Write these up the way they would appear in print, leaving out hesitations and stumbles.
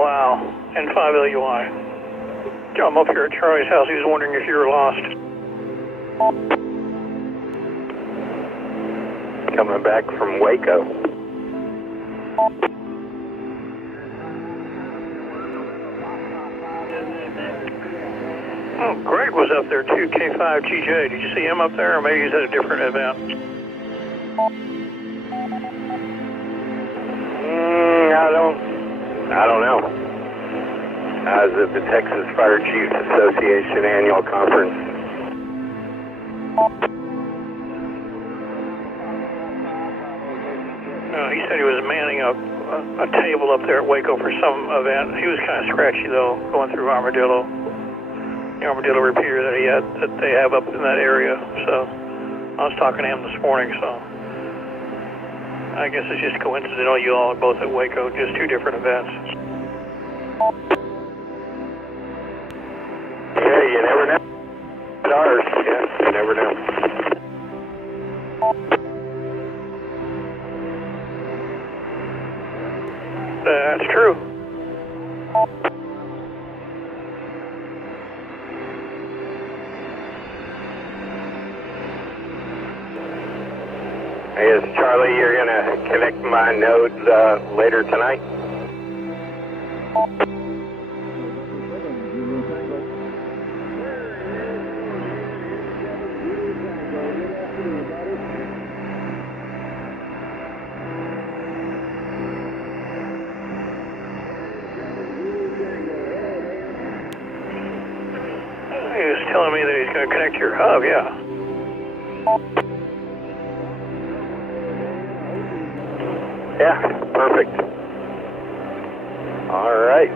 Wow, and 5 LUI. I'm up here at Charlie's house. He was wondering if you were lost. Coming back from Waco. Oh, Greg was up there too, K5GJ. Did you see him up there, or maybe he's at a different event? I don't know. I was at the Texas Fire Chiefs Association annual conference. He said he was manning a table up there at Waco for some event. He was kind of scratchy though, going through Armadillo. The Armadillo repeater that they have up in that area. So I was talking to him this morning. So I guess it's just coincidental you all are both at Waco, just two different events. Yeah, you never know. At ours, yeah, you never know. That's true. I guess, Charlie, you're going to connect my nodes later tonight? He was telling me that he's going to connect to your hub, yeah. Yeah, perfect. All right.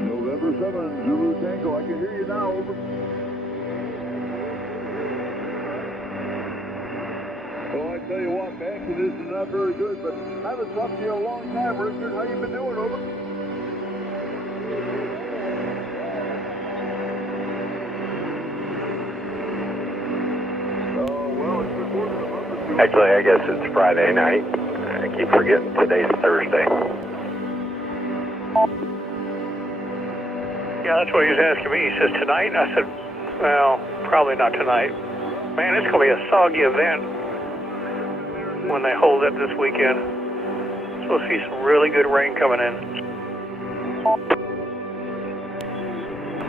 November 7, Zulu Tango. I can hear you now, over. Oh, I tell you what, man, this is not very good, but I haven't talked to you in a long time, Richard. How you been doing, over? Actually, I guess it's Friday night. I keep forgetting today's Thursday. Yeah, that's what he was asking me. He says, tonight? I said, well, probably not tonight. Man, it's going to be a soggy event when they hold it this weekend. Supposed to see some really good rain coming in.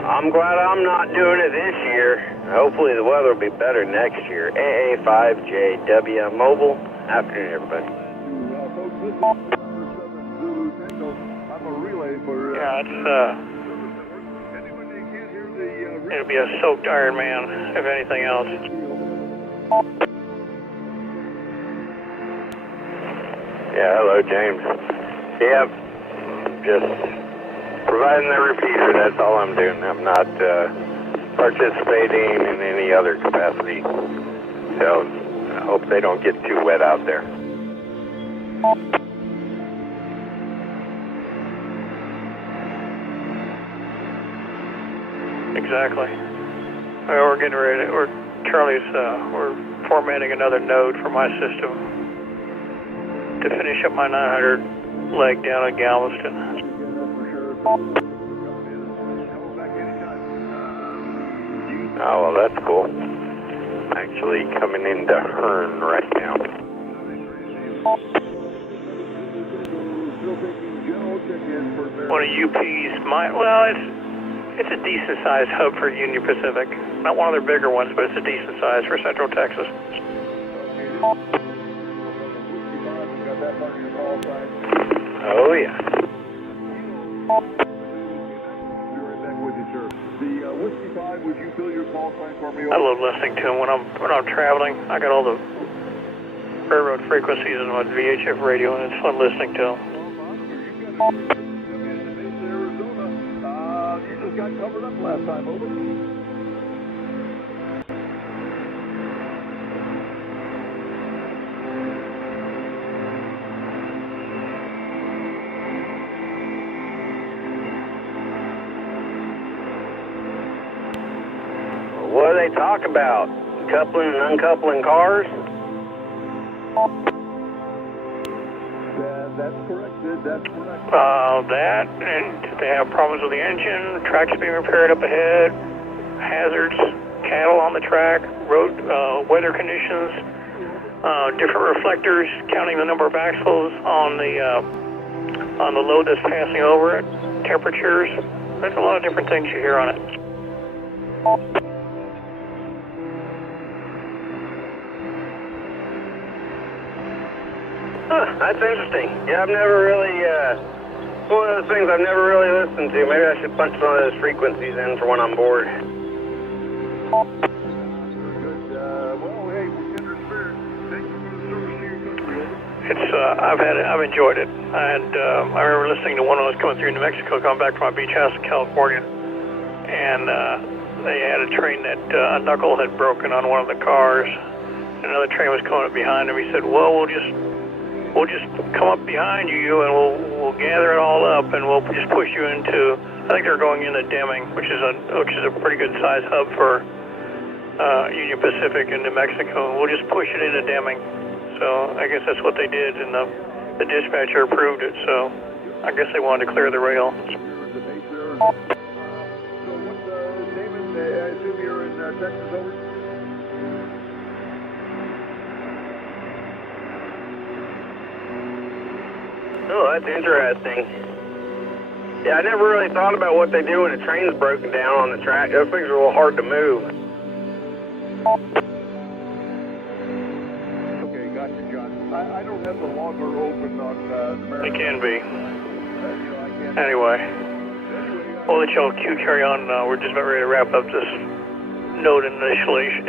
I'm glad I'm not doing it this year. Hopefully the weather will be better next year. AA5JW Mobile. Afternoon, everybody. Yeah, it'll be a soaked Iron Man, if anything else. Yeah, hello, James. Yep, just providing the repeater, that's all I'm doing. I'm not participating in any other capacity. So I hope they don't get too wet out there. Exactly. Well, we're getting ready. We're formatting another node for my system to finish up my 900 leg down in Galveston. Oh, well, that's cool. I'm actually coming into Hearn right now. One of UP's, it's a decent sized hub for Union Pacific. Not one of their bigger ones, but it's a decent size for Central Texas. Oh, yeah. I love listening to him when I'm traveling. I got all the railroad frequencies on my VHF radio, and it's fun listening to him. You just got covered up last time, over. they talk about? Coupling and uncoupling cars? That's correct, Sid. That's correct. That, and they have problems with the engine, tracks being repaired up ahead, hazards, cattle on the track, road, weather conditions, different reflectors, counting the number of axles on the load that's passing over it, temperatures. There's a lot of different things you hear on it. Huh, that's interesting. Yeah, I've never really, one of those things I've never really listened to. Maybe I should punch some of those frequencies in for when I'm bored. Very good. Well, hey, we're kindred spirit. Thank you for the service to your country. I've enjoyed it, and I remember listening to one when I was coming through New Mexico, coming back from my beach house in California, and they had a train that a knuckle had broken on one of the cars. Another train was coming up behind him. He said, "Well, we'll just come up behind you, and we'll gather it all up, and we'll just push you into." I think they're going into Deming, which is a pretty good size hub for Union Pacific in New Mexico. We'll just push it into Deming. So I guess that's what they did, and the dispatcher approved it. So I guess they wanted to clear the rail. So what's David? I assume you're in Texas, over? Oh, that's interesting. Yeah, I never really thought about what they do when a train's broken down on the track. Those things are a little hard to move. Okay, gotcha, John. I don't have the logger open on the American. It can be. I can't. Anyway, we'll let y'all carry on. We're just about ready to wrap up this node initiation,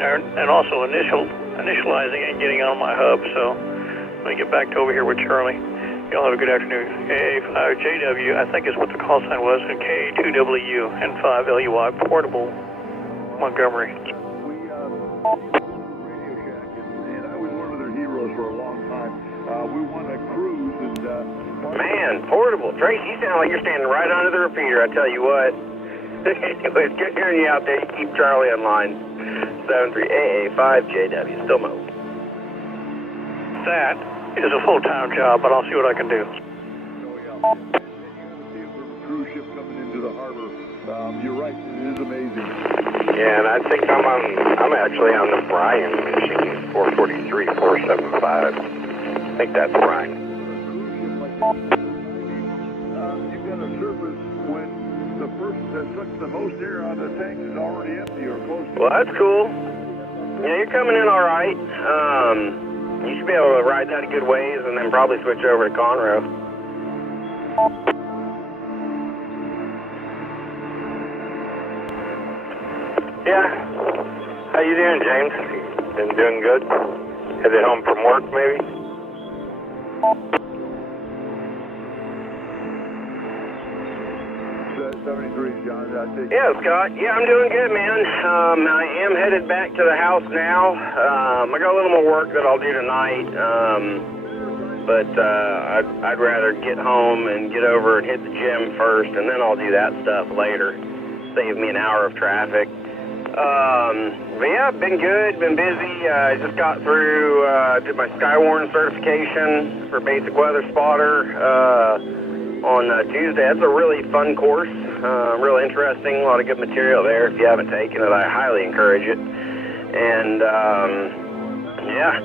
and also initializing and getting on my hub. So let me get back to over here with Charlie. Y'all have a good afternoon. AA5JW, I think is what the call sign was, and KA2W and 5LUI, Portable, Montgomery. We Radio Shack, and I was one of their heroes for a long time. We won a cruise, and Man, Portable. Trace, you sound like you're standing right under the repeater, I tell you what. Anyways, good hearing you out there. You keep Charlie on line 73AA5JW, still mobile. That is a full-time job, but I'll see what I can do. Oh, yeah. See if there's a cruise ship coming into the harbor. You're right, it is amazing. Yeah, and I think I'm actually on the Brian machine, 443, 475. I think that's Brian. You've got a surface when the person that sucks the most air out of the tank is already empty or close to. Well, that's cool. Yeah, you're coming in all right. You should be able to ride that a good ways and then probably switch over to Conroe. Yeah. How you doing, James? Been doing good? Headed home from work, maybe? 73, John. Yeah, Scott. Yeah, I'm doing good, man. I am headed back to the house now. I got a little more work that I'll do tonight, but I'd rather get home and get over and hit the gym first, and then I'll do that stuff later. Save me an hour of traffic. But yeah, been good, been busy. I just got through, did my Skywarn certification for basic weather spotter on Tuesday. That's a really fun course, real interesting, a lot of good material there. If you haven't taken it, I highly encourage it. And yeah,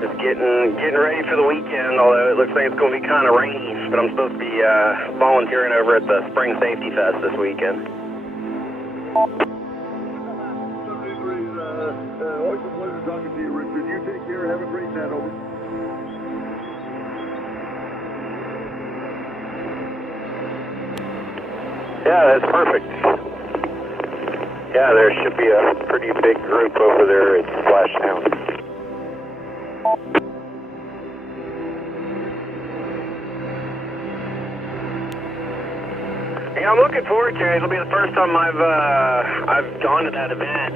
just getting ready for the weekend, although it looks like it's going to be kind of rainy, but I'm supposed to be volunteering over at the Spring Safety Fest this weekend. Always a pleasure talking to you, Richard. You take care. Have a great night. Over. Yeah, that's perfect. Yeah, there should be a pretty big group over there at Splashdown. Yeah, I'm looking forward to it. It'll be the first time I've gone to that event.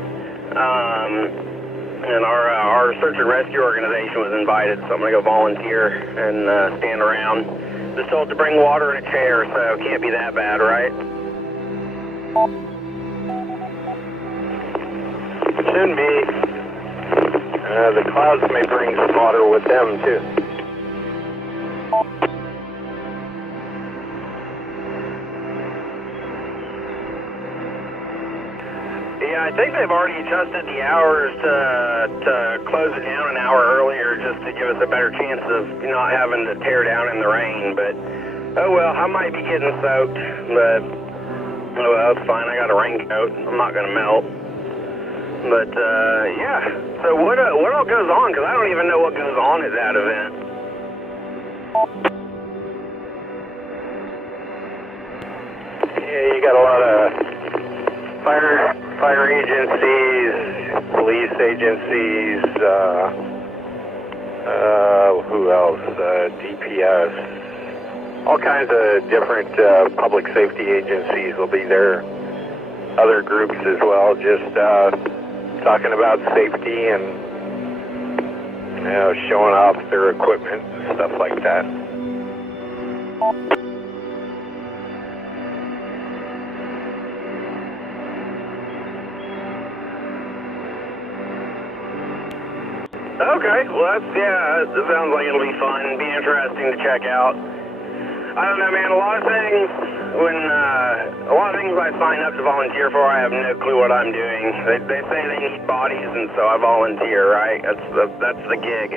And our search and rescue organization was invited, so I'm going to go volunteer and stand around. Just told to bring water and a chair, so it can't be that bad, right? Soon be. The clouds may bring some water with them, too. Yeah, I think they've already adjusted the hours to close it down an hour earlier just to give us a better chance of not having to tear down in the rain. But, oh well, I might be getting soaked, but, oh well, it's fine. I got a raincoat. I'm not going to melt. But, yeah. So what all goes on? Because I don't even know what goes on at that event. Yeah, you got a lot of fire agencies, police agencies, who else? DPS. All kinds of different public safety agencies will be there. Other groups as well, just talking about safety and showing off their equipment and stuff like that. Okay, well that sounds like it'll be fun, be interesting to check out. I don't know, man, a lot of things I sign up to volunteer for, I have no clue what I'm doing. They say they need bodies, and so I volunteer, right? That's the gig.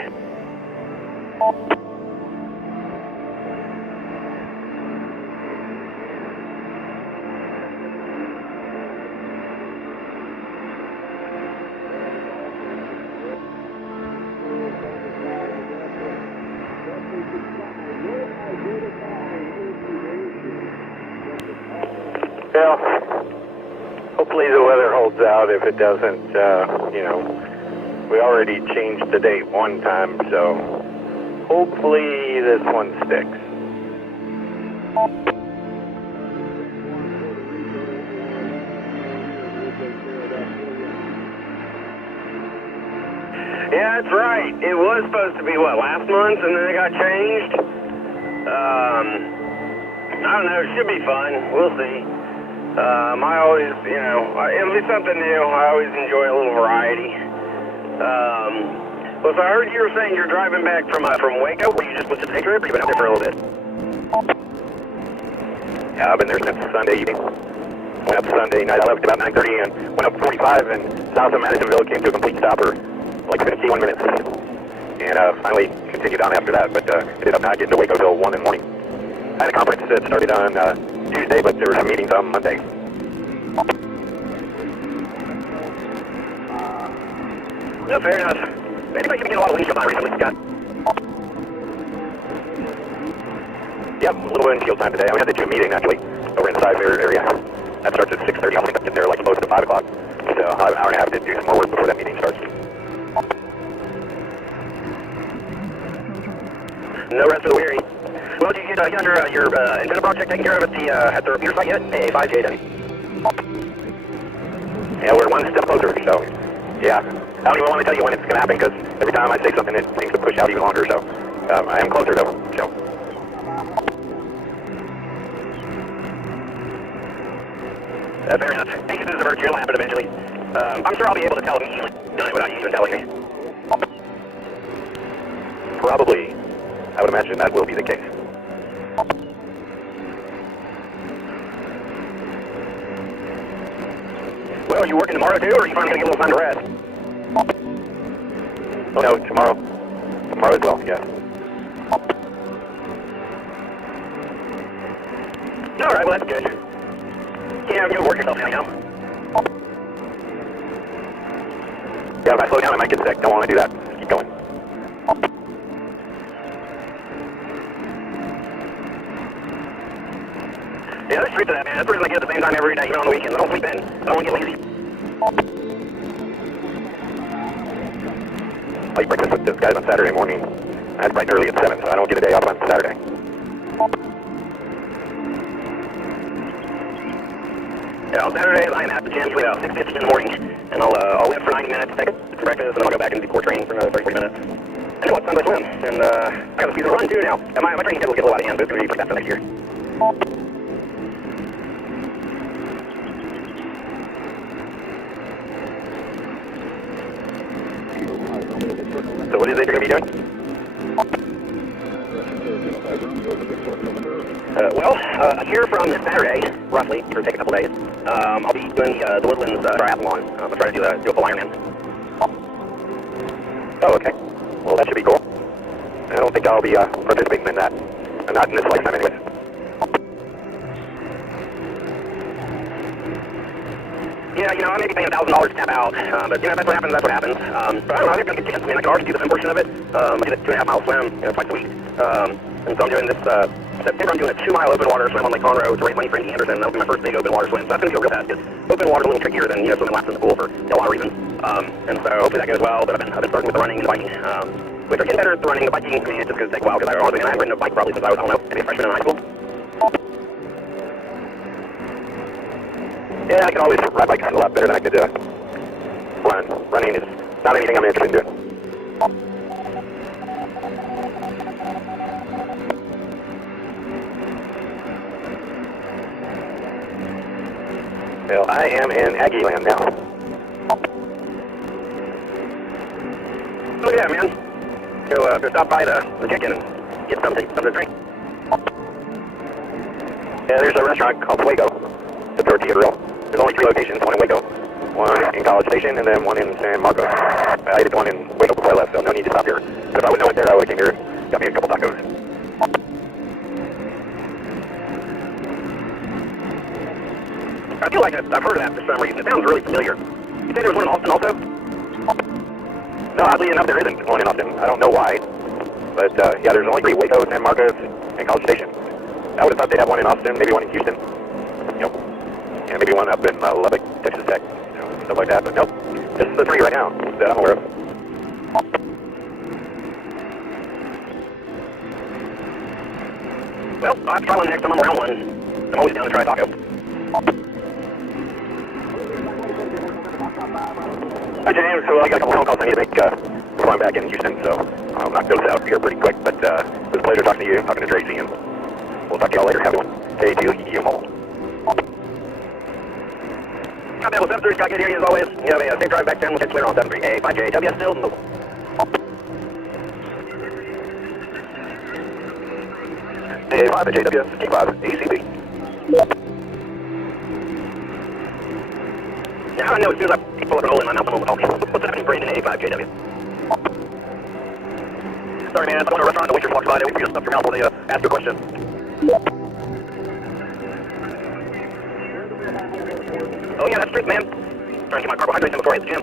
Well, hopefully the weather holds out. If it doesn't, we already changed the date one time, so hopefully this one sticks. Yeah, that's right. It was supposed to be, last month, and then it got changed? I don't know. It should be fun. We'll see. I always, it'll be something new. I always enjoy a little variety. So I heard you were saying you're driving back from Waco, or you just went to the day trip, or you've been out there for a little bit? Yeah, I've been there since Sunday evening. Went up Sunday night. I left about 9:30 and went up 45 and south of Madisonville, came to a complete stop for like 51 minutes. And finally continued on after that, but ended up not getting to Waco till 1 in the morning. I had a conference that started on Tuesday, but there were some meetings on Monday. No, fair enough. Anybody gonna get a lot of windshield time recently, Scott? Yep, a little windshield time today. We had to do a meeting, actually, over in the side mirror area. That starts at 6:30. I'll end up getting there like close to 5 o'clock. So I'll have an hour and a half to do some more work before that meeting starts. No rest for the weary. Well, did you get your antenna project taken care of at the repair site yet? Hey, 5JW. Yeah, we're one step closer, so yeah. I don't even want to tell you when it's going to happen, because every time I say something, it seems to push out even longer, so I am closer, though, so. Fair enough. Take it to the virtual lab eventually. I'm sure I'll be able to tell immediately without you even telling me. Probably. I would imagine that will be the case. Well, are you working tomorrow, too, or are you finally going to get a little time to rest? Oh, no, tomorrow. Tomorrow as well, yeah. All right, well, that's good. Yeah, you work yourself anyhow. Yeah, if I slow down, I might get sick. Don't want to do that. Just keep going. Yeah, there's truth to that, man. That's the reason I get at the same time every day, even on the weekends. I don't sleep in. I don't want to get lazy. I eat breakfast with those guys on Saturday morning. I had bright and early at 7, so I don't get a day off on Saturday. Yeah, on Saturdays, I am at the gym usually about 6:50 in the morning, and I'll lift for 90 minutes, take a breakfast, and then I'll go back and do core training for another 30, 40 minutes. And then sometimes I swim, and I got to squeeze a run too now. And my training schedule will get a little out of hand, but it's going to be pretty fast for next year. So what is it you're going to be doing? Here from Saturday, roughly, for take a couple days, I'll be doing the Woodlands triathlon. I'm trying to do a full Ironman. Oh, okay. Well, that should be cool. I don't think I'll be participating in that. Not in this lifetime, anyways. Yeah, you know, I may be paying $1,000 to tap out, but, you know, if that's what happens, that's what happens. But I don't know, I think I'm going to get a chance. I mean, I can already do the swim portion of it. I did a 2.5-mile swim, you know, twice a week. And so I'm doing this, September I'm doing a 2-mile open water swim on Lake Conroe to raise money for Andy Anderson. That'll be my first big open water swim, so that's going to be a real test, because open water is a little trickier than, you know, swimming laps in the pool for a lot of reasons. And so hopefully that goes well, but I've been starting with the running and the biking, which are getting better at the running. The biking, I mean, it's just going to take a while, because I haven't ridden a bike probably since I was, I don't know, maybe a freshman in high school. Yeah, I can always ride bikes a lot better than I could run. Running is not anything I'm interested in doing. Well, I am in Aggie land now. Oh yeah, man. Go stop by the chicken and get something to drink. Yeah, there's a restaurant called Fuego. It's a tortilla grill. There's only 3 locations, one in Waco, one in College Station, and then one in San Marcos. I did the one in Waco before I left, so no need to stop here. But if I would know it there, I would have came here and got me a couple tacos. I feel like I've heard of that for some reason. It sounds really familiar. You say there was one in Austin also? No, oddly enough, there isn't one in Austin. I don't know why. But, yeah, there's only 3, Waco, San Marcos, and College Station. I would have thought they'd have one in Austin, maybe one in Houston. You know. And maybe one up in Lubbock, Texas Tech, you know, stuff like that. But nope, just the 3 right now that I'm aware of. Well, I'll have to try one next time I'm around one. I'm always down to try a taco. Hi, James. So I got a couple phone calls I need to make before I'm back in Houston, so I'll knock those out here pretty quick. But it was a pleasure talking to you, talking to Tracy, and we'll talk to y'all later. Have a good one. K2EMO. Got that, 73, Scott, good to hear you as always. You have a safe drive back then. We'll get clear on 73. 5JW still. Hey, 5JW, K5, ACB. Yeah, I know as soon as I pull up an hole in my mouth, I'm going to call me. What's happening, Brandon? A5JW. Sorry, man, I'm going to a restaurant, the waitress walks by, they wait for you to stuff your mouth while they ask you a question. Oh yeah, that's great, man. Trying to get my carbohydrates in before I hit the gym.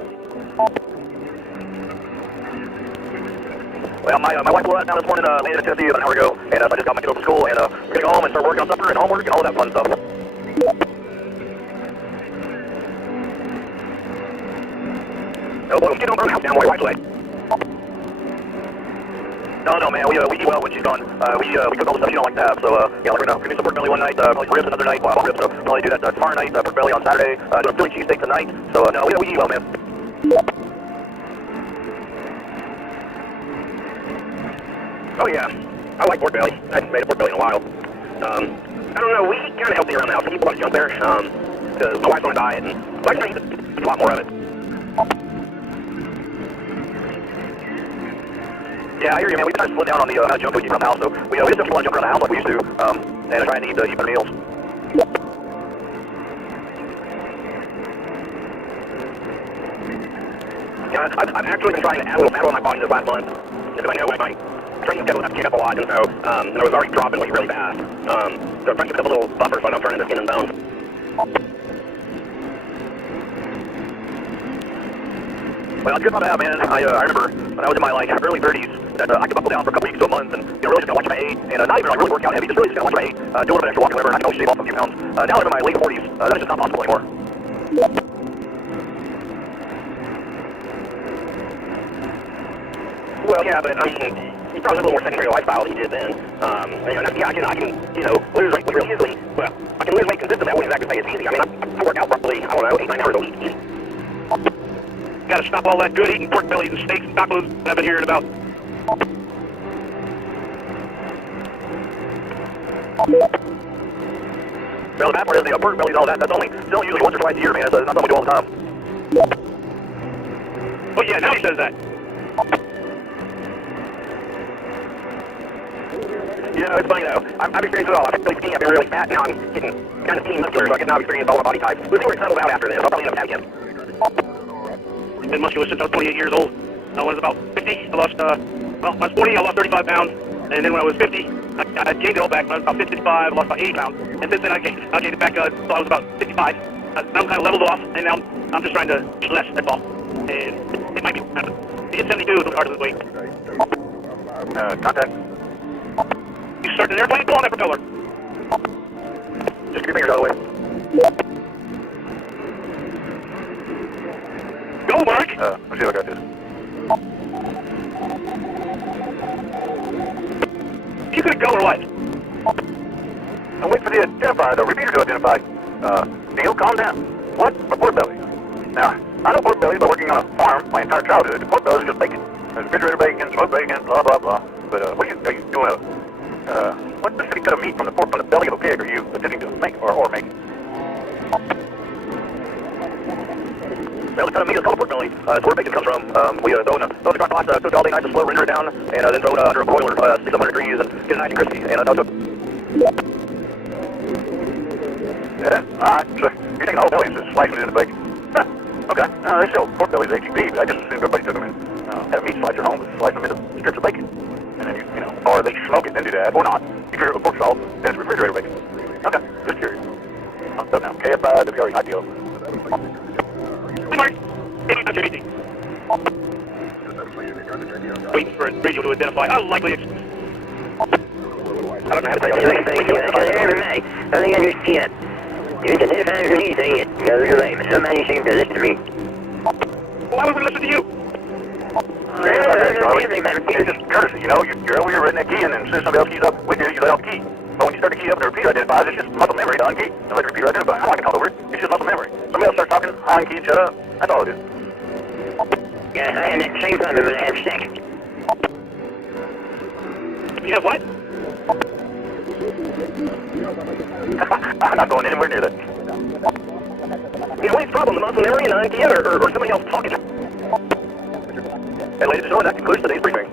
Well, my wife flew out down this morning, landed in Tennessee about an hour ago, and I just got my kid over to school, and we're going to go home and start working on supper and homework and all that fun stuff. Oh, boy, get on her house down while your wife's away. No, man, we eat well when she's gone. We cook all the stuff she don't like to have, so, yeah, like we're going to do some pork belly one night, probably ribs another night, wild ribs, so we'll probably do that tomorrow night, pork belly on Saturday, do a Philly cheesesteak tonight, so, no, we eat well, man. Oh, yeah, I like pork belly. I haven't made a pork belly in a while. I don't know, we eat kind of healthy around the house. People like to jump there, because my wife's on a diet, and I like to eat a lot more of it. Yeah, I hear you, man. We've kind of split down on the junk we eat around the house, so we just don't want to jump around the house like we used to, and try and eat better meals. Yeah, I've actually been trying to add a little fat on my body this last month, because I know my training schedule has to change up a lot, and so and I was already dropping weight really fast. So I'm trying to put up a little buffer so I don't turn into skin and bones. Well, it's good not to have, man. I remember when I was in my early 30s that I could buckle down for a couple weeks to a month and really just kind of watch what I ate, and not even really work out heavy, just really just kind of watch what I ate, do a little bit extra walking, whatever, and I can always shave off a few pounds. Now I'm in my late 40s, that's just not possible anymore. Well, yeah, but I mean, you probably live a little more sedentary lifestyle than you did then. I can lose weight really easily. Well, I can lose weight consistently. I wouldn't exactly say it's easy. I mean, I work out roughly, I don't know, 8-9 hours a week. Gotta stop all that good eating pork bellies and steaks and tacos I've been hearing about. Well, the bad part is the pork bellies and all that, that's still usually once or twice a year, man. It's not something we do all the time. Oh yeah, now he says that. know, it's funny though. I've experienced it all. I've been really skinny, I've been really fat, now I'm getting kind of skinny muscular, so I get now experience all the body types. We'll see where it settles out after this. I'll probably end up fat again. I've been muscular since I was 28 years old. When I was about 50, I lost, well, when I was 40, I lost 35 pounds. And then when I was 50, I gained it all back. When I was about 55, I lost about 80 pounds. And since then, I gained it back until I was about 55. Now I'm kind of leveled off, and now I'm just trying to eat less, that's all. And it might be, to get 72 is really hard to lose weight. Contact. You start an airplane, pull on that propeller. Just keep your fingers out of the way. Go, Mark! Let's see if I got this. You could go or what? I'm waiting for the identifier, the repeater to identify. Neil, calm down. What? A pork belly. Now, I know pork bellies by working on a farm my entire childhood. Pork bellies is just bacon. There's refrigerator bacon, smoked bacon, blah, blah, blah. But, what are you doing? What specific cut of meat from the pork from the belly of a pig are you attempting to make or make? Well, the cut of meat is called a pork belly. That's where bacon comes from. We throw in the crock pot, cook it all day night to slow render it down, and then throw it under a broiler, 600 degrees, and get it nice and crispy. And that's it. Yeah, alright. So you're taking the whole belly and just slicing it into bacon. Huh. Okay. They sell pork bellies at HEB, but I just assumed everybody took them and had a meat slicer home and slice them into strips of bacon. And then you know, or they smoke it and do that, or not. If you're a pork salt, then it's refrigerator bacon. Okay, just curious. So now, KFI, WRE, IPO. Hey, Mark. Anytime you're eating. Waiting for a radio to identify unlikely. I don't know how to tell you. I think I just can't. You can identify for anything, it goes your name. Somebody seems to listen to me. Why would we listen to you? It's just courtesy, you know. You're over here writing that key, and then as soon as somebody else keys up with you, you let off the key. But when you start to key up and the repeater identifies, it's just muscle memory to unkey. Don't let the repeater identify. I don't like to talk over it. It's just muscle memory. Somebody else starts talking, I unkey, shut up. That's all it is. Yeah, I had that same problem when I had sex. You have what? I'm not going anywhere near that. You know, it's problem, the muscle memory and unkeying or somebody else talking. And ladies and gentlemen, that concludes today's briefing.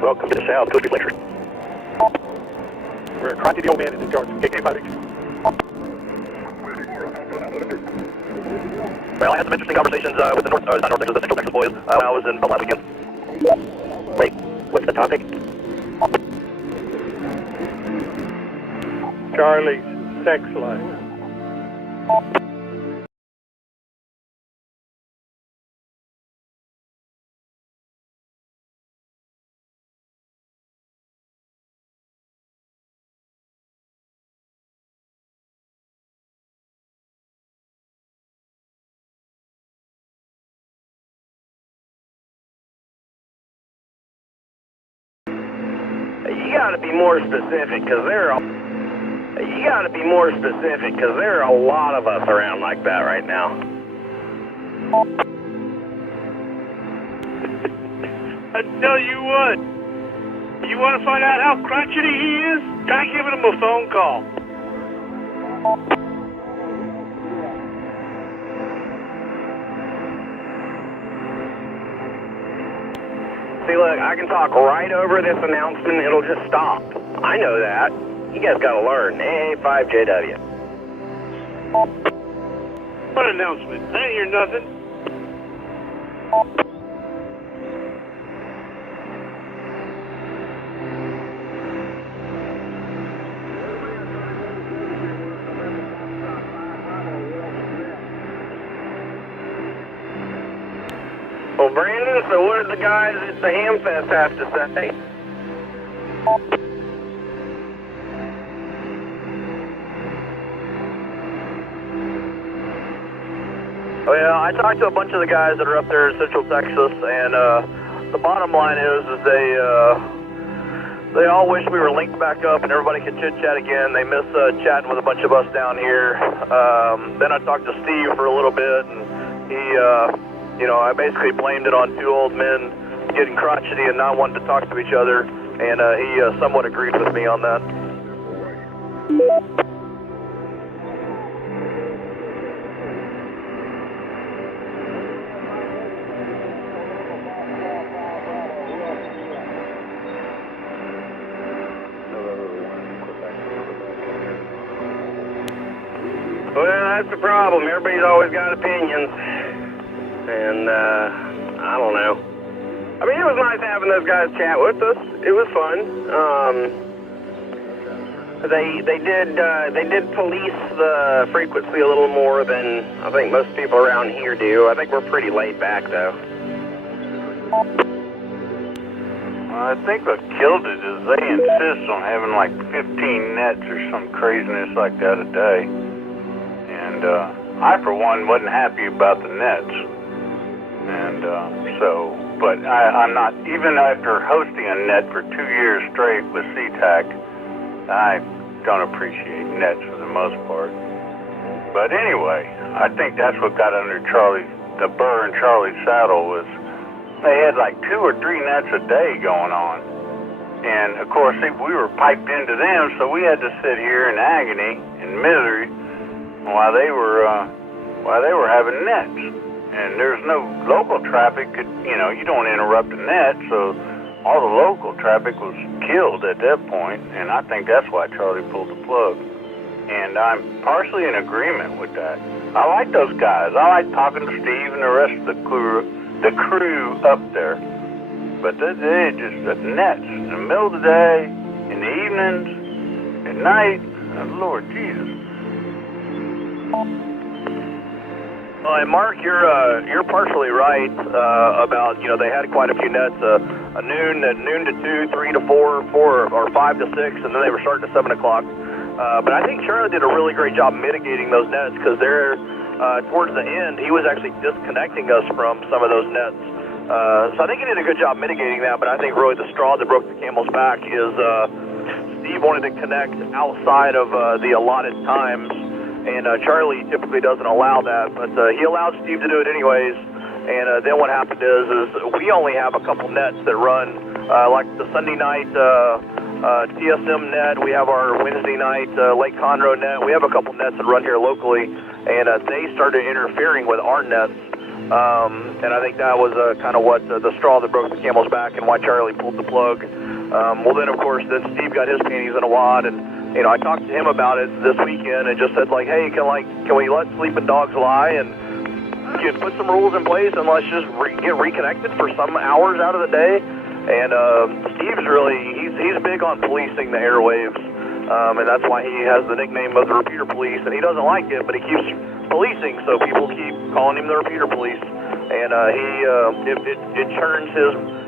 Welcome to the South Coast Lecture. We're trying to the old man in the charge. KK5H. Well, I had some interesting conversations with the North Texas, the Central Texas boys when I was in last weekend. Wait, what's the topic? Charlie's sex life. You gotta be more specific, because there are a lot of us around like that right now. I tell you what, you want to find out how crotchety he is? Try giving him a phone call. See, look, I can talk right over this announcement, it'll just stop. I know that. You guys gotta learn. A5JW. What announcement? I didn't hear nothing. Well, Brandon, so what did the guys at the Hamfest have to say? Well, I talked to a bunch of the guys that are up there in Central Texas, and the bottom line is they all wish we were linked back up and everybody could chit-chat again. They miss chatting with a bunch of us down here. Then I talked to Steve for a little bit, and he, you know, I basically blamed it on two old men getting crotchety and not wanting to talk to each other, and he somewhat agreed with me on that. that's the problem. Everybody's always got opinions. And, I don't know. I mean, it was nice having those guys chat with us. It was fun. They did police the frequency a little more than I think most people around here do. I think we're pretty laid back, though. I think what killed it is they insist on having like 15 nets or some craziness like that a day. And I, for one, wasn't happy about the nets. And but I'm not, even after hosting a net for 2 years straight with SeaTac, I don't appreciate nets for the most part. But anyway, I think that's what got under the burr in Charlie's saddle was they had like 2 or 3 nets a day going on. And of course, we were piped into them, so we had to sit here in agony and misery while they were having nets. And there's no local traffic, you don't interrupt the net, so all the local traffic was killed at that point, and I think that's why Charlie pulled the plug. And I'm partially in agreement with that. I like those guys. I like talking to Steve and the rest of the crew up there. But they just the nets in the middle of the day, in the evenings, at night. Oh, Lord Jesus. And Mark, you're partially right about they had quite a few nets. Noon to 2, 3 to 4, 4 or 5 to 6, and then they were starting at 7 o'clock. But I think Charlie did a really great job mitigating those nets because they're towards the end he was actually disconnecting us from some of those nets. So I think he did a good job mitigating that. But I think really the straw that broke the camel's back is Steve wanted to connect outside of the allotted times. And Charlie typically doesn't allow that, but he allowed Steve to do it anyways. And then what happened is we only have a couple nets that run, like the Sunday night TSM net. We have our Wednesday night Lake Conroe net. We have a couple nets that run here locally, and they started interfering with our nets. And I think that was kind of what the straw that broke the camel's back and why Charlie pulled the plug. Well, then, of course, then Steve got his panties in a wad, and I talked to him about it this weekend and just said, like, hey, can we let sleeping dogs lie and put some rules in place and let's just get reconnected for some hours out of the day? And Steve's he's big on policing the airwaves, and that's why he has the nickname of the repeater police, and he doesn't like it, but he keeps policing, so people keep calling him the repeater police. And it churns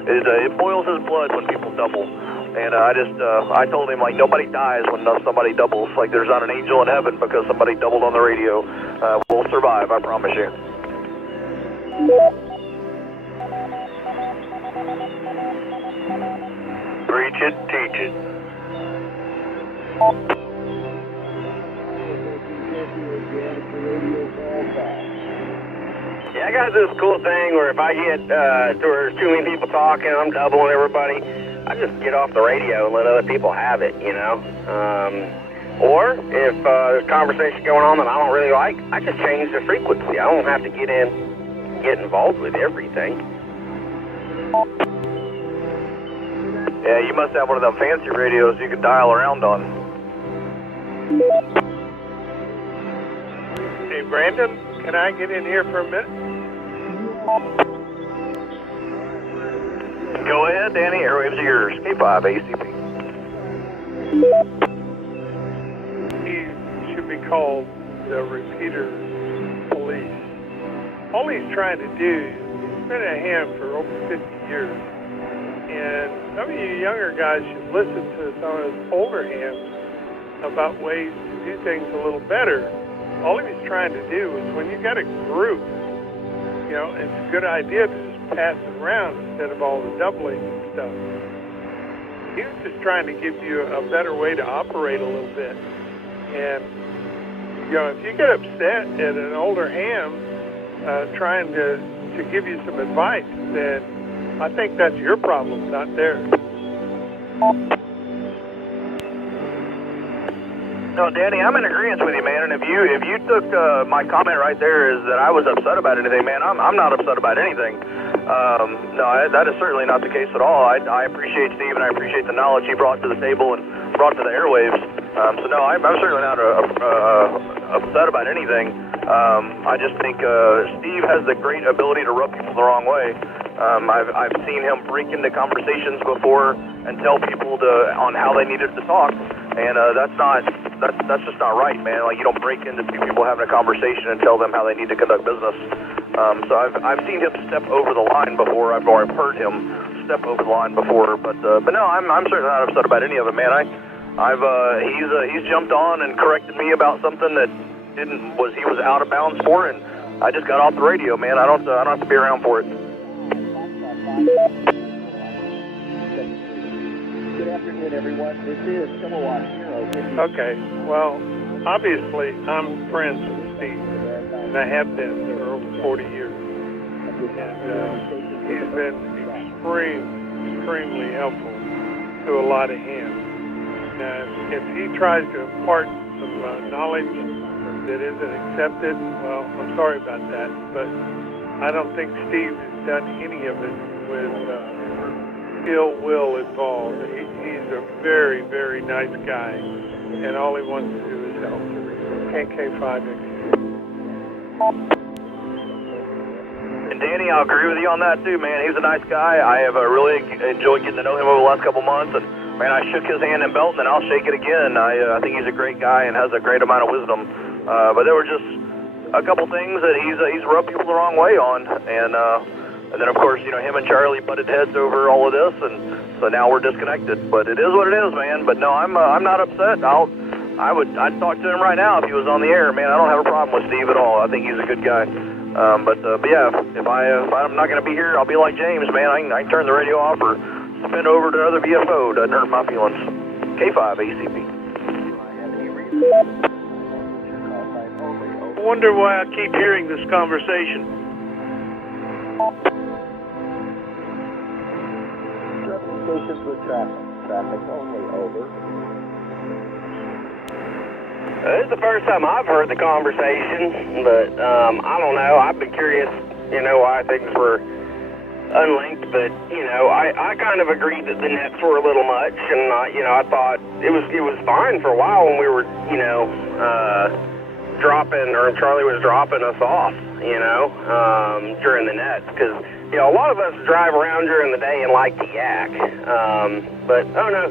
it boils his blood when people double. And I told him, like, nobody dies when somebody doubles. Like, there's not an angel in heaven because somebody doubled on the radio. We'll survive, I promise you. Preach it, teach it. Yeah, I got this cool thing where if I get there's too many people talking, I'm doubling everybody, I just get off the radio and let other people have it, or if there's conversation going on that I don't really like, I just change the frequency. I don't have to get involved with everything. Yeah, you must have one of them fancy radios you can dial around on. Hey, Brandon, can I get in here for a minute? Go ahead, Danny. Airwaves are yours. K5 ACP. He should be called the repeater police. All he's trying to do, he's been a ham for over 50 years. And some of you younger guys should listen to some of his older hams about ways to do things a little better. All he was trying to do is when you got a group, it's a good idea to just pass it around instead of all the doubling and stuff. He was just trying to give you a better way to operate a little bit. And, if you get upset at an older ham trying to give you some advice, then I think that's your problem, not theirs. No, Danny, I'm in agreement with you, man. And if you took my comment right there is that I was upset about anything, man, I'm not upset about anything. No, that is certainly not the case at all. I appreciate Steve and I appreciate the knowledge he brought to the table and brought to the airwaves. So no, I'm certainly not upset about anything. I just think Steve has the great ability to rub people the wrong way. I've seen him break into conversations before and tell people on how they needed to talk, and that's just not right, man. Like, you don't break into two people having a conversation and tell them how they need to conduct business. So I've seen him step over the line before. I've heard him step over the line before, but no, I'm certainly not upset about any of it, man. He's jumped on and corrected me about something that he was out of bounds for, and I just got off the radio, man. I don't have to be around for it. Good afternoon, everyone. This is Kilowatt Hero. Okay, well, obviously I'm friends with Steve, and I have been for over 40 years. And he's been extremely helpful to a lot of hands. And if he tries to impart some knowledge that isn't accepted, well, I'm sorry about that, but I don't think Steve has done any of it with ill will involved. He's a very, very nice guy, and all he wants to do is help. KK5X. And Danny, I'll agree with you on that too, man. He's a nice guy. I have really enjoyed getting to know him over the last couple months, and man, I shook his hand in Belton, and I'll shake it again. I think he's a great guy and has a great amount of wisdom. But there were just a couple things that he's rubbed people the wrong way on, and then of course, him and Charlie butted heads over all of this, and so now we're disconnected. But it is what it is, man. But no, I'm not upset. I'd talk to him right now if he was on the air, man. I don't have a problem with Steve at all. I think he's a good guy. But yeah, if I'm not going to be here, I'll be like James, man. I can turn the radio off or spin over to another VFO. Doesn't hurt my feelings. K5 ACP. I wonder why I keep hearing this conversation. Stations with traffic only, over. This is the first time I've heard the conversation, but I don't know. I've been curious, why things were unlinked, but I kind of agreed that the nets were a little much, and I thought it was fine for a while when we were dropping, or Charlie was dropping us off, during the nets, because a lot of us drive around during the day and like to yak, but I don't know.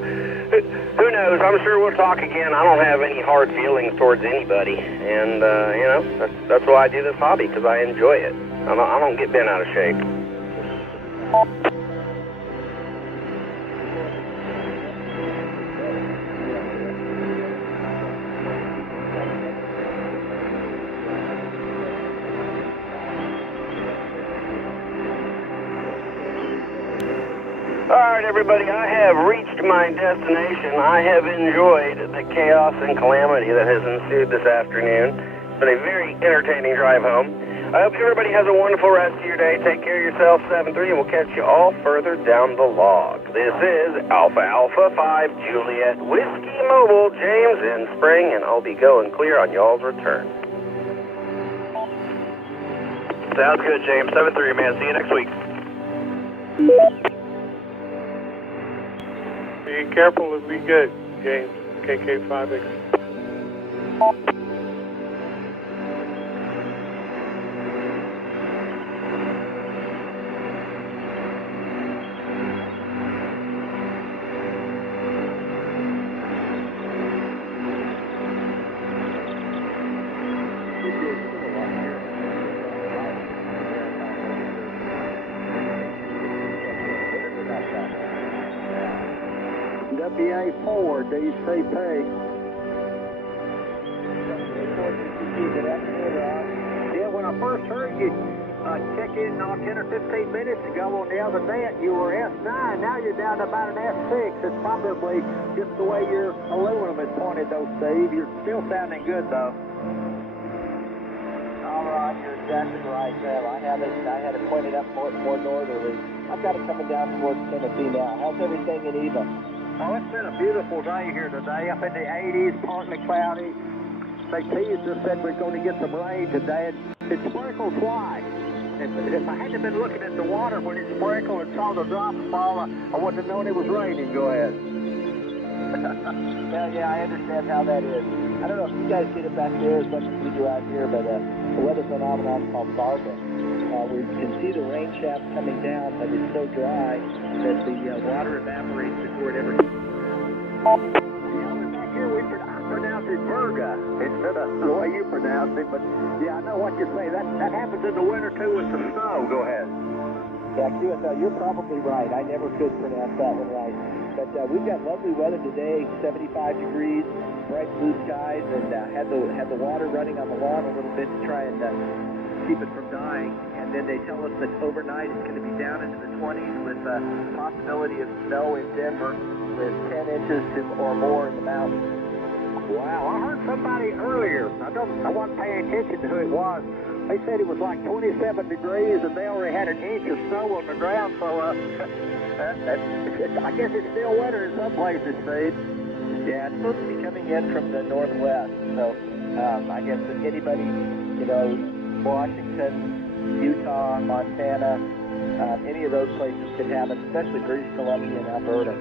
Who knows? I'm sure we'll talk again. I don't have any hard feelings towards anybody, and that's why I do this hobby, because I enjoy it. I don't get bent out of shape. Alright, everybody, I have reached my destination. I have enjoyed the chaos and calamity that has ensued this afternoon. It's been a very entertaining drive home. I hope everybody has a wonderful rest of your day. Take care of yourself, 7-3, and we'll catch you all further down the log. This is Alpha Alpha 5 Juliet Whiskey Mobile, James in Spring, and I'll be going clear on y'all's return. Sounds good, James. 7-3, man. See you next week. Be careful and be good, James. KK5X. WA4, DCP. Yeah, when I first heard you check in 10 or 15 minutes ago on the other net, you were S9. Now you're down to about an S6. It's probably just the way your aluminum is pointed, though, Steve. You're still sounding good, though. All right, you're exactly right, Sam. I had it pointed up more northerly. I've got it coming down towards Tennessee now. How's everything in Eva? Oh, it's been a beautiful day here today, up in the 80s, partly cloudy. They teased us, said we're going to get some rain today, and it sprinkles twice. If I hadn't been looking at the water when it sprinkled and saw the drops fall, I wouldn't have known it was raining. Go ahead. Well, yeah, I understand how that is. I don't know if you guys get it back there as much as we do out here, but the weather phenomenon called Varga. We can see the rain shaft coming down, but it's so dry that the water evaporates before it ever. Yeah, back here I pronounce it Varga instead of the way you pronounce it. But yeah, I know what you're saying. That happens in the winter too with some snow. Go ahead. Yeah, QSL, you're probably right. I never could pronounce that one right. But we've got lovely weather today, 75 degrees, bright blue skies, and had the water running on the lawn a little bit to try and keep it from dying. And then they tell us that overnight it's going to be down into the 20s with possibility of snow in Denver with 10 inches or more in the mountains. Wow, I heard somebody earlier. I wasn't paying attention to who it was. They said it was like 27 degrees and they already had an inch of snow on the ground, so I guess it's still winter in some places, Steve. Yeah, it's supposed to be coming in from the northwest, so I guess that anybody, Washington, Utah, Montana, any of those places could have it, especially British Columbia and Alberta.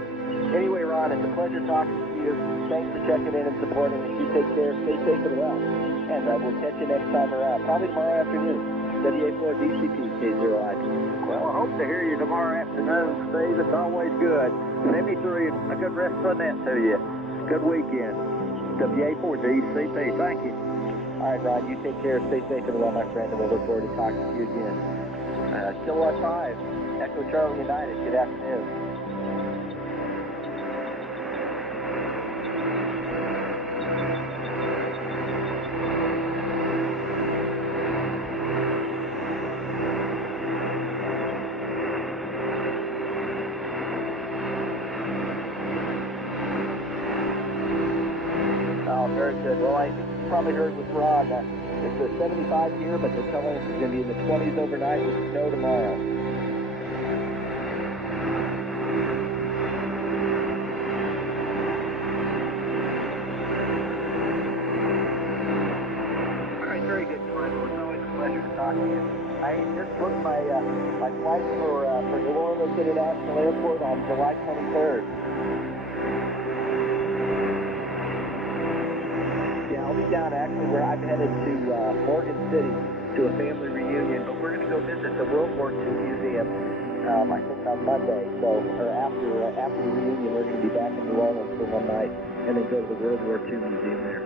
Anyway, Ron, it's a pleasure talking to you. Thanks for checking in and supporting us. You take care, stay safe and well. And we'll catch you next time around, probably tomorrow afternoon. WA4 DCP K0IP. Well, I hope to hear you tomorrow afternoon, Steve. It's always good. Send me through a good rest of the net to you. Good weekend. WA4 DCP. Thank you. All right, Ron, you take care. Stay safe and well, my friend, and we'll look forward to talking to you again. Still on 5. Echo Charlie United. Good afternoon. Very good. Well, I think you probably heard with Ron. It's a 75 here, but they're telling us it's going to be in the 20s overnight with snow tomorrow. All right, very good, Glenn. Well, it's always a pleasure to talk to you. I just booked my flight for New Orleans International Airport on July 23rd. I'll be down actually where I'm headed to Morgan City to a family reunion, but we're going to go visit the World War II Museum, I think on Monday. So, or after the reunion, we're going to be back in New Orleans for one night and then go to the World War II Museum there.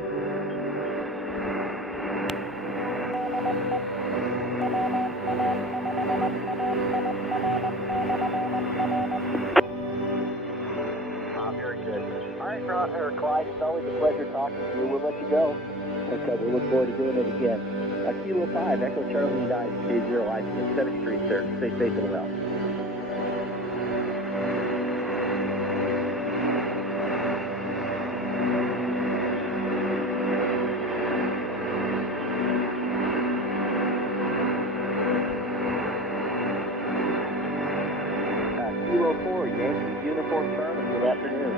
Very good. All right, Ron, or Clyde, it's always a pleasure talking to you. We'll let you go. Okay, we'll look forward to doing it again. Kilo 5, Echo Charlie United, K0IP, 7th Street, sir. Stay safe and well. Kilo 4, Yankee Uniform Charlie, good afternoon.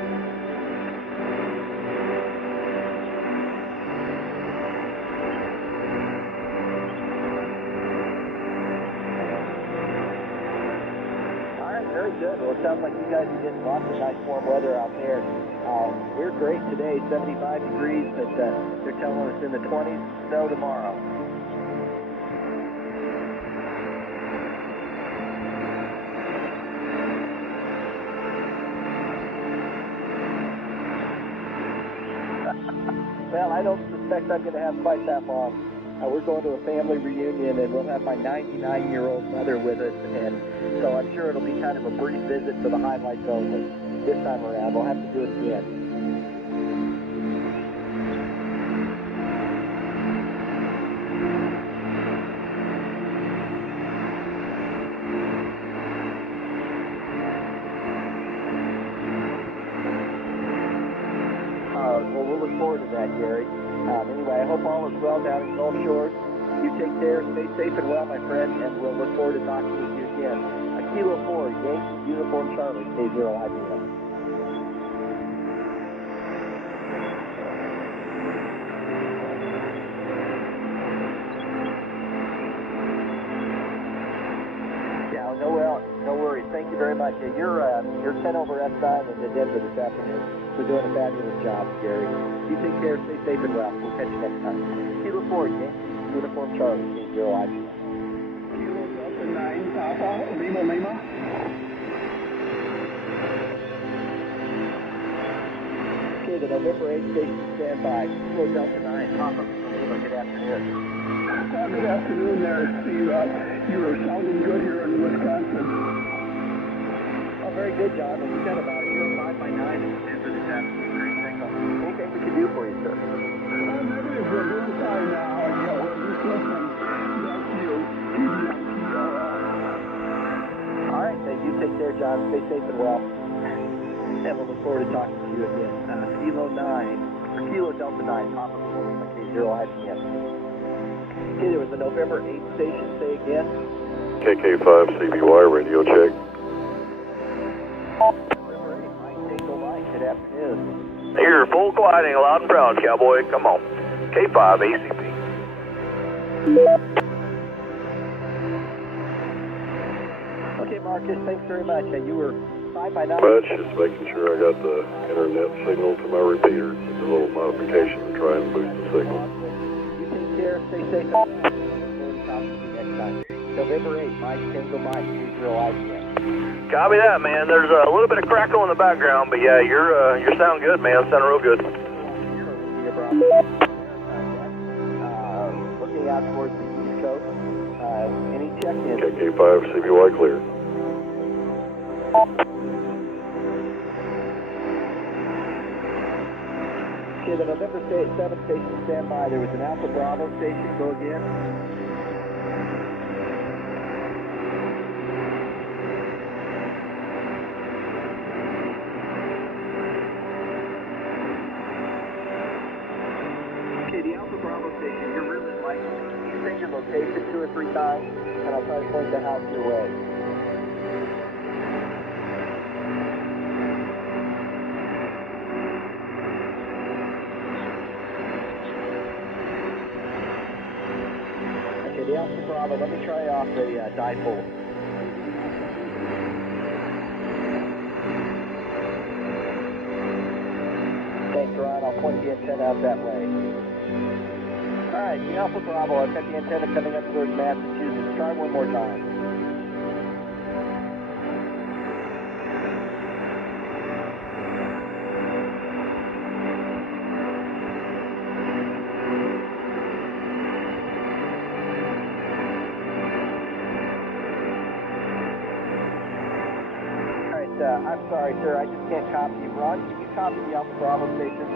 Very good. Well, it sounds like you guys are getting lots of nice warm weather out there. We're great today, 75 degrees, but they're telling us in the 20s, snow tomorrow. Well, I don't suspect I'm going to have quite that long. We're going to a family reunion, and we'll have my 99-year-old mother with us, and so I'm sure it'll be kind of a brief visit for the highlights only. This time around, we'll have to do it again. Well, we'll look forward to that, Gary. Anyway, I hope all is well down in Gulf Shores. You take care, stay safe and well, my friend, and we'll look forward to talking with you again. Kilo 4, Yankee Uniform Charlie, K0IBM. Yeah, no worries. Thank you you very much. You're 10 over S9 into Denver this afternoon. So doing a fabulous job, Gary. You take care, stay safe and well. We'll catch you next time. Kilo 4, Yankee, Uniform Charlie, 0 I. Kilo Delta 9, Papa, Lima Lima. Okay, the November 8th station standby. Kilo Delta 9, Papa, Lima, good afternoon. Good afternoon there, Steve. You are sounding good here in Wisconsin. Oh, very good, John. Well, you said about it. You're 5 by 9 in Denver this afternoon. Great signal. Anything we can do for you, sir? Negative. We're doing fine now. Yeah, we're just listening. Thank you. All right, then you take care, John. Stay safe and well. And we'll look forward to talking to you again. Kilo 9, or Kilo Delta 9, Papa, okay, 0 IPM. Okay, there was a November 8th station. Say again. KK5 CBY radio check. November 8th, Mike, Tango Mike. Good afternoon. Here, full quieting, loud and proud, cowboy. Come on. K5 ACP. Okay, Marcus, thanks very much. You were 5 by 9. Much, just making sure I got the internet signal to my repeater. It's a little modification to try and boost the signal. You take care, stay safe. We'll talk to you next time. November 8th, Mike, Tango Mike, 30 IPM. Copy that, man. There's a little bit of crackle in the background, but yeah, you're sounding good, man. Sounding real good. Looking out towards the East Coast. Any check-in? KK5 CBY clear. Okay, the November 7th station standby. There was an Alpha Bravo station. Go again. Okay, the Alpha Bravo station, you're really like, you say your location 2 or 3 times, and I'll try to point the house your way. Okay, the Alpha Bravo, let me try off the dipole. Thanks, Ron. I'll point the antenna out that way. All right, the Alpha Bravo, I've got the antenna coming up towards Massachusetts. Try one more time. All right, I'm sorry, sir. I just can't copy you. Ron, can you copy the Alpha Bravo station?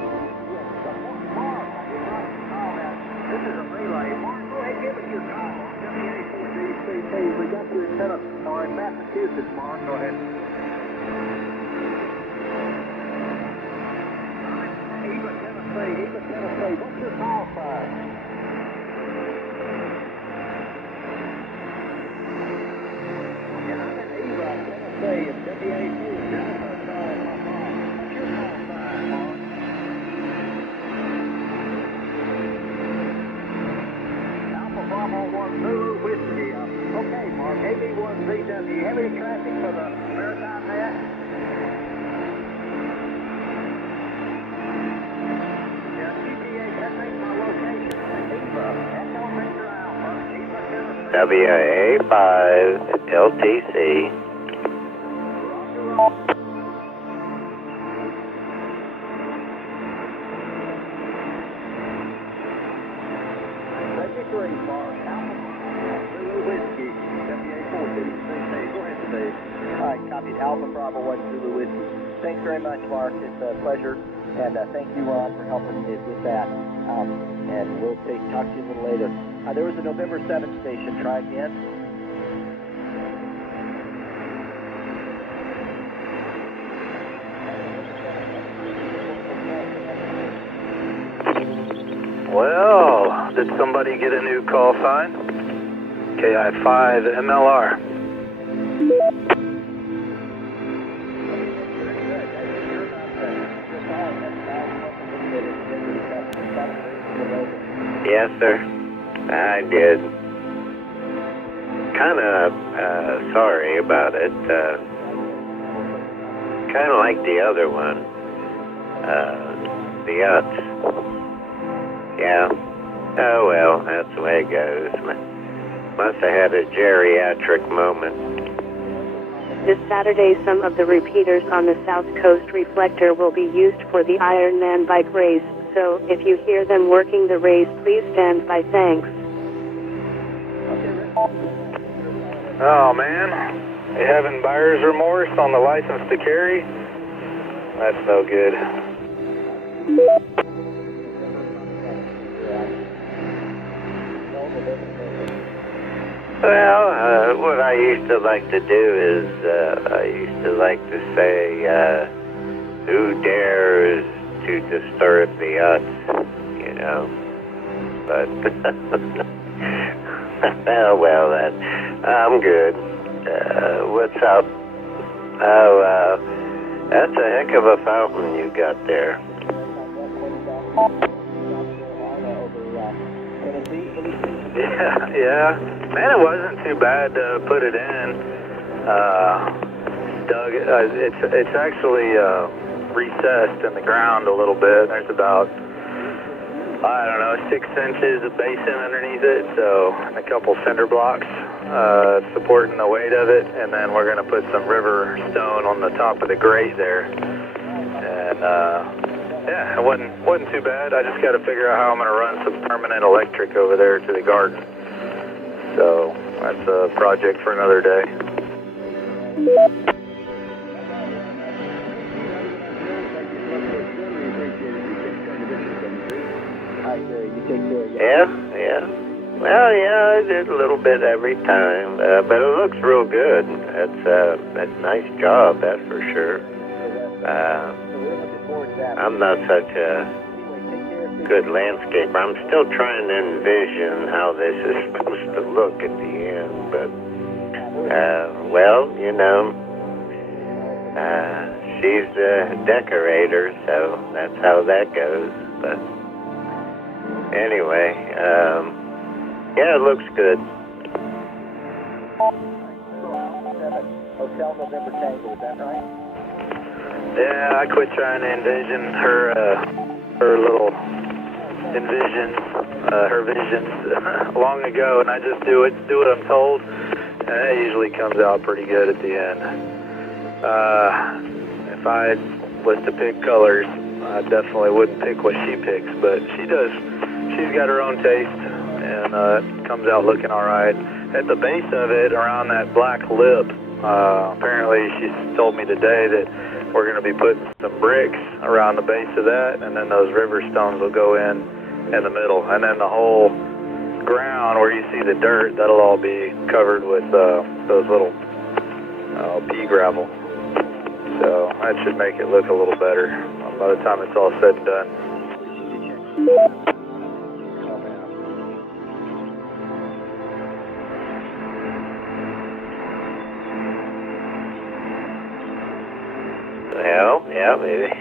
Yes. This is a relay. Mark, go ahead, give us your call. WA4DCT, we got your antenna in Massachusetts, Mark. Go ahead. Eva, Tennessee. What's your call sign? Eva, Tennessee, it's WA4. Zulu Whiskey. Okay, Mark, AB1ZW. Heavy traffic for the maritime net. Yeah, GTA, that makes my location. Eva, Echo Victor Alpha. Eva, Tennessee. WA5 LTC. Registering Mark, Alpha Zulu Whiskey. WA4DCT. Go ahead, Steve. All right, copied Alpha Bravo 1 Zulu Whiskey. Thanks very much, Mark. It's a pleasure. And thank you, Ron, for helping me with that. And we'll talk to you a little later. There was a November 7th station. Try again. Well, did somebody get a new call sign? KI5 MLR. Yes, sir. I did. Kind of sorry about it. kind of like the other one. The Uts. Yeah. Oh well, that's the way it goes. Must have had a geriatric moment. This Saturday, some of the repeaters on the South Coast reflector will be used for the Ironman bike race, so if you hear them working the race, please stand by. Thanks. Oh man, you having buyer's remorse on the license to carry? That's no good. Well, what I used to like to do is, I used to like to say, who dares to disturb the Uts, you know, but, well, I'm good. What's up? Oh, that's a heck of a fountain you got there. Yeah. Man, it wasn't too bad to put it in. Doug, it's actually recessed in the ground a little bit. There's about, I don't know, 6 inches of basin underneath it, so a couple cinder blocks supporting the weight of it, and then we're going to put some river stone on the top of the grate there. And yeah, it wasn't too bad. I just got to figure out how I'm going to run some permanent electric over there to the garden. So that's a project for another day. Yeah. Well, yeah, I did a little bit every time, but it looks real good. That's a nice job, that's for sure. I'm not such a good landscaper. I'm still trying to envision how this is supposed to look at the end, but, well, you know, she's a decorator, so that's how that goes, but anyway, yeah, it looks good. Hotel November Tango, is that right? Yeah, I quit trying to envision her little her visions long ago, and I just do what I'm told, and it usually comes out pretty good at the end. If I was to pick colors, I definitely wouldn't pick what she picks, but she does. She's got her own taste, and it comes out looking all right. At the base of it, around that black lip, apparently she told me today that we're going to be putting some bricks around the base of that, and then those river stones will go in the middle, and then the whole ground where you see the dirt, that'll all be covered with those little pea gravel. So that should make it look a little better by the time it's all said and done. Well, yeah, maybe.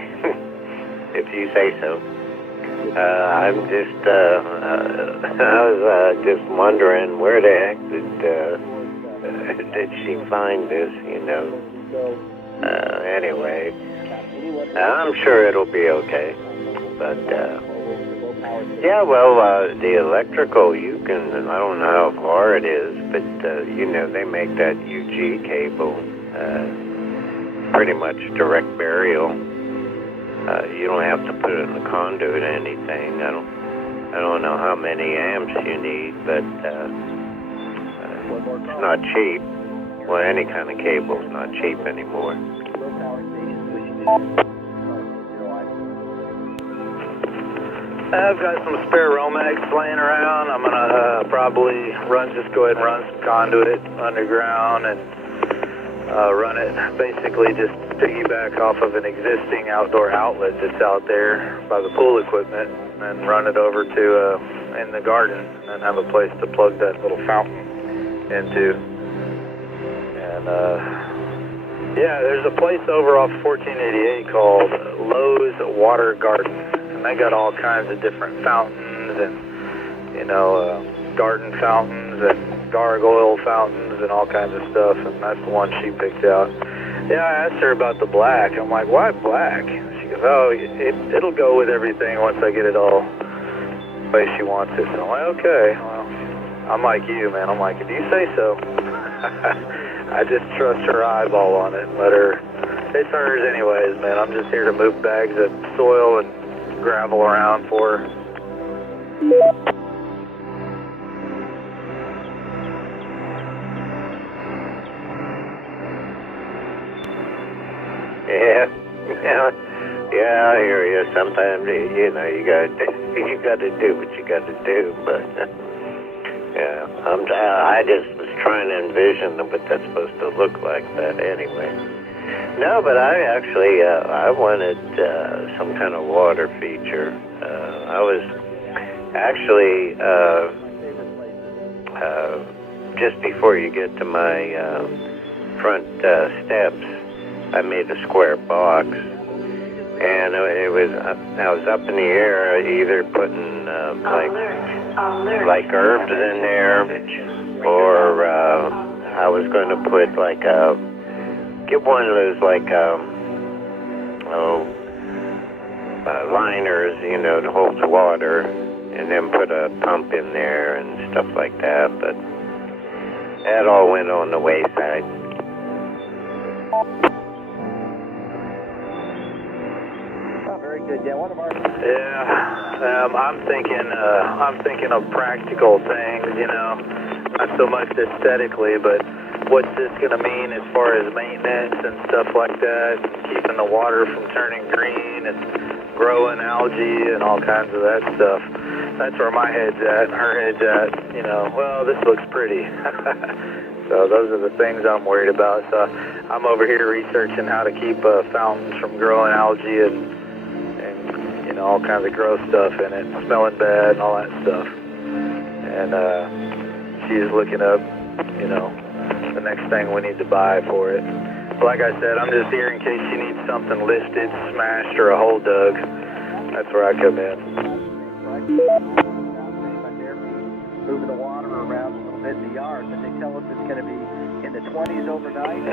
If you say so. I'm just, I was just wondering where the heck did she find this, you know? Anyway, I'm sure it'll be okay. But, yeah, well, the electrical, you can, I don't know how far it is, but, you know, they make that UG cable, pretty much direct burial. You don't have to put it in the conduit or anything. I don't know how many amps you need, but it's not cheap. Well, any kind of cable is not cheap anymore. I've got some spare Romex laying around. I'm gonna probably just go ahead and run some conduit underground and run it, basically just piggyback off of an existing outdoor outlet that's out there by the pool equipment, and run it over to in the garden, and have a place to plug that little fountain into. And yeah, there's a place over off 1488 called Lowe's Water Garden, and they got all kinds of different fountains, and you know, garden fountains and gargoyle fountains and all kinds of stuff, and that's the one she picked out. Yeah, I asked her about the black. I'm like, why black? She goes, oh, it'll go with everything once I get it all the way she wants it. So I'm like, okay. Well, I'm like you, man. I'm like, if you say so. I just trust her eyeball on it and let her. It's hers anyways, man. I'm just here to move bags of soil and gravel around for her. Yeah, I hear you. Sometimes, you know, you gotta do what you gotta do, but yeah, I just was trying to envision what that's supposed to look like that anyway. No, but I actually, I wanted some kind of water feature. I was actually, just before you get to my front steps, I made a square box, and it was I was up in the air, either putting like herbs in there, or I was going to put like get one of those like liners, you know, to hold the water, and then put a pump in there and stuff like that. But that all went on the wayside. Yeah, one of our. Yeah, I'm thinking of practical things, you know, not so much aesthetically, but what's this going to mean as far as maintenance and stuff like that, and keeping the water from turning green and growing algae and all kinds of that stuff. That's where my head's at, and her head's at, you know, well, this looks pretty. So those are the things I'm worried about. So I'm over here researching how to keep fountains from growing algae and you know, all kinds of gross stuff in it, smelling bad and all that stuff. And she's looking up, you know, the next thing we need to buy for it. But like I said, I'm just here in case she needs something lifted, smashed, or a hole dug. That's where I come in. Moving the water around a little bit in the yard, but they tell us it's going to be in the 20s overnight.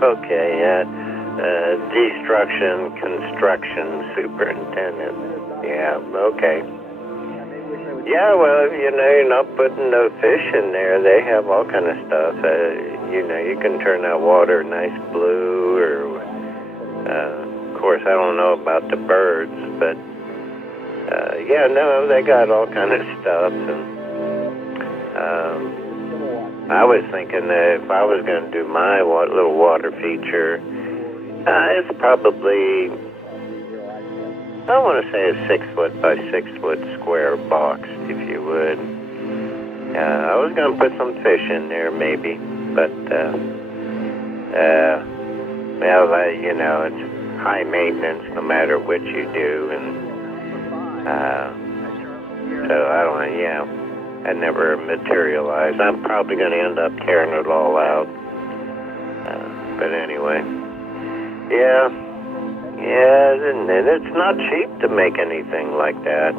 Okay, yeah. Destruction Construction Superintendent. Yeah, okay. Yeah, well, you know, you're not putting no fish in there. They have all kind of stuff. You know, you can turn that water nice blue, or, of course, I don't know about the birds, but, yeah, no, they got all kind of stuff. And, I was thinking that if I was going to do my little water feature, it's probably, I want to say a 6 foot by 6 foot square box, if you would. I was going to put some fish in there, maybe, but, well, you know, it's high maintenance no matter what you do, and, so I don't know, yeah, I never materialized. I'm probably going to end up tearing it all out, but anyway. Yeah, and it's not cheap to make anything like that.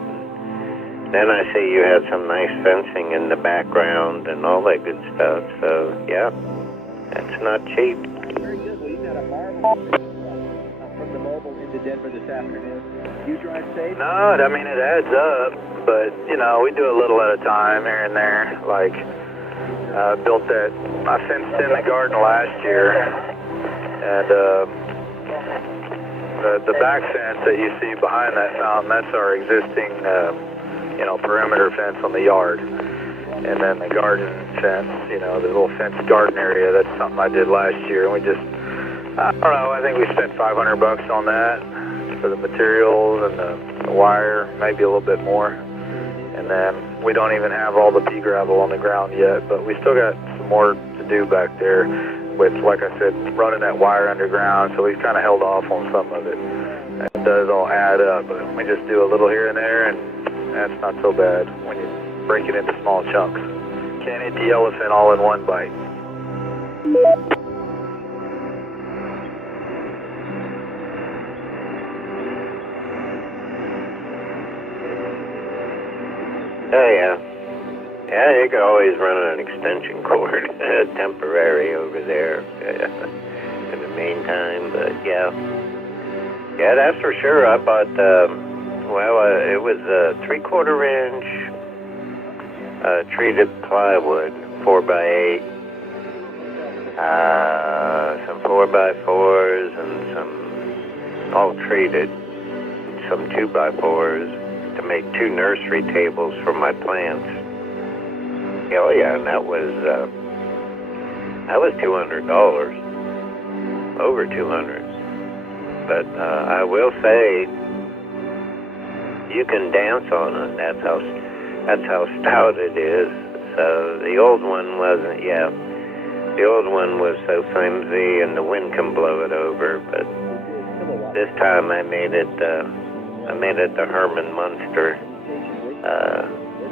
Then I see you had some nice fencing in the background and all that good stuff, so yeah, that's not cheap. Very good. Well, you got a marvel from the mobile into Denver this afternoon. You drive safe? No, I mean, it adds up, but, you know, we do a little at a time here and there. Like, I fenced in the garden last year, and, the back fence that you see behind that fountain, that's our existing, you know, perimeter fence on the yard. And then the garden fence, you know, the little fenced garden area, that's something I did last year. And we just, I don't know, I think we spent $500 on that for the materials and the wire, maybe a little bit more. And then we don't even have all the pea gravel on the ground yet, but we still got some more to do back there with, like I said, running that wire underground, so we've kind of held off on some of it. And it does all add up, but we just do a little here and there, and that's not so bad when you break it into small chunks. Can't eat the elephant all in one bite. Oh, yeah. Yeah, you could always run an extension cord, temporary over there. meantime, but yeah. Yeah, that's for sure. I bought, it was a 3/4 inch treated plywood, 4x8, some 4x4s, and some all treated, some 2x4s to make 2 nursery tables for my plants. Oh yeah, and that was $200, over 200. But I will say, you can dance on it. That's how stout it is. So the old one wasn't. Yeah, the old one was so flimsy, and the wind can blow it over. But this time I made it the Herman Munster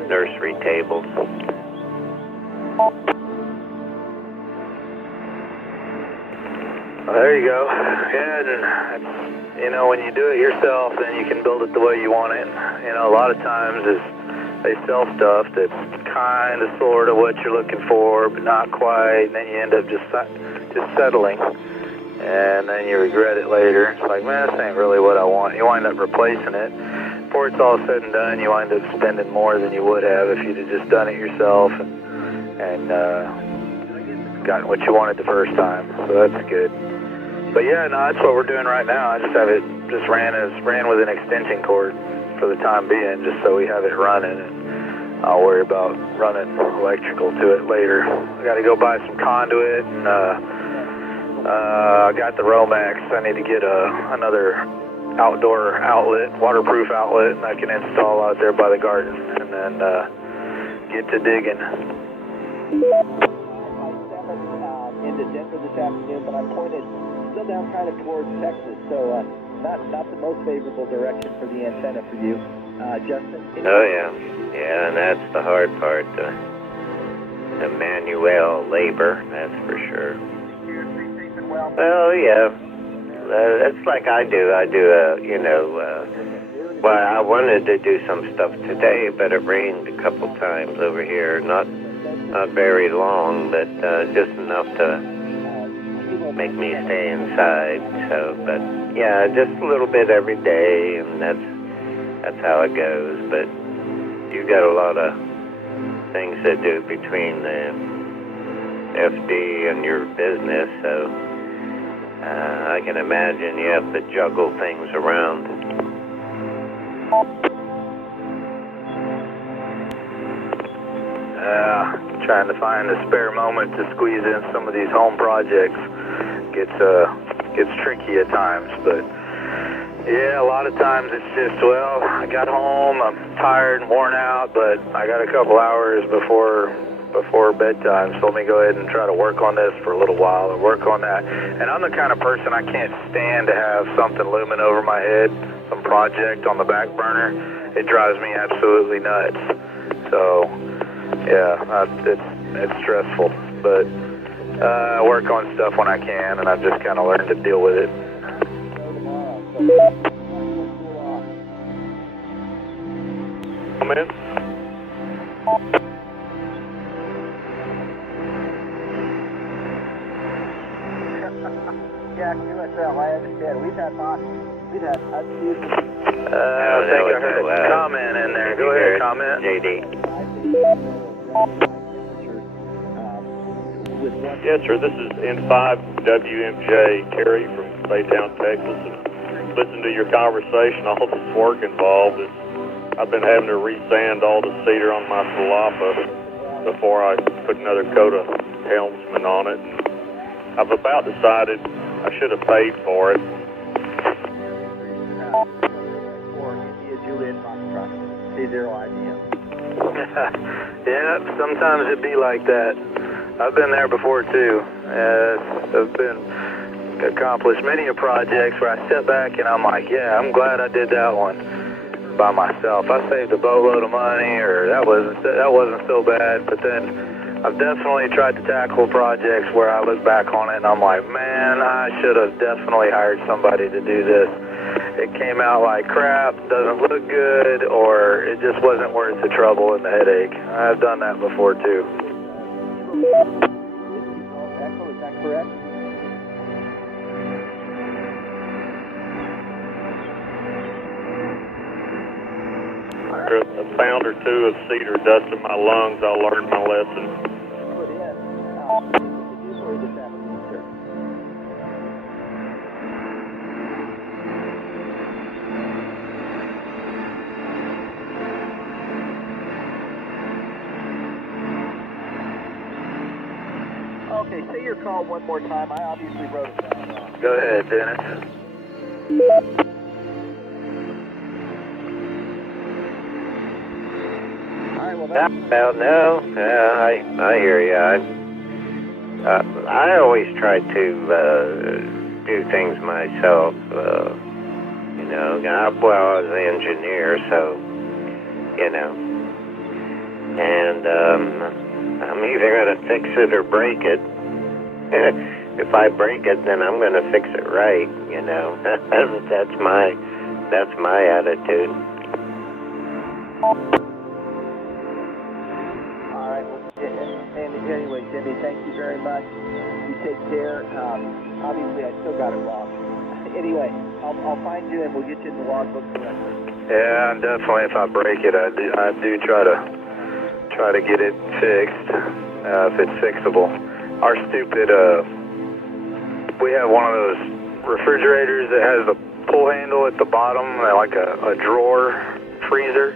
nursery tables. Well, there you go. Yeah, and you know, when you do it yourself, then you can build it the way you want it. You know, a lot of times they sell stuff that's kind of sort of what you're looking for, but not quite, and then you end up just settling, and then you regret it later. It's like, man, this ain't really what I want. You wind up replacing it. Before it's all said and done, you wind up spending more than you would have if you'd have just done it yourself and gotten what you wanted the first time. So that's good. But yeah, no, that's what we're doing right now. I just have it ran with an extension cord for the time being, just so we have it running, and I'll worry about running electrical to it later. I got to go buy some conduit, and I got the Romax. I need to get another outdoor outlet, waterproof outlet, and I can install out there by the garden, and then get to digging. Into Denver this afternoon, but I'm pointed still down kind of towards Texas, so not the most favorable direction for the antenna for you, Justin. Oh yeah, and that's the hard part, the manual labor, that's for sure. Well, yeah, it's like I do well, I wanted to do some stuff today, but it rained a couple times over here, not very long, but just enough to make me stay inside. So, but yeah, just a little bit every day, and that's how it goes. But you got a lot of things to do between the FD and your business, so I can imagine you have to juggle things around. Trying to find a spare moment to squeeze in some of these home projects gets tricky at times, but yeah, a lot of times it's just, well, I got home, I'm tired and worn out, but I got a couple hours before bedtime, so let me go ahead and try to work on this for a little while and work on that. And I'm the kind of person, I can't stand to have something looming over my head, some project on the back burner. It drives me absolutely nuts. So yeah, it's stressful, but I work on stuff when I can, and I've just kind of learned to deal with it. Come in. Yeah, QSL, I understand. We've had unused. I think I heard a comment in there. Go ahead, comment. JD. Yes, sir. This is N5WMJ Terry from Baytown, Texas. And listen to your conversation. All this work involved is I've been having to resand all the cedar on my Salapa before I put another coat of Helmsman on it. And I've about decided I should have paid for it. Yeah, sometimes it'd be like that. I've been there before too. I've been accomplished many projects where I sit back and I'm like, yeah, I'm glad I did that one by myself. I saved a boatload of money, or that wasn't so bad. But then I've definitely tried to tackle projects where I look back on it and I'm like, man, I should have definitely hired somebody to do this. It came out like crap, doesn't look good, or it just wasn't worth the trouble and the headache. I've done that before too. Echo, is that correct? after a pound or two of cedar dust in my lungs, I'll learn my lesson. Put in, for you this afternoon, sir. Okay, say your call one more time. I obviously wrote it down wrong. Go ahead, Dennis. Well, no, I hear you. I always try to do things myself. You know, well, I was an engineer, so you know, and I'm either gonna fix it or break it. If I break it, then I'm gonna fix it right. You know, that's my attitude. Anyway, Jimmy, thank you very much. You take care. Obviously, I still got it wrong. Anyway, I'll find you and we'll get you in the logbook. Yeah, and definitely if I break it, I do try to get it fixed if it's fixable. Our stupid, we have one of those refrigerators that has the pull handle at the bottom, like a drawer freezer,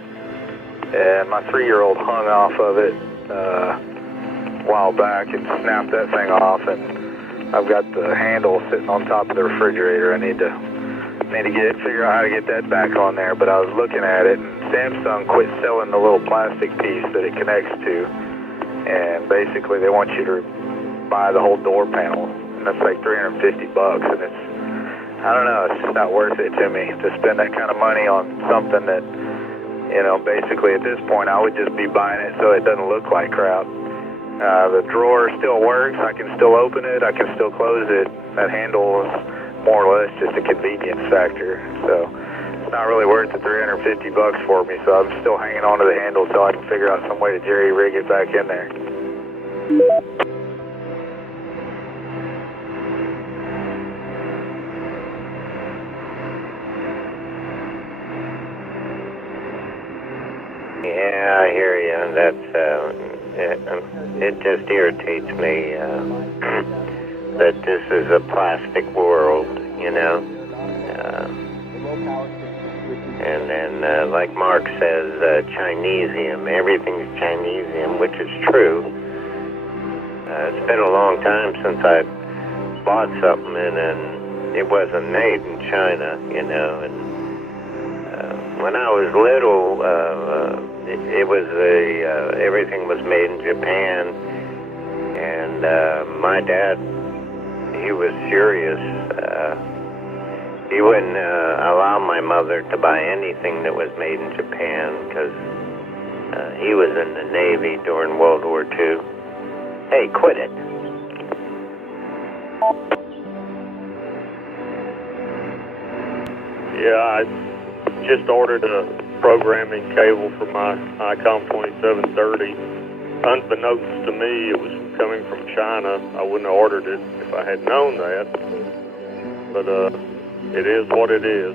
and my 3-year-old hung off of it a while back and snapped that thing off, and I've got the handle sitting on top of the refrigerator. I need to figure out how to get that back on there. But I was looking at it, and Samsung quit selling the little plastic piece that it connects to, and basically they want you to buy the whole door panel, and that's like $350, and it's, I don't know, it's just not worth it to me to spend that kind of money on something that, you know, basically at this point I would just be buying it so it doesn't look like crap. The drawer still works, I can still open it, I can still close it. That handle is more or less just a convenience factor, so it's not really worth the $350 for me, so I'm still hanging on to the handle until I can figure out some way to jerry-rig it back in there. Yeah, I hear you. It just irritates me that this is a plastic world, you know. And then, like Mark says, Chinesium. Everything's Chinesium, which is true. It's been a long time since I bought something and it wasn't made in China, you know. And when I was little, it was everything was made in Japan, and my dad, he was furious. He wouldn't allow my mother to buy anything that was made in Japan because he was in the Navy during World War II. Hey, quit it. Yeah, I just ordered a programming cable for my ICOM 2730. Unbeknownst to me, it was coming from China. I wouldn't have ordered it if I had known that. But it is what it is.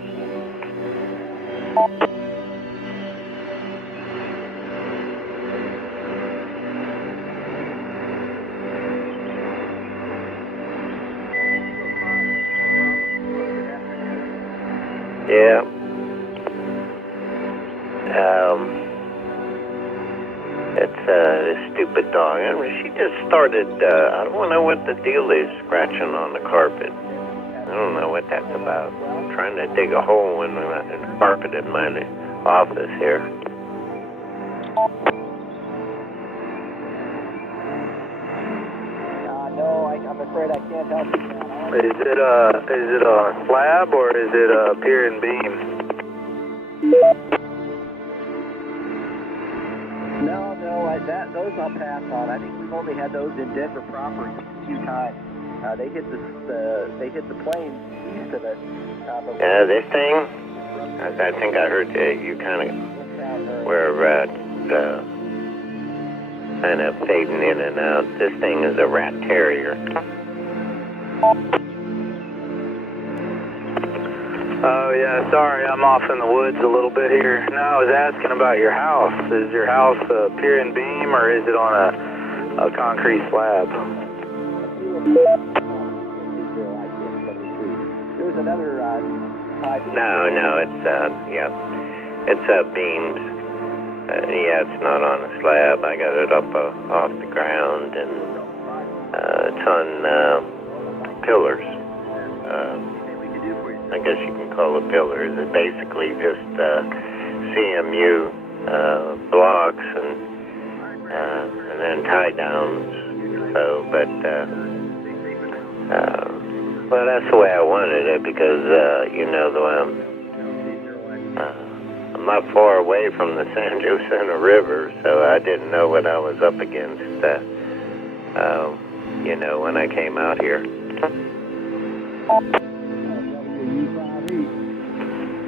Yeah. It's this stupid dog. I mean, she just started, I don't know what the deal is, scratching on the carpet. I don't know what that's about. I'm trying to dig a hole in the carpet in my office here. No, I'm afraid I can't help you. Is it a slab or is it a pier and beam? No, those I'll pass on. I think we've only had those in Denver proper a few times. They hit the plane east of it. This thing, I think I heard you kind of were kind of fading in and out. This thing is a rat terrier. Oh, yeah, sorry, I'm off in the woods a little bit here. No, I was asking about your house. Is your house a pier and beam, or is it on a concrete slab? There's another No, it's, yeah. It's beams. Yeah, it's not on a slab. I got it up off the ground, and it's on pillars. I guess you can call it pillars. It's basically just CMU blocks and then tie downs. So, but well, that's the way I wanted it because you know I'm not far away from the San Jacinto River, so I didn't know what I was up against. You know, when I came out here.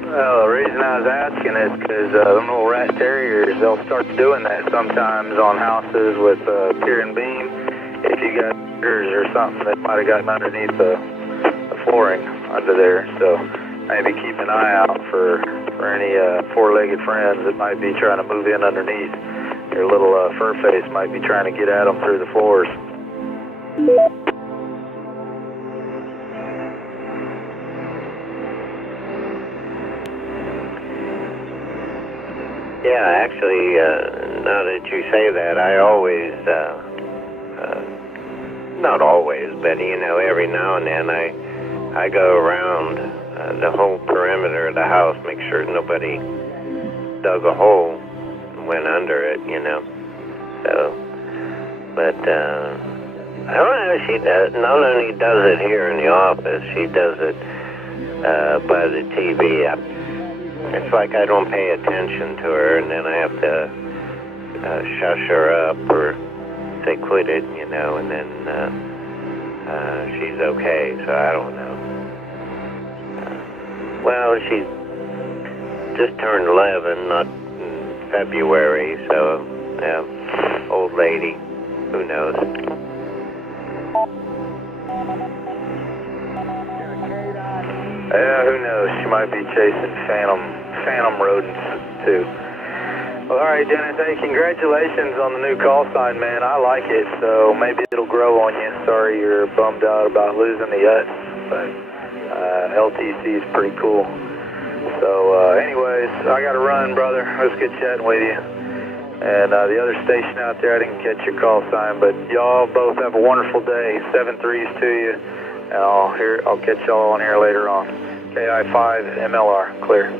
Well, the reason I was asking is because them little rat terriers, they'll start doing that sometimes on houses with pier and beam. If you got critters or something that might have gotten underneath the flooring under there, so maybe keep an eye out for any four-legged friends that might be trying to move in underneath. Your little fur face might be trying to get at them through the floors. Yeah, actually, now that you say that, I always, not always, but you know, every now and then I go around the whole perimeter of the house, make sure nobody dug a hole and went under it, you know. So, but I don't know, she does, not only does it here in the office, she does it by the TV. It's like I don't pay attention to her, and then I have to shush her up or say quit it, you know, and then she's okay, so I don't know. Well, she just turned 11, not in February, so, yeah, old lady, who knows. Yeah, who knows? She might be chasing phantom rodents, too. Well, all right, Dennis, hey, congratulations on the new call sign, man. I like it, so maybe it'll grow on you. Sorry you're bummed out about losing the UTS, but LTC is pretty cool. So, anyways, I got to run, brother. It was good chatting with you. And the other station out there, I didn't catch your call sign, but y'all both have a wonderful day. 7-3s to you. And I'll catch y'all on here later on. KI5 MLR, clear.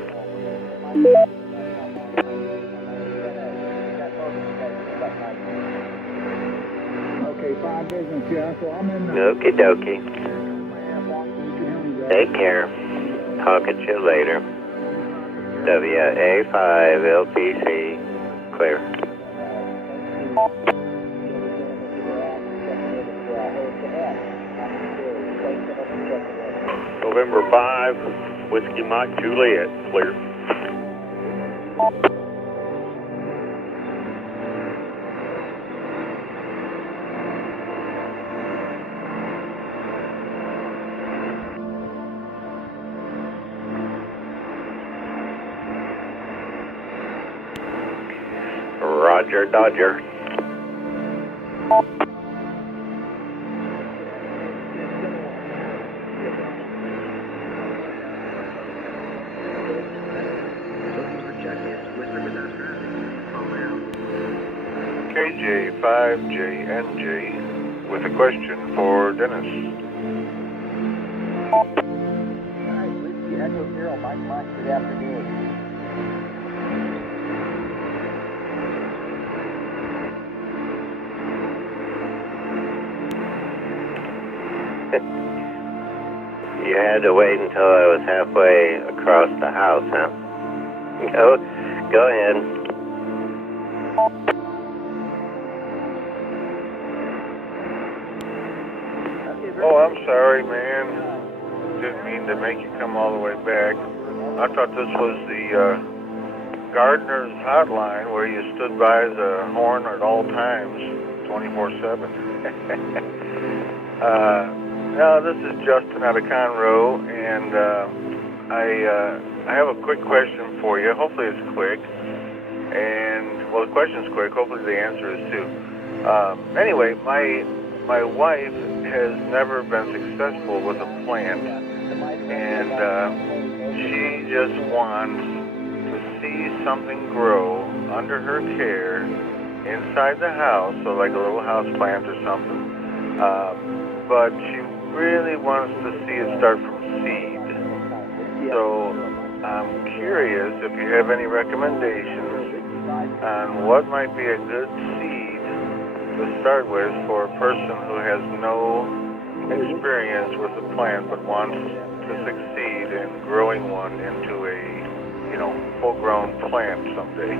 Okay, 5 business, yeah, so I'm in Okie dokie. Take care. Talk at you later. WA5 LTC, clear. November 5, Whiskey Mike Juliet, clear. Roger, Dodger. KJ5JNJ with a question for Dennis. Good afternoon. You had to wait until I was halfway across the house, huh? Go ahead. Oh, I'm sorry, man. Didn't mean to make you come all the way back. I thought this was the gardener's hotline where you stood by the horn at all times, 24/7. No, this is Justin out of Conroe, and I have a quick question for you. Hopefully it's quick. And, well, the question's quick. Hopefully the answer is too. Anyway, my wife has never been successful with a plant. And she just wants to see something grow under her care inside the house, so like a little house plant or something. But she really wants to see it start from seed. So I'm curious if you have any recommendations on what might be a good seed to start with for a person who has no experience with a plant but wants to succeed in growing one into a, you know, full-grown plant someday.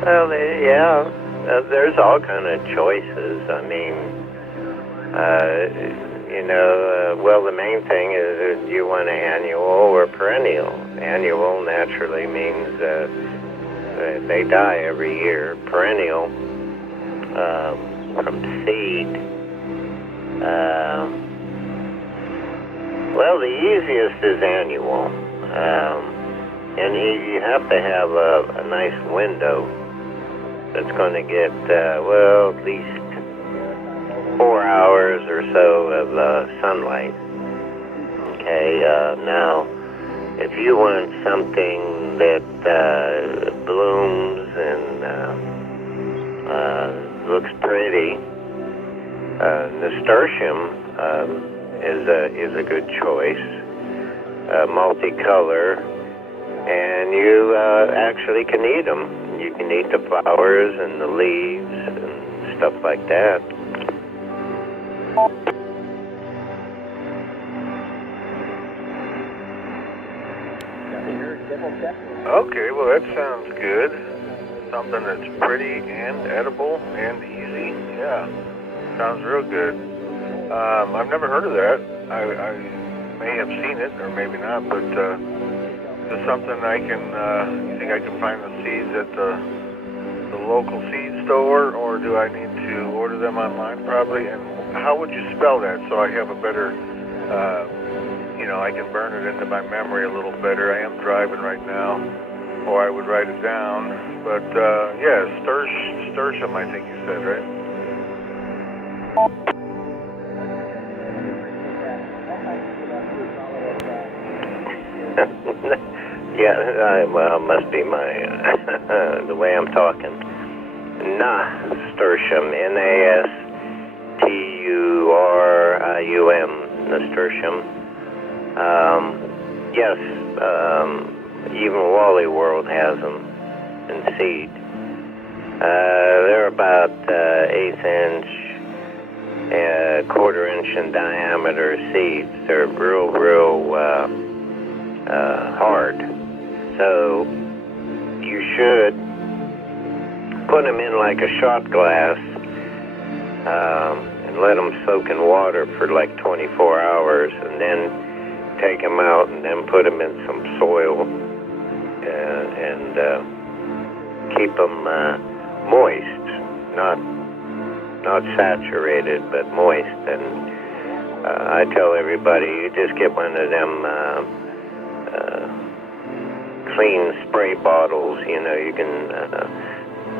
Well, yeah, there's all kind of choices. I mean, you know, well, the main thing is do you want an annual or perennial? Annual naturally means they die every year. Perennial, from seed, well, the easiest is annual. And you have to have a nice window that's going to get, well, at least 4 hours or so of sunlight. Okay, now, if you want something that blooms and looks pretty, nasturtium is a good choice, multicolor, and you actually can eat them. You can eat the flowers and the leaves and stuff like that. Okay, well that sounds good. Something that's pretty and edible and easy. Yeah, sounds real good. I've never heard of that. I may have seen it or maybe not, but is it something I can, you think I can find the seeds at the local seed store, or do I need to order them online probably? And how would you spell that so I have a better, you know, I can burn it into my memory a little better. I am driving right now, or I would write it down. But, yeah, nasturtium, I think you said, right? Yeah, well, it must be my, the way I'm talking. Nasturtium, Nasturtium, nasturtium. Yes, even Wally World has them in seed. They're about 1/8 inch, 1/4 inch in diameter seeds. They're real hard. So you should put them in like a shot glass and let them soak in water for like 24 hours, and then take them out and then put them in some soil and keep them moist, not saturated, but moist. And I tell everybody, you just get one of them clean spray bottles, you know, you can,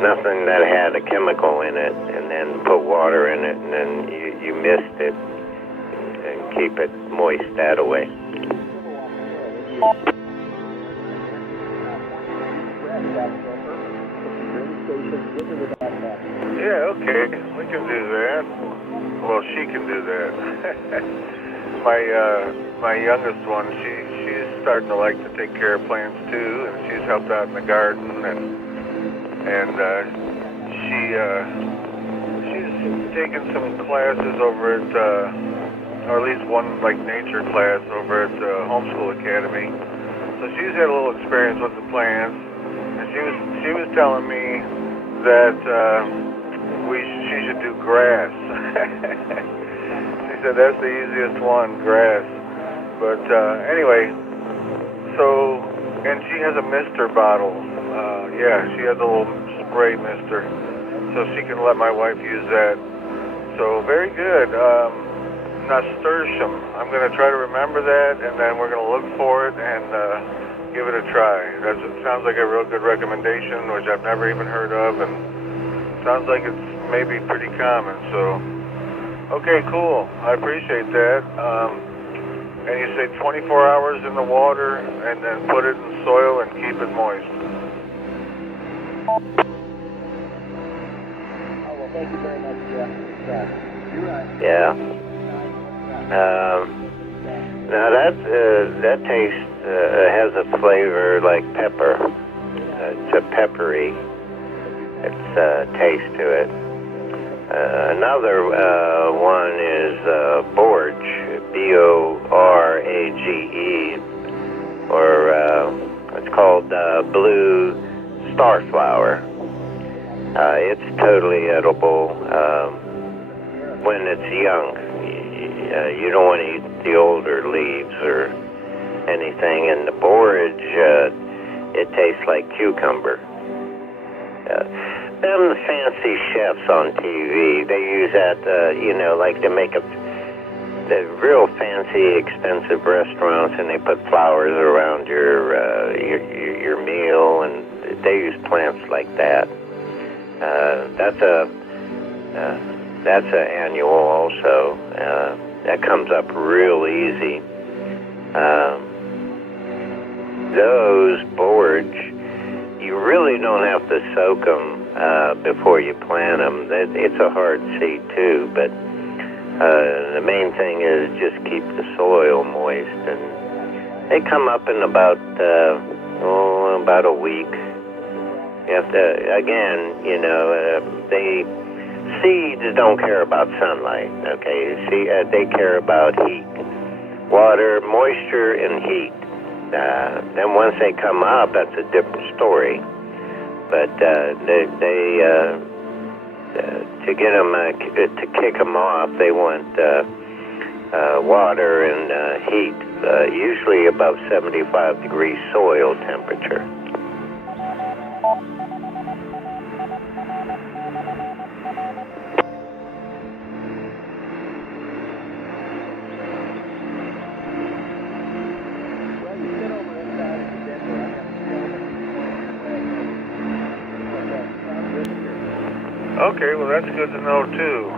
nothing that had a chemical in it, and then put water in it, and then you mist it and keep it moist that way. Yeah, okay, we can do that. Well, she can do that. My youngest one, she's starting to like to take care of plants too, and she's helped out in the garden, and she's taken some classes over at, or at least one like nature class over at Homeschool Academy. So she's had a little experience with the plants, and she was telling me that she should do grass. She said that's the easiest one, grass. But anyway, so, and she has a mister bottle. Yeah, she has a little great, mister. So she can let my wife use that. So very good. Nasturtium. I'm going to try to remember that, and then we're going to look for it and give it a try. That sounds like a real good recommendation, which I've never even heard of, and sounds like it's maybe pretty common. So, okay, cool. I appreciate that. And you say 24 hours in the water, and then put it in soil and keep it moist. Oh, well, thank you very much, Jeff. You're right. Yeah. Now that taste has a flavor like pepper. It's a peppery taste to it. Another one is borage, B-O-R-A-G-E, or it's called blue starflower. It's totally edible when it's young. You don't want to eat the older leaves or anything. And the borage, it tastes like cucumber. Them fancy chefs on TV, they use that, like to make the real fancy, expensive restaurants, and they put flowers around your meal, and they use plants like that. That's an annual also. That comes up real easy. Those borage, you really don't have to soak them before you plant them. It's a hard seed too, but the main thing is just keep the soil moist, and they come up in about a week. You have to, again, seeds don't care about sunlight, okay? See, they care about heat, water, moisture, and heat. Then once they come up, that's a different story. But to get them, to kick them off, they want water and heat, usually above 75 degrees soil temperature. Okay, well that's good to know too.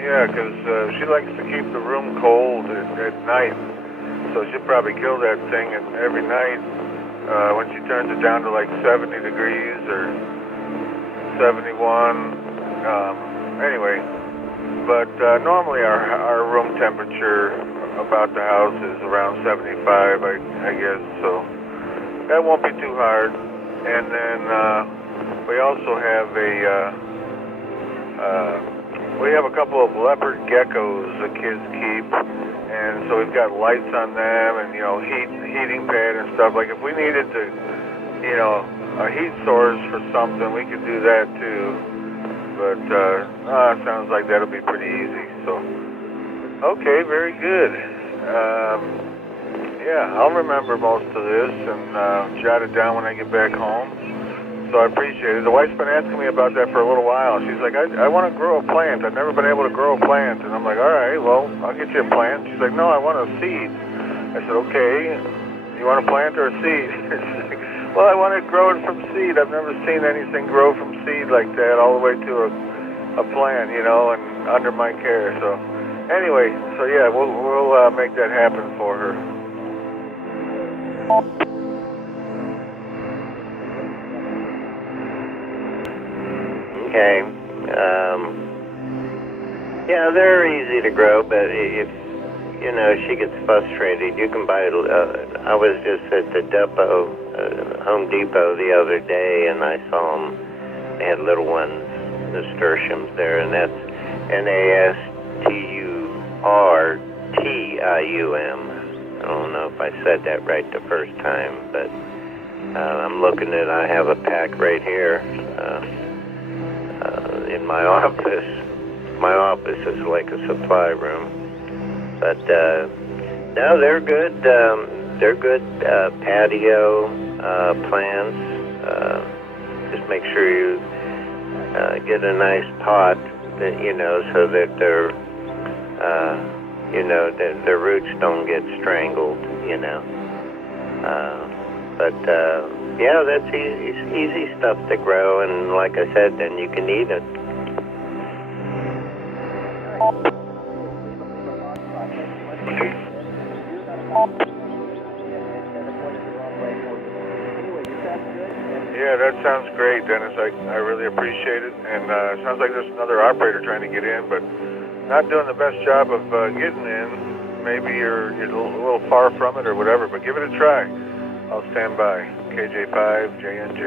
Yeah, because she likes to keep the room cold at night, so she'll probably kill that thing every night when she turns it down to like 70 degrees or 71. Anyway, but normally our room temperature about the house is around 75, I guess, so that won't be too hard. And then we also have we have a couple of leopard geckos the kids keep, and so we've got lights on them and, heating pad and stuff. Like if we needed to, a heat source for something, we could do that too. But it sounds like that'll be pretty easy. So, okay, very good. Yeah, I'll remember most of this and jot it down when I get back home. So I appreciate it. The wife's been asking me about that for a little while. She's like, I want to grow a plant. I've never been able to grow a plant. And I'm like, all right, well, I'll get you a plant. She's like, no, I want a seed. I said, okay, you want a plant or a seed? She's like, well, I want to grow it from seed. I've never seen anything grow from seed like that all the way to a plant, and under my care. So anyway, so yeah, we'll make that happen for her. Okay. Yeah, they're easy to grow, but if she gets frustrated, you can buy. I was just at the depot, Home Depot, the other day, and I saw them. They had little ones, nasturtiums there, and that's Nasturtium. I don't know if I said that right the first time, but I'm looking at. I have a pack right here. In my office. My office is like a supply room. But no, they're good. They're good patio plants. Just make sure you get a nice pot that, so that their their roots don't get strangled, But yeah, that's easy stuff to grow, and like I said, then you can eat it. Yeah, that sounds great, Dennis. I really appreciate it. And it sounds like there's another operator trying to get in, but not doing the best job of getting in. Maybe you're a little far from it or whatever, but give it a try. I'll stand by. KJ5JNJ.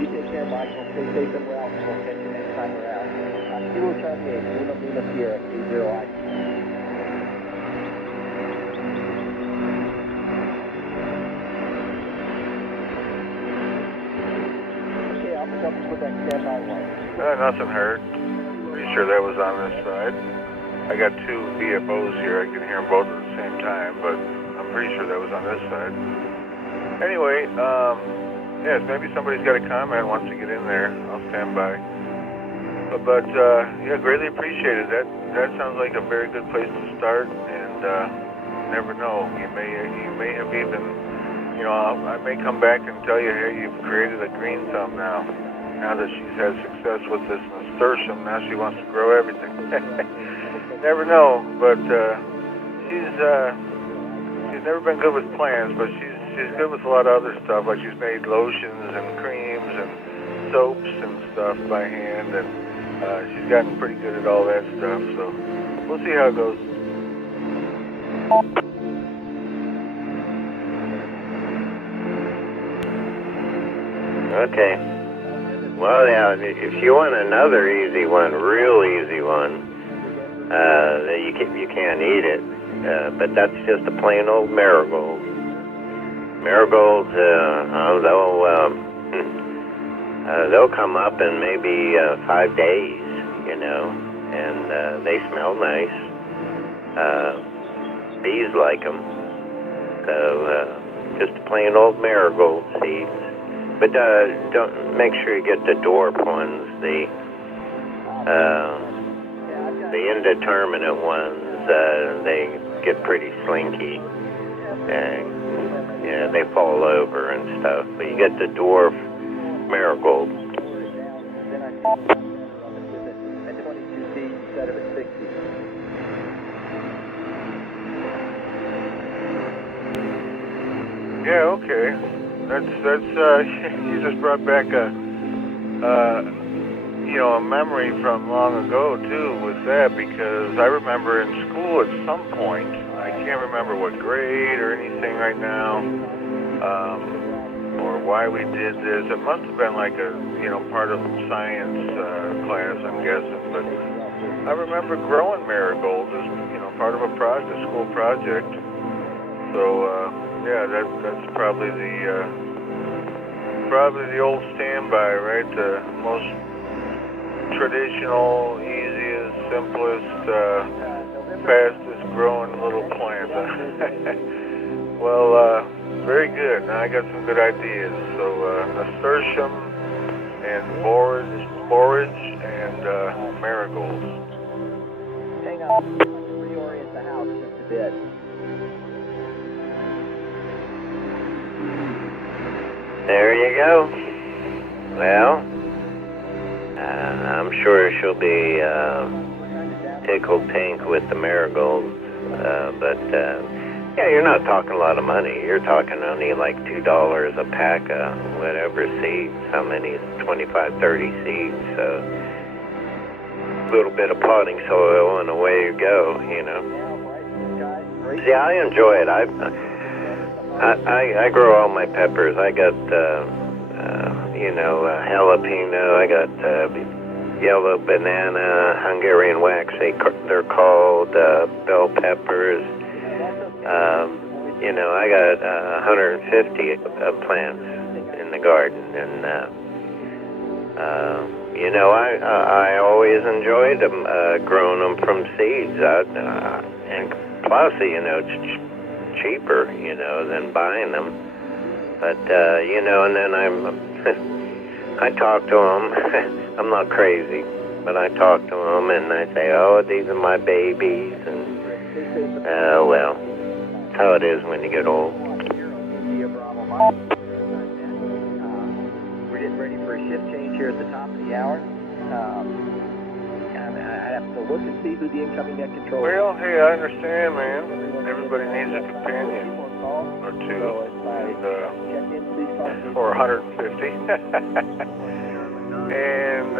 You take care, Michael. Stay safe and well. We'll catch you next time around. Kilo Charlie 8, Lima Sierra, 30I. Okay, I'll pick up with that standby one. Nothing heard. Pretty sure that was on this side. I got two VFOs here. I can hear them both at the same time, but I'm pretty sure that was on this side. Anyway, yes, maybe somebody's got a comment, wants to get in there. I'll stand by. But yeah, greatly appreciated. That sounds like a very good place to start, and never know. You may have even, I may come back and tell you, hey, you've created a green thumb now. Now that she's had success with this nasturtium, now she wants to grow everything. Never know, but she's never been good with plants, but she's good with a lot of other stuff. Like she's made lotions and creams and soaps and stuff by hand, and she's gotten pretty good at all that stuff. So we'll see how it goes. Okay. Well, yeah. If you want another easy one, real easy one. You can't eat it, but that's just a plain old marigold. Marigolds, they'll come up in maybe 5 days, and they smell nice. Bees like them, so just a plain old marigold seeds. But don't make sure you get the dwarf ones, the indeterminate ones. They get pretty slinky, and they fall over and stuff. But you get the dwarf marigold. Yeah, okay. That's you just brought back a memory from long ago too with that, because I remember in school at some point, I can't remember what grade or anything right now, or why we did this. It must have been like a part of science class, I'm guessing. But I remember growing marigolds as part of a school project. So yeah, that's probably the old standby, right? The most traditional, easiest, simplest, fastest growing little plant. Well, very good. Now I got some good ideas. So nasturtium and borage and marigolds. Hang on, reorient the house just a bit. There you go. Well, I'm sure she'll be tickled pink with the marigolds, but yeah, you're not talking a lot of money. You're talking only like $2 a pack of whatever seeds. How many? 25, 30 seeds. So a little bit of potting soil and away you go. Yeah, I enjoy it. I grow all my peppers. I got jalapeno. I got yellow banana, Hungarian wax. They're called bell peppers. I got 150 plants in the garden, and I always enjoyed them, growing them from seeds. And plus, cheaper, you know, than buying them. But, you know, and then I talk to them. I'm not crazy, but I talk to them and I say, oh, these are my babies. And, well, that's how it is when you get old. We're getting ready for a shift change here at the top of the hour. I have to look and see who the incoming net controller is. Well, hey, I understand, man. Everybody needs a companion or two, or 150. And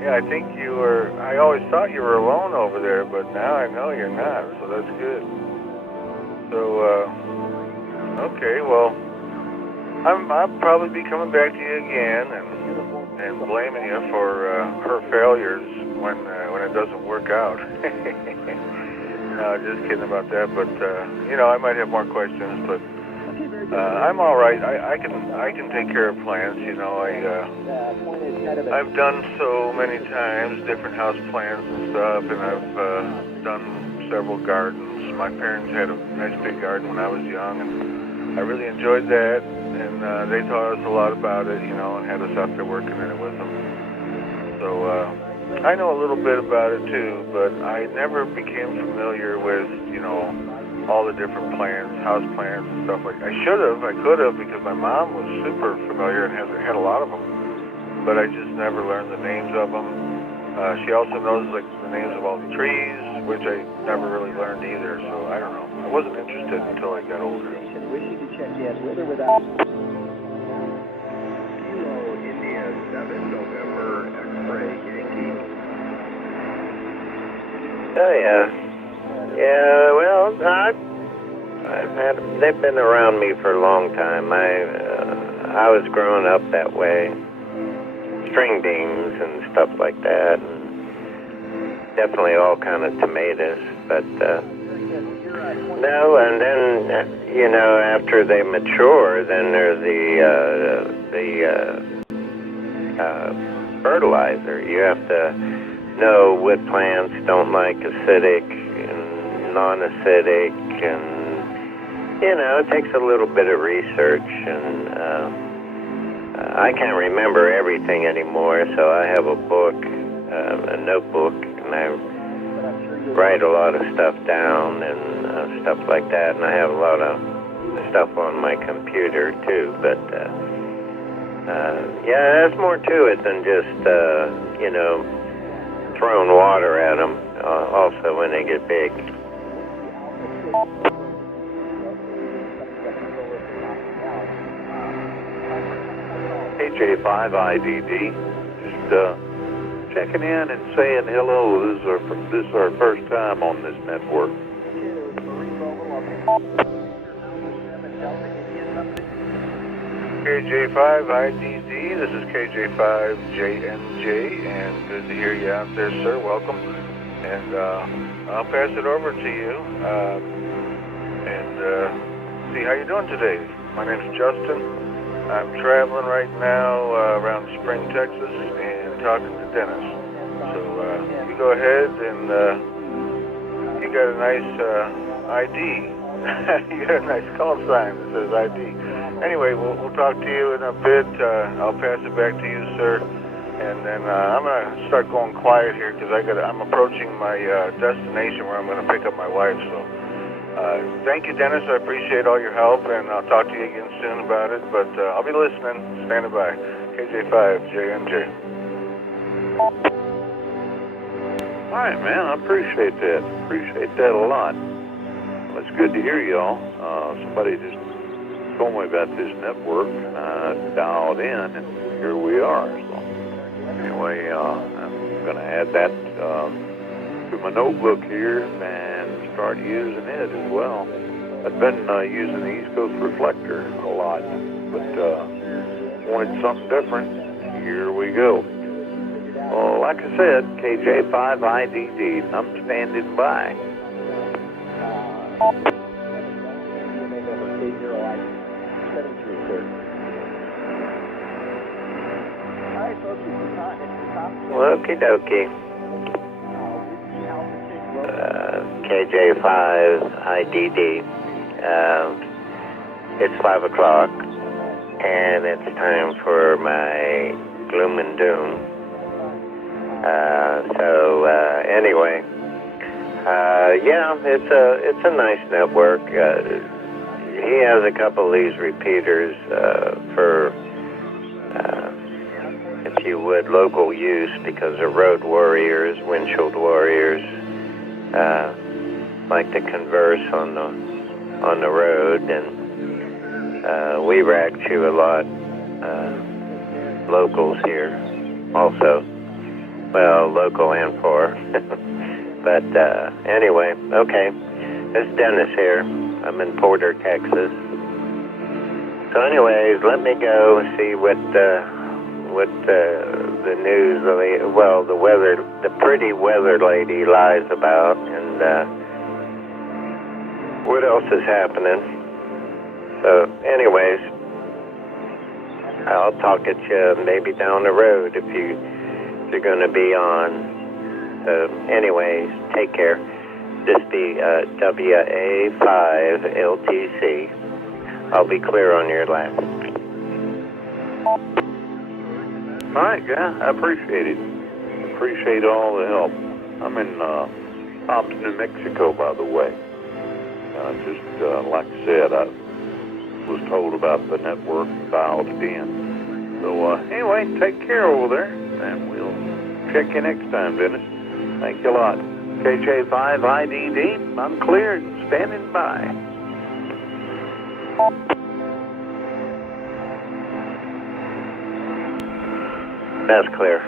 yeah, I think you were. I always thought you were alone over there, but now I know you're not. So that's good. So okay, well, I'll probably be coming back to you again and blaming you for her failures when it doesn't work out. No, just kidding about that. But you know, I might have more questions, but I'm all right. I can take care of plants. You know, I've done so many times different house plants and stuff, and I've done several gardens. My parents had a nice big garden when I was young, and I really enjoyed that. And they taught us a lot about it, you know, and had us out there working in it with them. So I know a little bit about it too, but I never became familiar with, you know, all the different plants, house plants and stuff like that. I could have, because my mom was super familiar and had a lot of them, but I just never learned the names of them. She also knows like the names of all the trees, which I never really learned either, so I don't know. I wasn't interested until I got older. Wishing to check yes with or without. India 7 November X-ray Yankee. Oh, yeah. Yeah, well, they've been around me for a long time. I was growing up that way. String beans and stuff like that. And definitely all kind of tomatoes. But, no, and then, you know, after they mature, then there's the fertilizer. You have to know what plants don't like acidic and non-acidic, and you know, it takes a little bit of research, and I can't remember everything anymore, so I have a book, a notebook, and I write a lot of stuff down and stuff like that, and I have a lot of stuff on my computer too, but yeah, there's more to it than just you know, throwing water at them, also when they get big. KJ5IDD, just checking in and saying hello. This is our first time on this network. KJ5IDD, this is KJ5JNJ, and good to hear you out there, sir. Welcome. And I'll pass it over to you and see how you're doing today. My name's Justin. I'm traveling right now around Spring, Texas, and talking to Dennis. So you go ahead, and you got a nice ID. You got a nice call sign that says ID. Anyway, we'll talk to you in a bit. I'll pass it back to you, sir. And then I'm going to start going quiet here because I'm approaching my destination where I'm going to pick up my wife. So thank you, Dennis. I appreciate all your help, and I'll talk to you again soon about it. But I'll be listening. Standing by. KJ5JMJ. All right, man. I appreciate that. Appreciate that a lot. Well, it's good to hear y'all. Somebody just told me about this network, and I dialed in, and here we are. So anyway, I'm going to add that to my notebook here and start using it as well. I've been using the East Coast reflector a lot, but wanted something different. Here we go. Well, like I said, KJ5IDD, I'm standing by. Okie dokie. KJ5IDD. It's 5 o'clock, and it's time for my gloom and doom. Anyway, yeah, it's a nice network. He has a couple of these repeaters for, if you would, local use, because they're road warriors, windshield warriors, like to converse on the road, and we rag chew a lot, locals here also. Well, local and poor. But anyway, okay. It's Dennis here. I'm in Porter, Texas. So anyways, let me go see what the news, the pretty weather lady lies about, and what else is happening. So anyways, I'll talk at you maybe down the road if you're going to be on. So anyways, take care. This be WA5LTC. I'll be clear on your last. All right, yeah, I appreciate it. Appreciate all the help. I'm in Thompson, New Mexico, by the way. Just like I said, I was told about the network and dialed it in. So anyway, take care over there, and we'll check you next time, Dennis. Thank you a lot. KJ5IDD, I'm cleared, standing by. That's clear.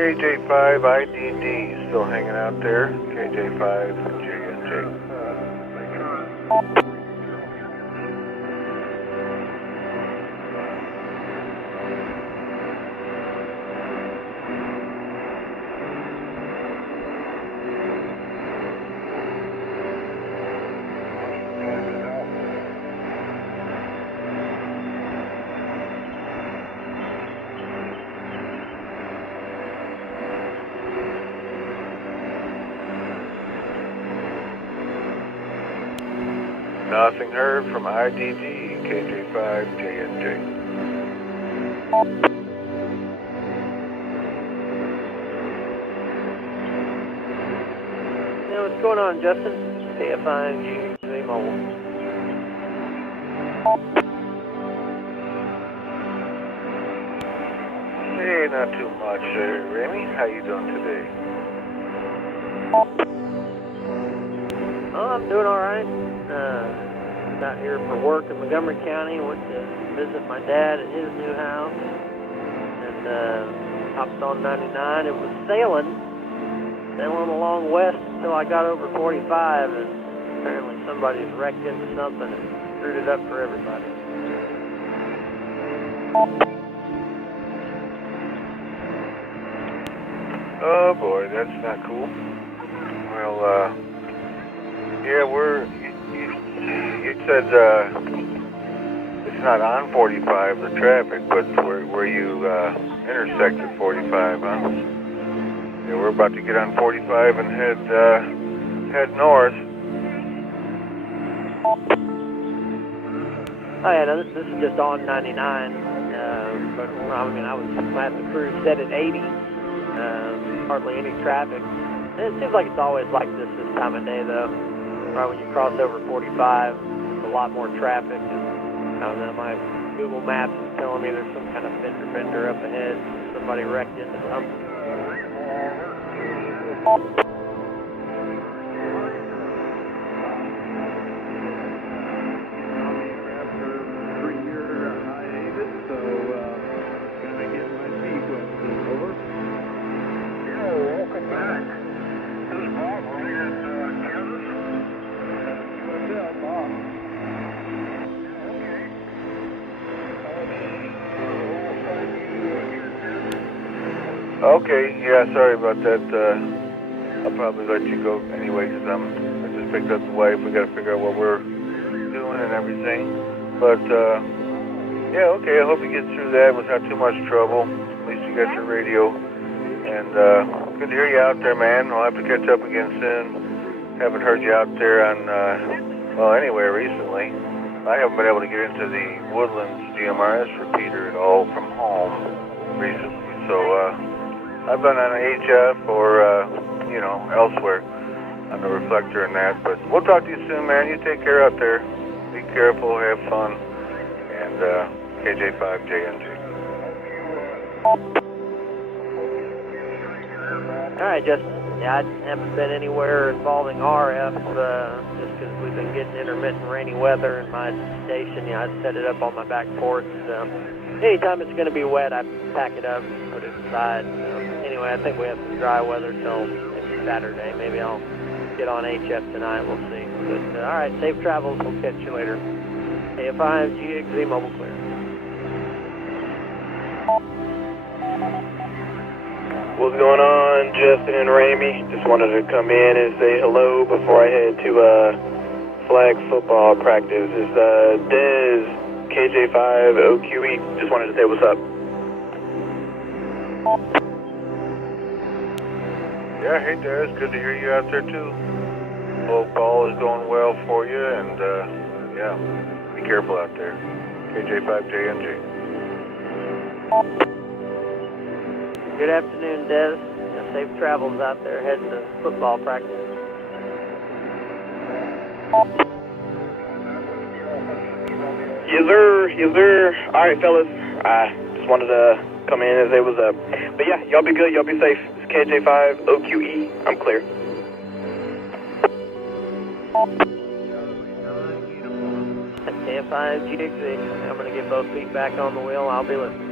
KJ5IDD still hanging out there. KJ5JNJ. Nothing heard from IDD, KJ5JNJ. Yeah, what's going on, Justin? KFI, mobile. Hey, not too much, Remy. How you doing today? Oh, I'm doing all right. Out here for work in Montgomery County. Went to visit my dad at his new house, and hopped on 99. It was sailing along west until I got over 45, and apparently somebody's wrecked into something and screwed it up for everybody. Oh boy, that's not cool. Well, yeah, you said it's not on 45, the traffic, but where you intersected 45, huh? Yeah, we're about to get on 45 and head north. Oh yeah, no, this is just on 99. But I mean, I had the crew set at 80. Hardly any traffic. And it seems like it's always like this time of day, though. Right when you cross over 45, a lot more traffic. And I don't know, my Google Maps is telling me there's some kind of fender bender up ahead. Somebody wrecked into something. Okay, yeah, sorry about that. I'll probably let you go anyway because I just picked up the wife. We got to figure out what we're doing and everything. But, yeah, okay, I hope you get through that without too much trouble. At least you got your radio. And good to hear you out there, man. I'll have to catch up again soon. Haven't heard you out there on, well, anywhere recently. I haven't been able to get into the Woodlands GMRS repeater at all from home recently. So, I've been on HF or, you know, elsewhere on the reflector and that. But we'll talk to you soon, man. You take care out there. Be careful, have fun. And KJ5JNG. All right, Justin. Yeah, I haven't been anywhere involving RF just because we've been getting intermittent rainy weather in my station. Yeah, I set it up on my back porch. So anytime it's going to be wet, I pack it up and put it aside. Anyway, I think we have some dry weather till maybe Saturday. Maybe I'll get on HF tonight. We'll see. But, all right, safe travels. We'll catch you later. KF5, GXZ, mobile clear. What's going on, Justin and Ramey? Just wanted to come in and say hello before I head to flag football practice. It's Dez, KJ5OQE. Just wanted to say what's up. Yeah, hey Dez, good to hear you out there too. Hope all is going well for you, and yeah, be careful out there. KJ5JNG. Good afternoon, Des. Safe travels out there heading to football practice. Yes, sir. Yes, sir. All right, fellas. I just wanted to come in and say what's up. But yeah, y'all be good. Y'all be safe. It's KJ5OQE. I'm clear. KF5 GXZ. I'm going to get both feet back on the wheel. I'll be listening.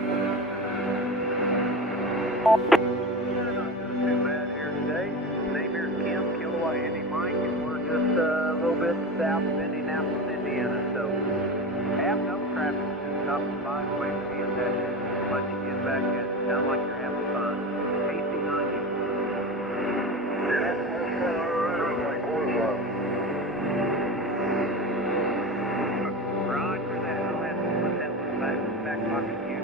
Not too bad here today. Name here is Kim, Kilowatt Indy Mike, and we're just a little bit south of Indianapolis, Indiana. So, have no traffic. Just stop the byway and be in that. Let you get back in. Sound like you're having fun. AC90. Roger that. I'll have to put that one back in the back pocket of you.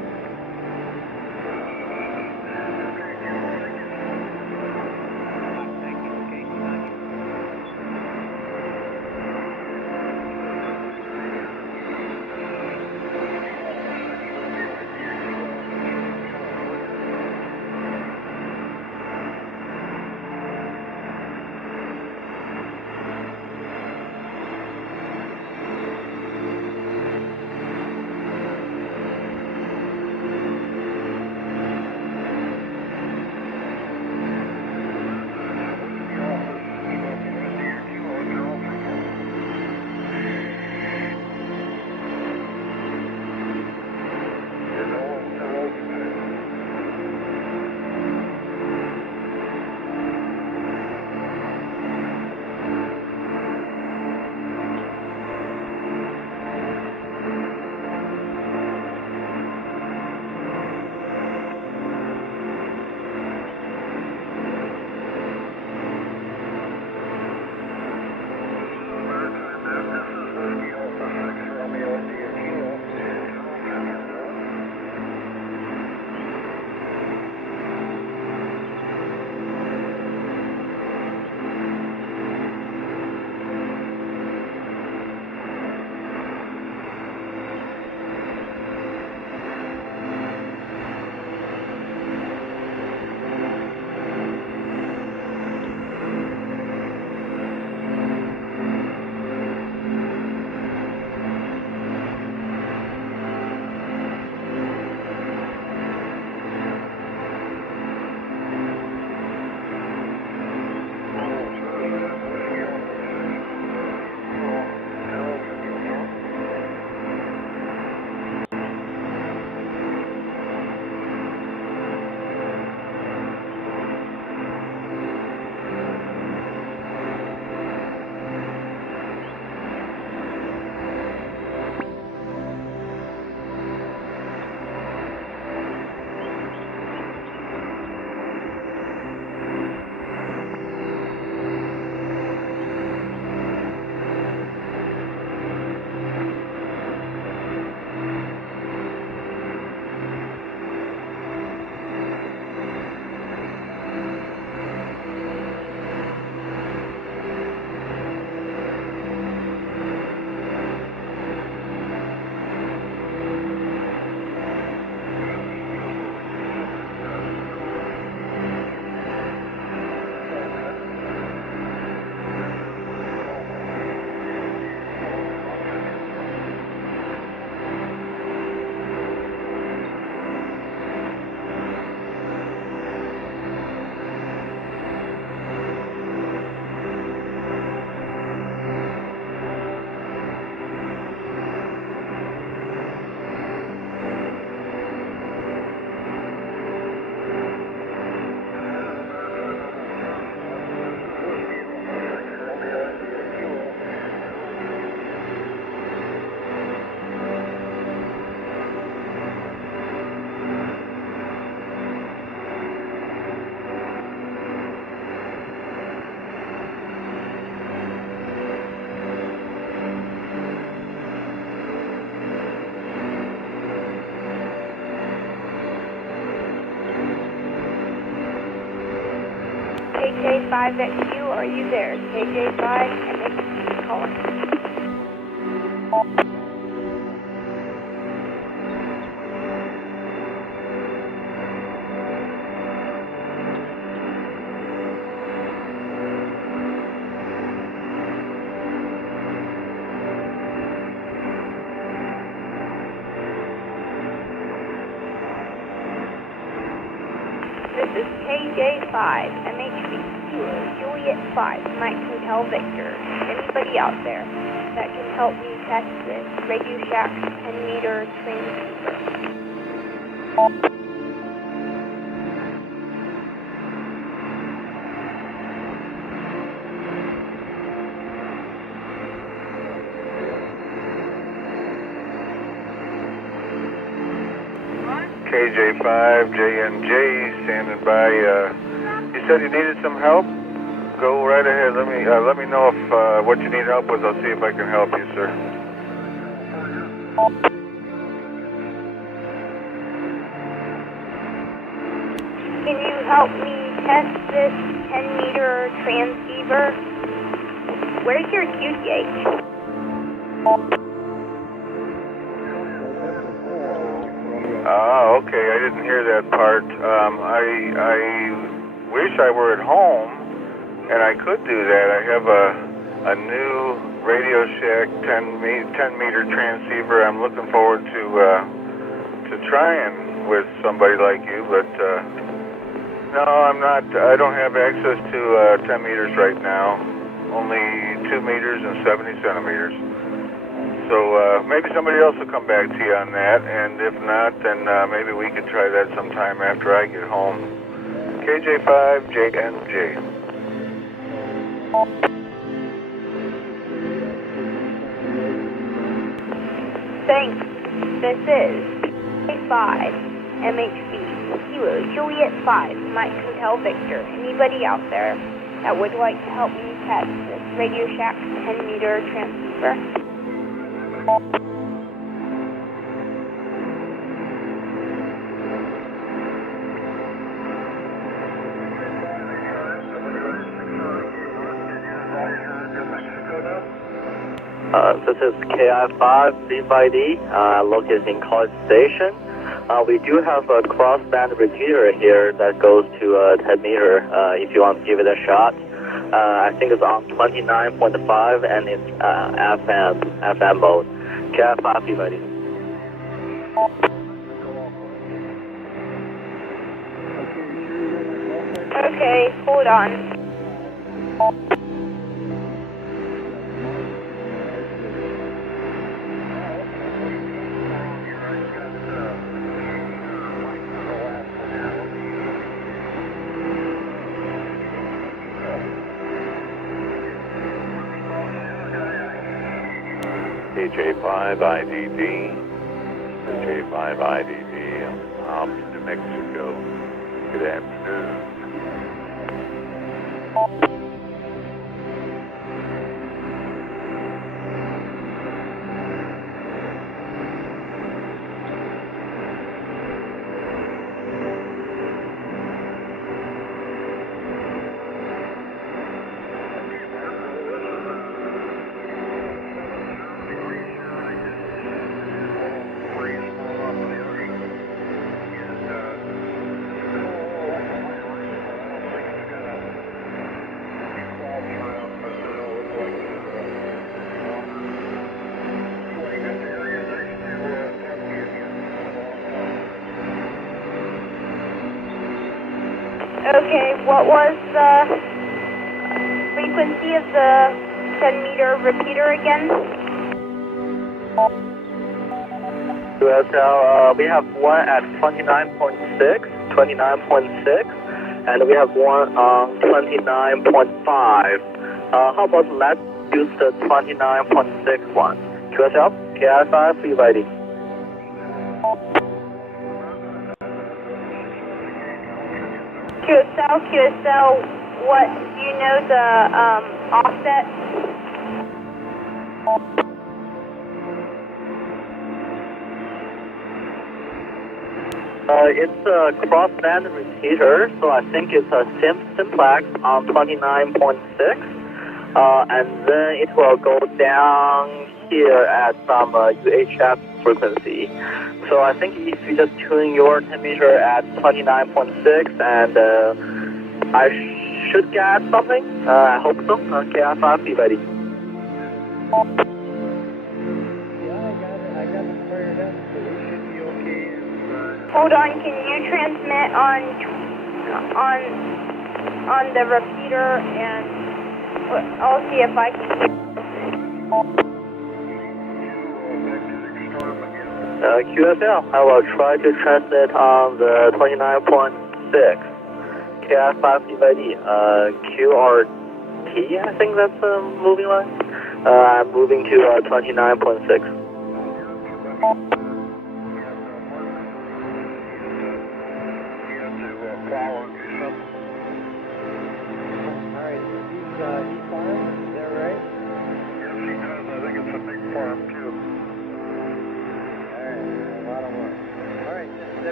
KJ5XU, are you there? KJ5 and MHB calling. This is KJ5, MHB, Juliet 5, Mike Hotel Victor. Anybody out there that can help me test this Radio Shack 10-meter transceiver? KJ5, JNJ, standing by. You said you needed some help? Go right ahead. Let me know if what you need help with. I'll see if I can help you, sir. Can you help me test this 10-meter transceiver? Where's your QTH? Ah, okay. I didn't hear that part. I wish I were at home, and I could do that. I have a new Radio Shack 10-meter transceiver. I'm looking forward to trying with somebody like you, but no, I'm not. I don't have access to 10 meters right now. Only 2 meters and 70 centimeters. So maybe somebody else will come back to you on that, and if not, then maybe we could try that sometime after I get home. KJ5, JNJ. Thanks. This is KJ5, MHB, Kilo, Juliet 5, Mike Hotel Victor. Anybody out there that would like to help me test this Radio Shack 10-meter transceiver? This is KI5 C5D, located in College Station. We do have a crossband repeater here that goes to 10 meter if you want to give it a shot. I think it's on 29.5 and it's FM mode. KI5 C5D. Okay, hold on. KJ5 IDD, KJ5 IDD, I'm in New Mexico. Good afternoon. Okay, what was the frequency of the 10-meter repeater again? QSL, we have one at 29.6, and we have one on 29.5. How about let's use the 29.6 one? QSL, KI5, C5D. QSL, what, do you know the offset? It's a crossband repeater, so I think it's a simplex on 29.6, and then it will go down here at some UHF frequency. So I think if you just tune your temperature at 29.6, and I should get something. I hope so. KF5, be ready. Hold on, can you transmit on the repeater, and I'll see if I can hear. QSL, I will try to transmit on the 29.6. KF5 be ready. QRT, I think that's a moving line. I'm moving to 29.6.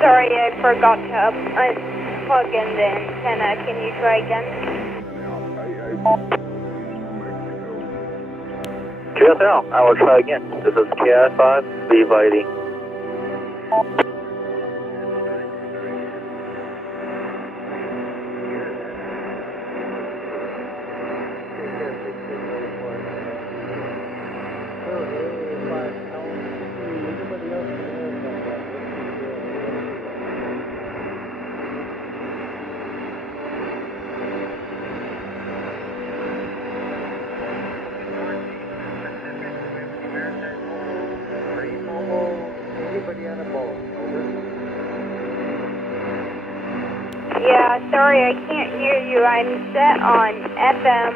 Sorry, I forgot to plug in the antenna. Can you try again? QSL, I will try again. This is KF5, be ready. Yeah, sorry, I can't hear you. I'm set on FM,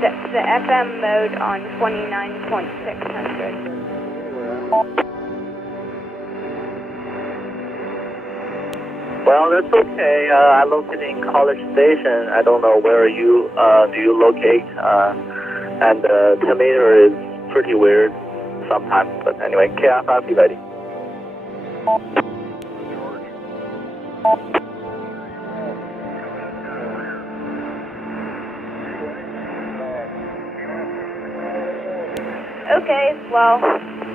the FM mode on 29.600. Well, that's okay. I'm located in College Station. I don't know where you do you locate, and the meter is pretty weird sometimes. But anyway, KF5, be ready. Okay, well,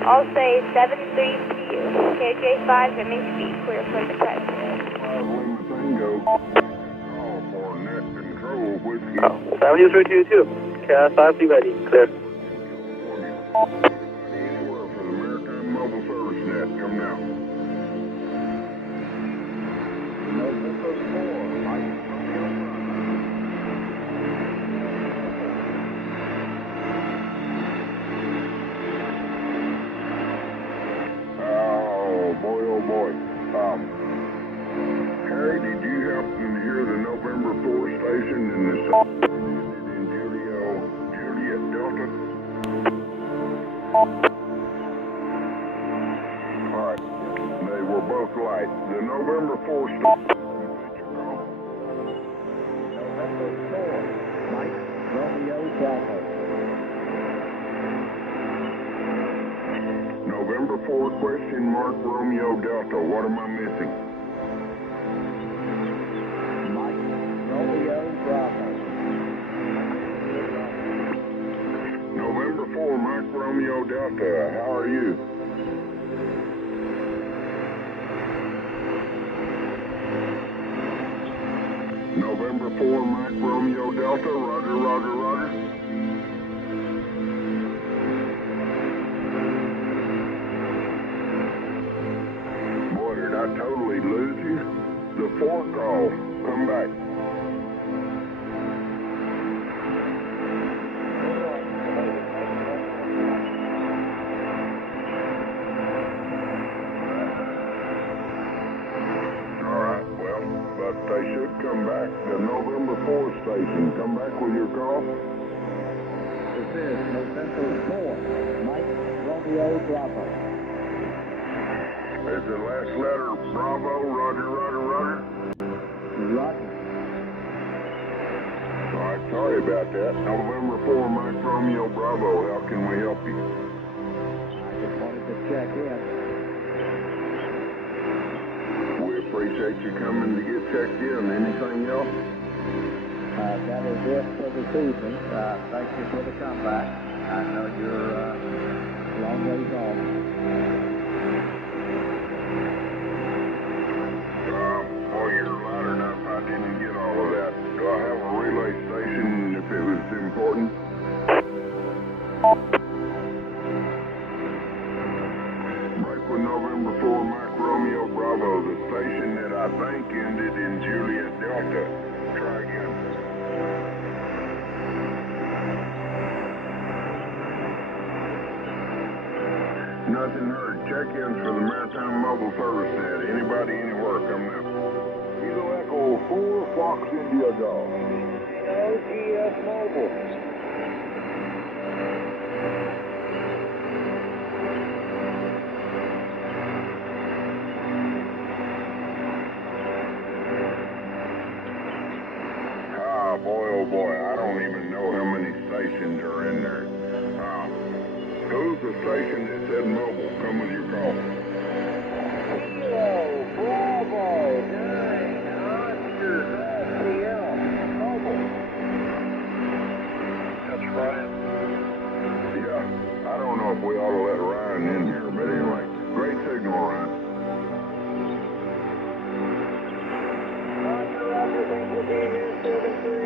I'll say 732. KJ5, MHB, clear for the president. 7322, KF5, be ready, clear. Harry, did you happen to hear the November 4 station in the Juliet Delta? Coast Light, the November 4 station. Mike Romeo Bravo. November 4 question mark Romeo Delta. What am I missing? Mike Romeo Bravo. November 4 Mike Romeo Delta. How are you? November 4 Mike Romeo Delta. Roger, roger, roger. Boy, did I totally lose you? The 4 call. Come back. Alright, well, but they should come back. The November 4 station. Come back with your call. This is November 4 Mike Romeo Bravo. Is the last letter Bravo? Roger, roger, roger. Roger. Alright, sorry about that. November 4 Mike Romeo Bravo. How can we help you? I just wanted to check in. We appreciate you coming to get checked in. Anything else? That is it for this evening. Thank you for the comeback. I know you're a long ways off. Boy, you're loud enough. I didn't get all of that. Do I have a relay station if it was important? Break with November 4 Mike Romeo Bravo, the station that I think ended in Juliet Delta. Try again. Nothing heard. Check-ins for the Maritime Mobile Service Net. Anybody, anywhere, come now. Kilo Echo 4 Fox India Golf. OGS Mobile. Ah, boy, oh boy, I don't even know how many stations are in there. Who's the station that said mobile? Come with your call. Kilo Bravo 9 Oscar LPL Mobile. That's Ryan. Yeah, I don't know if we ought to let Ryan in here, but anyway, great signal, Ryan. Roger, roger, thank you, David 73.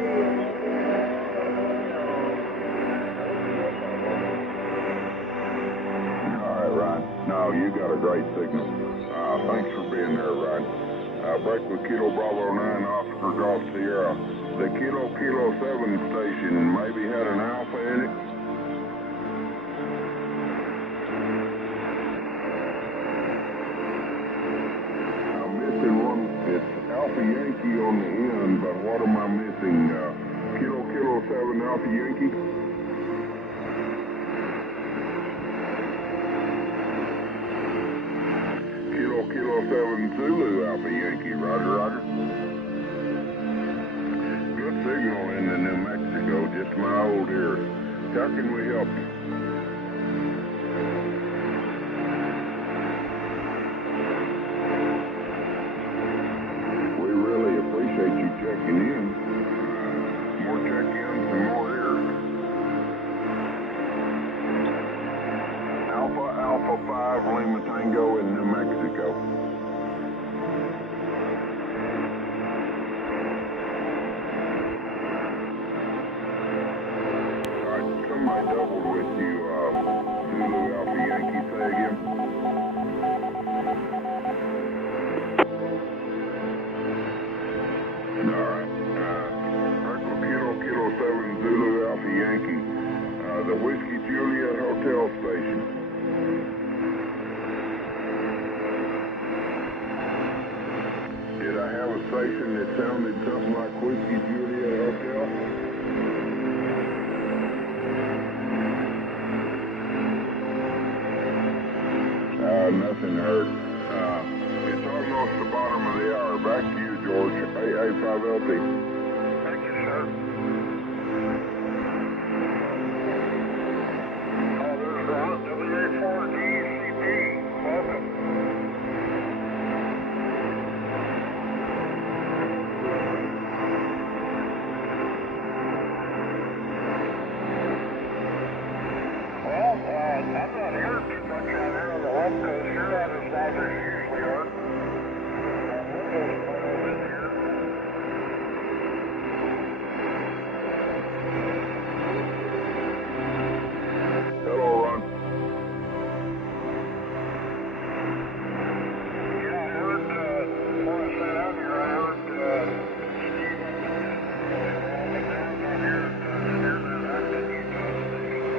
No, you got a great signal. Thanks for being there, Ryan. Break with Kilo Bravo 9 Oscar Golf Sierra. The Kilo 7 station maybe had an Alpha in it. I'm missing one. It's Alpha Yankee on the end, but what am I missing? Kilo 7 Alpha Yankee? Kilo 7 Zulu Alpha Yankee, roger, roger. Good signal in the New Mexico, just my old ears. How can we help you? We really appreciate you checking in. More check-ins and more ears. Alpha 5 Lima Tango in New Mexico. Alright, somebody doubled with you, Zulu Alpha Yankee, say again. Alright, Kilo 7 Zulu Alpha Yankee, the Whiskey Juliet Hotel Station. Did I have a station that sounded something like Whiskey Juliet Hotel? Nothing heard. It's across the bottom of the hour. Back to you, George. AA5LT. Thank you, sir. There's Ron, WA4DCP. Welcome. Well, I'm not hearing too much out here on the West Coast. You're not as loud as you usually are. Hello, Ron. Yeah, I heard, before I sat out here, I heard, Steve down here, near that active Utah station.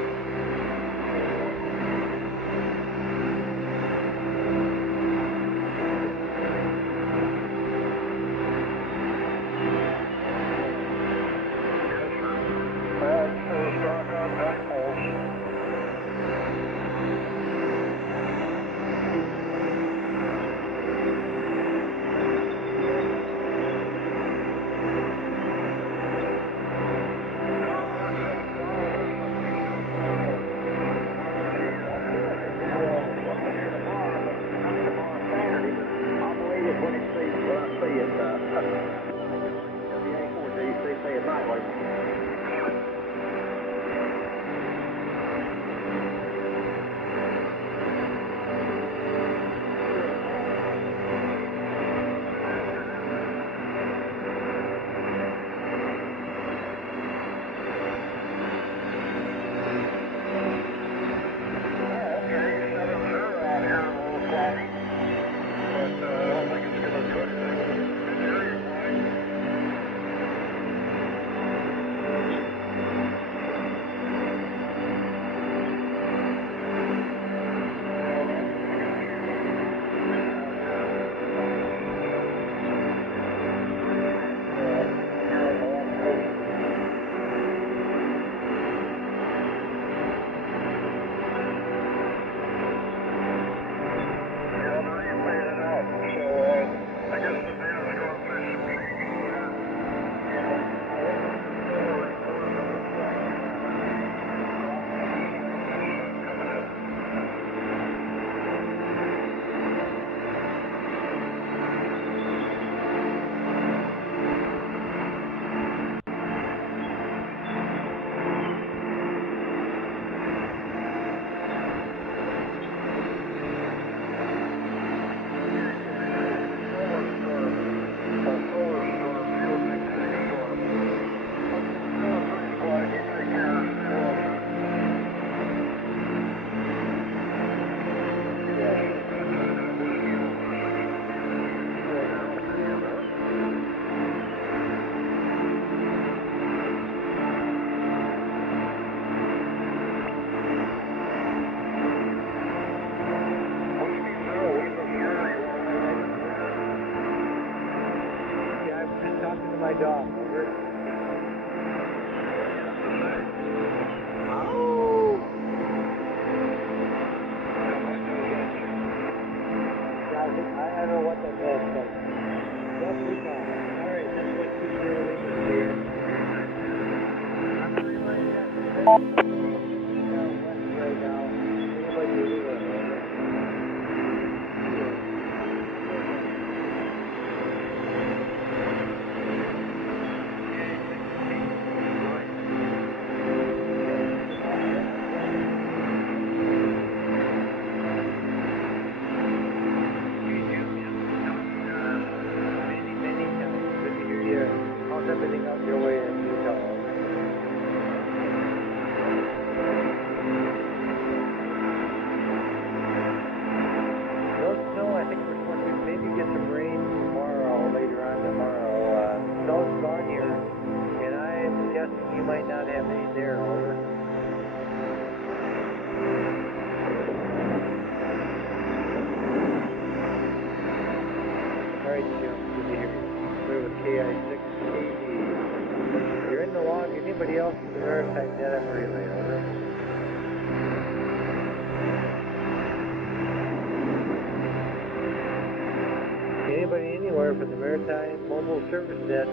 Anybody anywhere for the Maritime Mobile Service Net,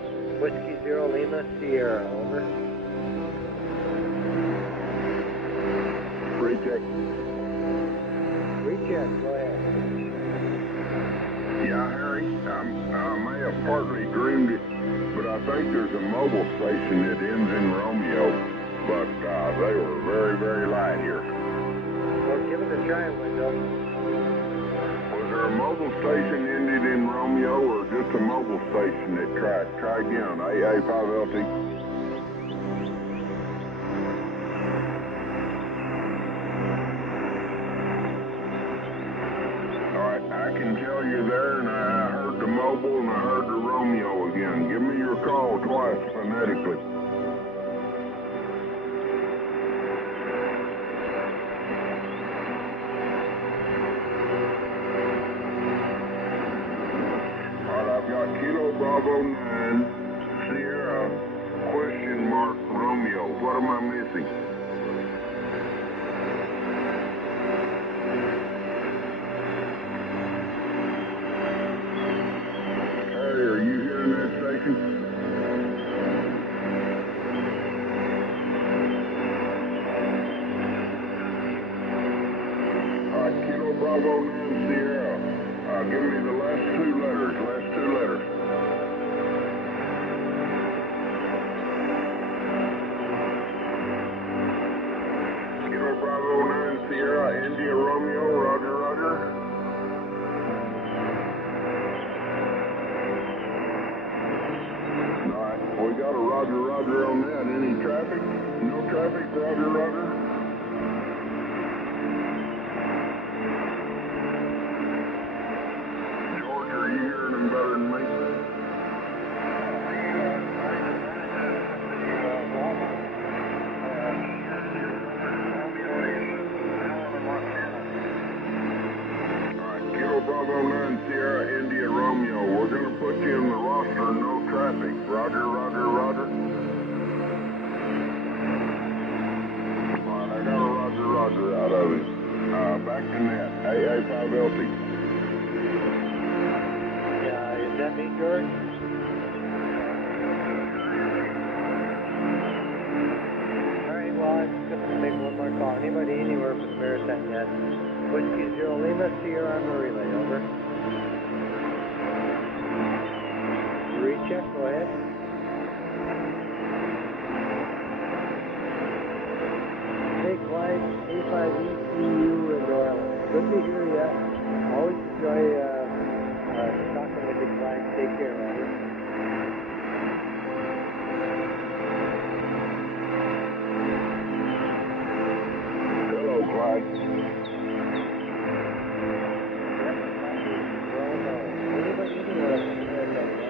Whiskey Zero Lima Sierra, over. Recheck. Recheck, go ahead. Yeah, Harry, I may have partly dreamed it, but I think there's a mobile station that ends in Romeo, but they were very, very light here. Well, give it a try, window. Was there a mobile station ended in Romeo, or just a mobile station that tried? Try again, AA5LT. I can tell you there, and I heard the mobile and I heard the Romeo again. Give me your call twice phonetically. All right, I've got Kilo Bravo 9, Sierra, question mark, Romeo. What am I missing? Are you hearing that station? All right, Kilo Bravo 9 Sierra. Give me the last two letters. Kilo Bravo 9 Sierra, India Romeo, roger, roger. We got a roger, roger on that. Any traffic? No traffic, roger, roger. George, are you hearing them better than me? Alright, Kilo Bravo 9 Sierra, India Romeo. We're going to put you in the roster, no traffic. Roger, roger, roger. Alright, I got a roger, roger out of it. Back to net, AA5LT. Yeah, is that me, George? Alright, well, I'm just going to make one more call. Anybody anywhere for the Maritime Net? Whiskey Zero Lima Sierra on the relay, over. Recheck, go ahead. Hey, Clyde, A5ECU in Doyle. Good to hear ya. Always enjoy talking with you, Clyde. Take care, Robert. Hello, Clyde. Anybody anywhere from the Maritime Net?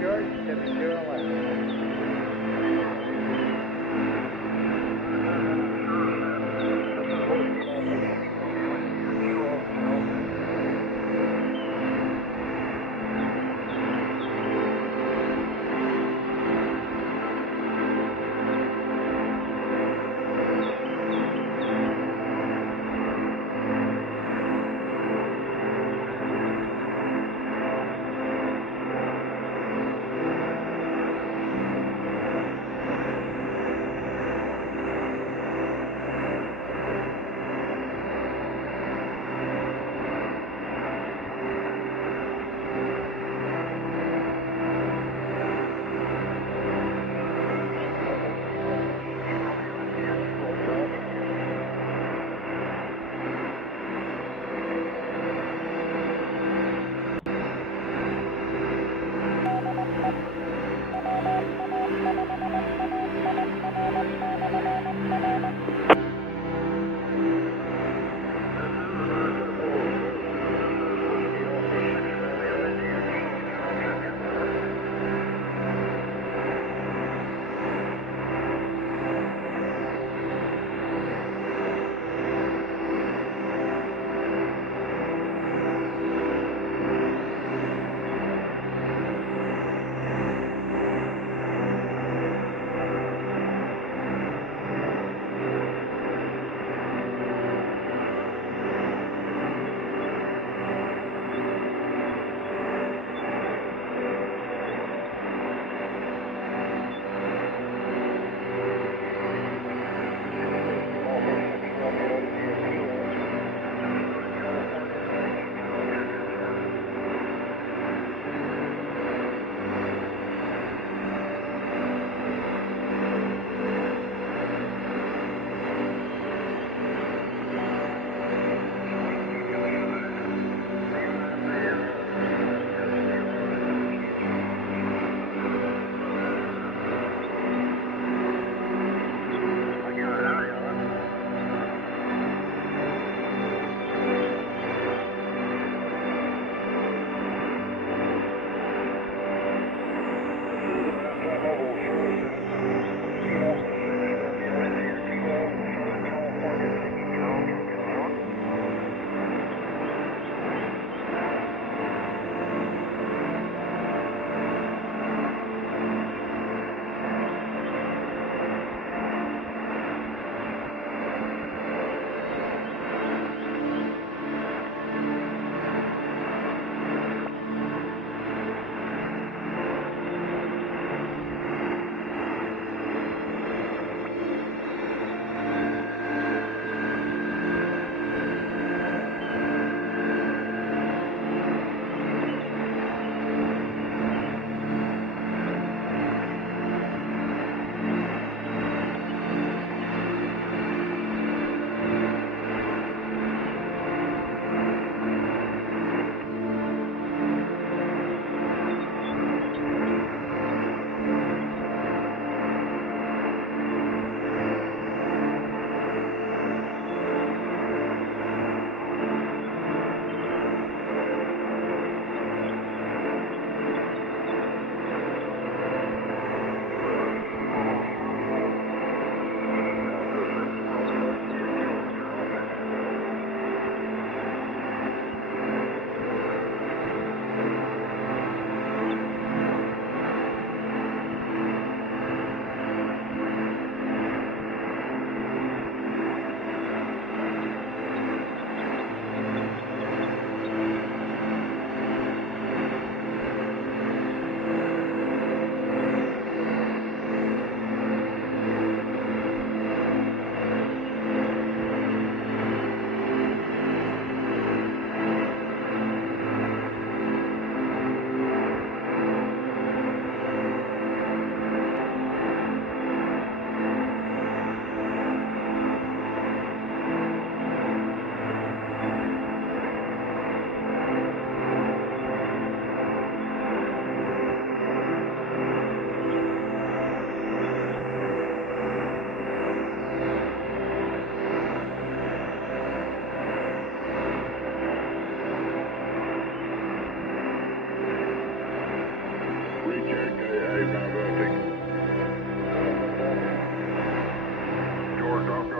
George, 7011.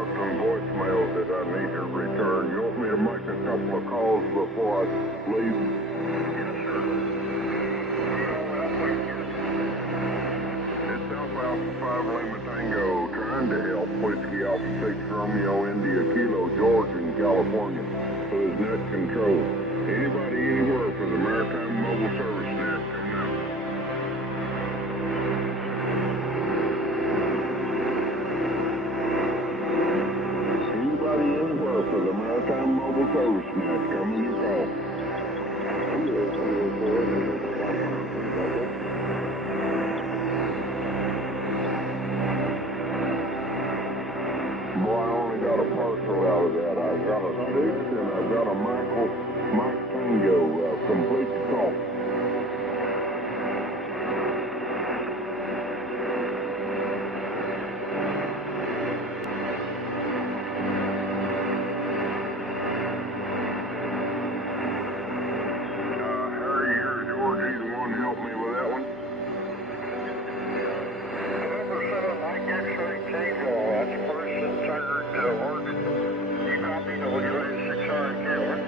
got some voicemails that I need to return. You want me to make a couple of calls before I leave? Yes, sir. It's Alpha 5 Lima Tango, trying to help Whiskey Alpha 6 Romeo India Kilo George in California for his net control. Anybody anywhere for the Maritime Mobile Service Net, come out. Anybody anywhere for the Maritime Mobile Service Net, come in your call. Boy, I only got a partial out of that. I've got a 6 and I've got a Mike Tango, complete the call. Harry, you're George, you the one to help me with that one? Whoever said a Mike X-ray Tango, that's person-centered work. You copy the W86R camera.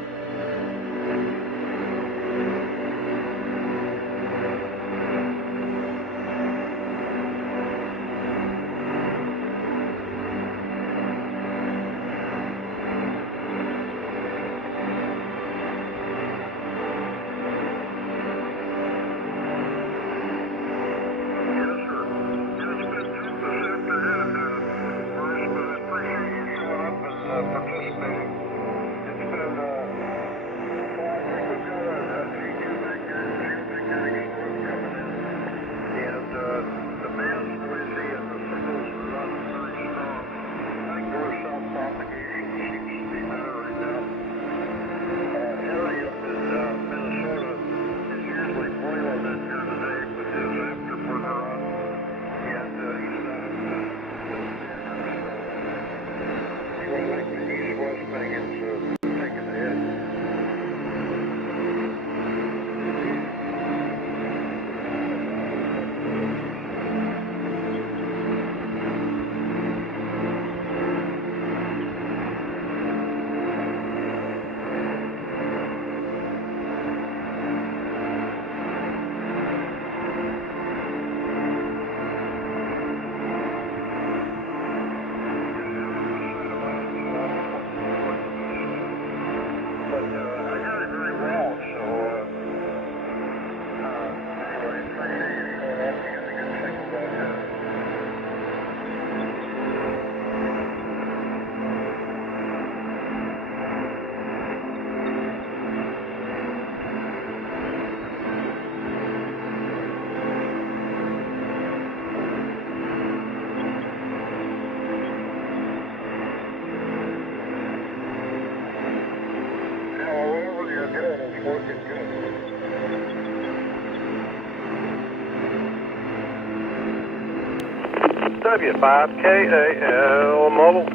W5KAL Mobile.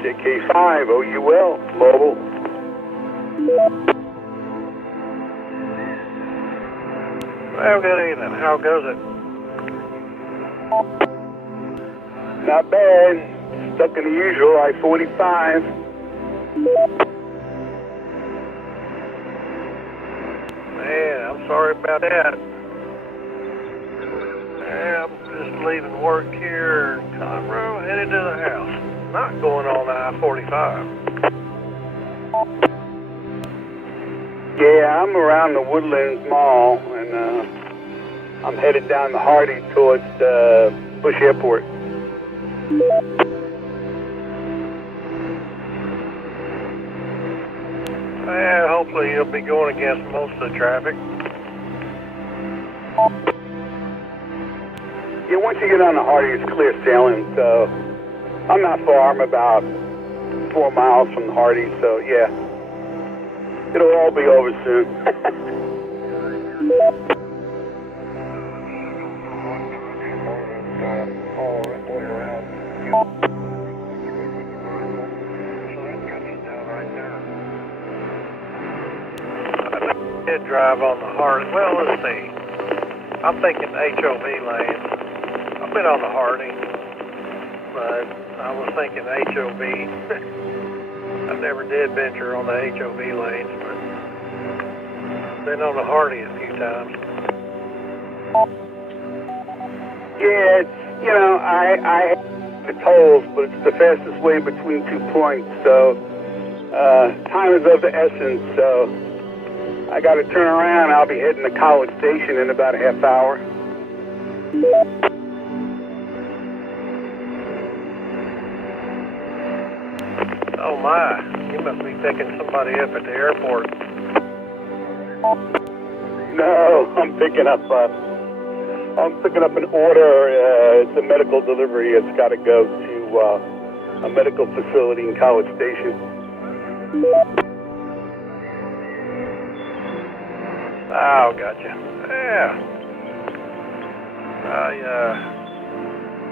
JK5 OUL Mobile. Well, good evening. How goes it? Not bad. Stuck in the usual I-45. Man, I'm sorry about that. Yeah, I'm just leaving work here in Conroe, headed to the house. Not going on I-45. Yeah, I'm around the Woodlands Mall, and I'm headed down the Hardy towards Bush Airport. Yeah, hopefully you'll be going against most of the traffic. Yeah, once you get on the Hardy, it's clear sailing, so I'm not far. I'm about 4 miles from the Hardy, so yeah. It'll all be over soon. did drive on the Hardy. Well, let's see. I'm thinking HOV lanes. I've been on the Hardy, but I was thinking HOV. I never did venture on the HOV lanes, but been on the Hardy a few times. Yeah, it's, you know, I the tolls, but it's the fastest way between 2 points, so time is of the essence, so I got to turn around. I'll be heading to College Station in about a half hour. Oh my, you must be picking somebody up at the airport. No, I'm picking up an order. It's a medical delivery. It's got to go to a medical facility in College Station. Oh, gotcha. Yeah.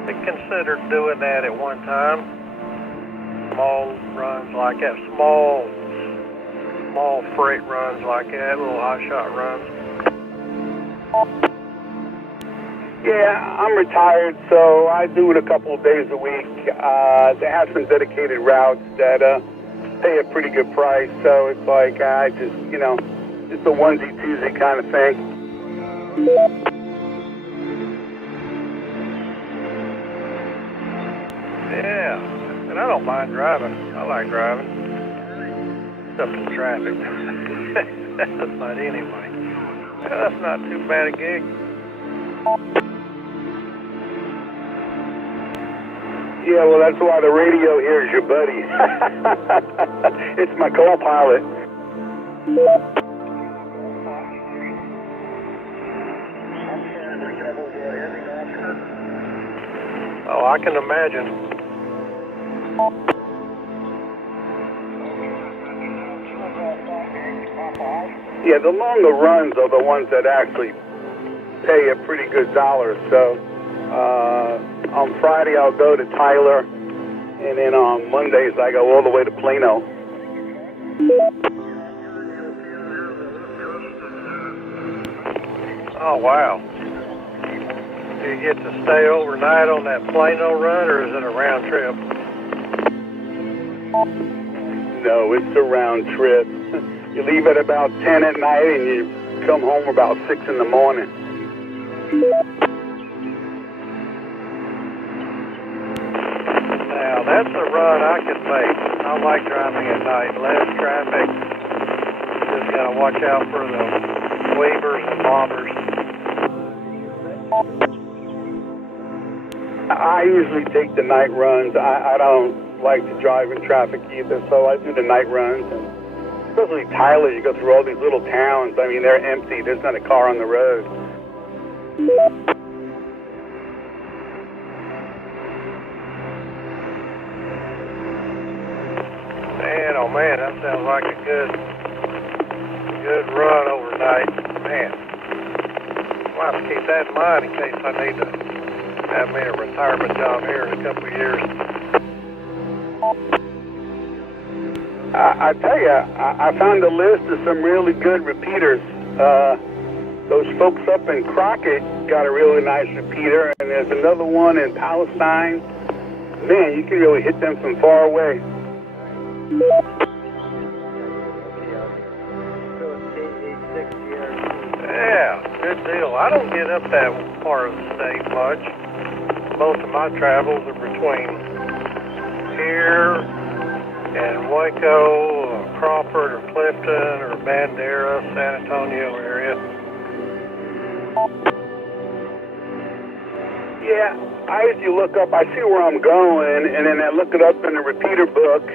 I considered doing that at one time. Small runs like that, small freight runs like that, little hot shot runs. Yeah, I'm retired, so I do it a couple of days a week. They have some dedicated routes that pay a pretty good price, so it's like I just, you know, it's a onesie-twosie kind of thing. Yeah, and I don't mind driving. I like driving. Except in traffic. But anyway, that's not too bad a gig. Yeah, well, that's why the radio here is your buddy. It's my co-pilot. Oh, I can imagine. Yeah, the longer runs are the ones that actually pay a pretty good dollar. So on Friday I'll go to Tyler, and then on Mondays I go all the way to Plano. Oh, wow. Do you get to stay overnight on that Plano run, or is it a round trip? No, it's a round trip. You leave at about 10 at night and you come home about 6 in the morning. Now, that's a run I could make. I like driving at night. Less traffic. Just got to watch out for the Weavers and bombers. I usually take the night runs. I don't like to drive in traffic either, so I do the night runs. And especially Tyler, you go through all these little towns. I mean, they're empty. There's not a car on the road. Man, oh man, that sounds like a good run overnight. Man, I'll have to keep that in mind in case I need to have me a retirement job here in a couple of years. I tell you, I found a list of some really good repeaters. Those folks up in Crockett got a really nice repeater, and there's another one in Palestine. Man, you can really hit them from far away. Yeah, good deal. I don't get up that part of the state much. Most of my travels are between here and Waco, Crawford, or Clifton, or Bandera, San Antonio area. Yeah, I usually look up, I see where I'm going, and then I look it up in the repeater book,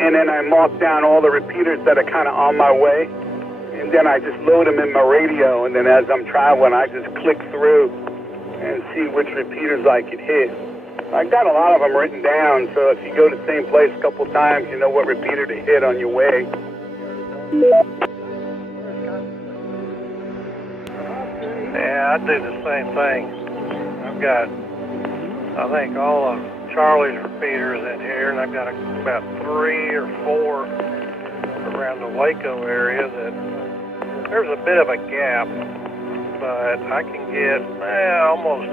and then I mark down all the repeaters that are kind of on my way, and then I just load them in my radio, and then as I'm traveling, I just click through and see which repeaters I could hit. I got a lot of them written down, so if you go to the same place a couple times, you know what repeater to hit on your way. Yeah, I do the same thing. I've got, I think, all of Charlie's repeaters in here, and I've got about 3 or 4 around the Waco area that there's a bit of a gap, but I can get almost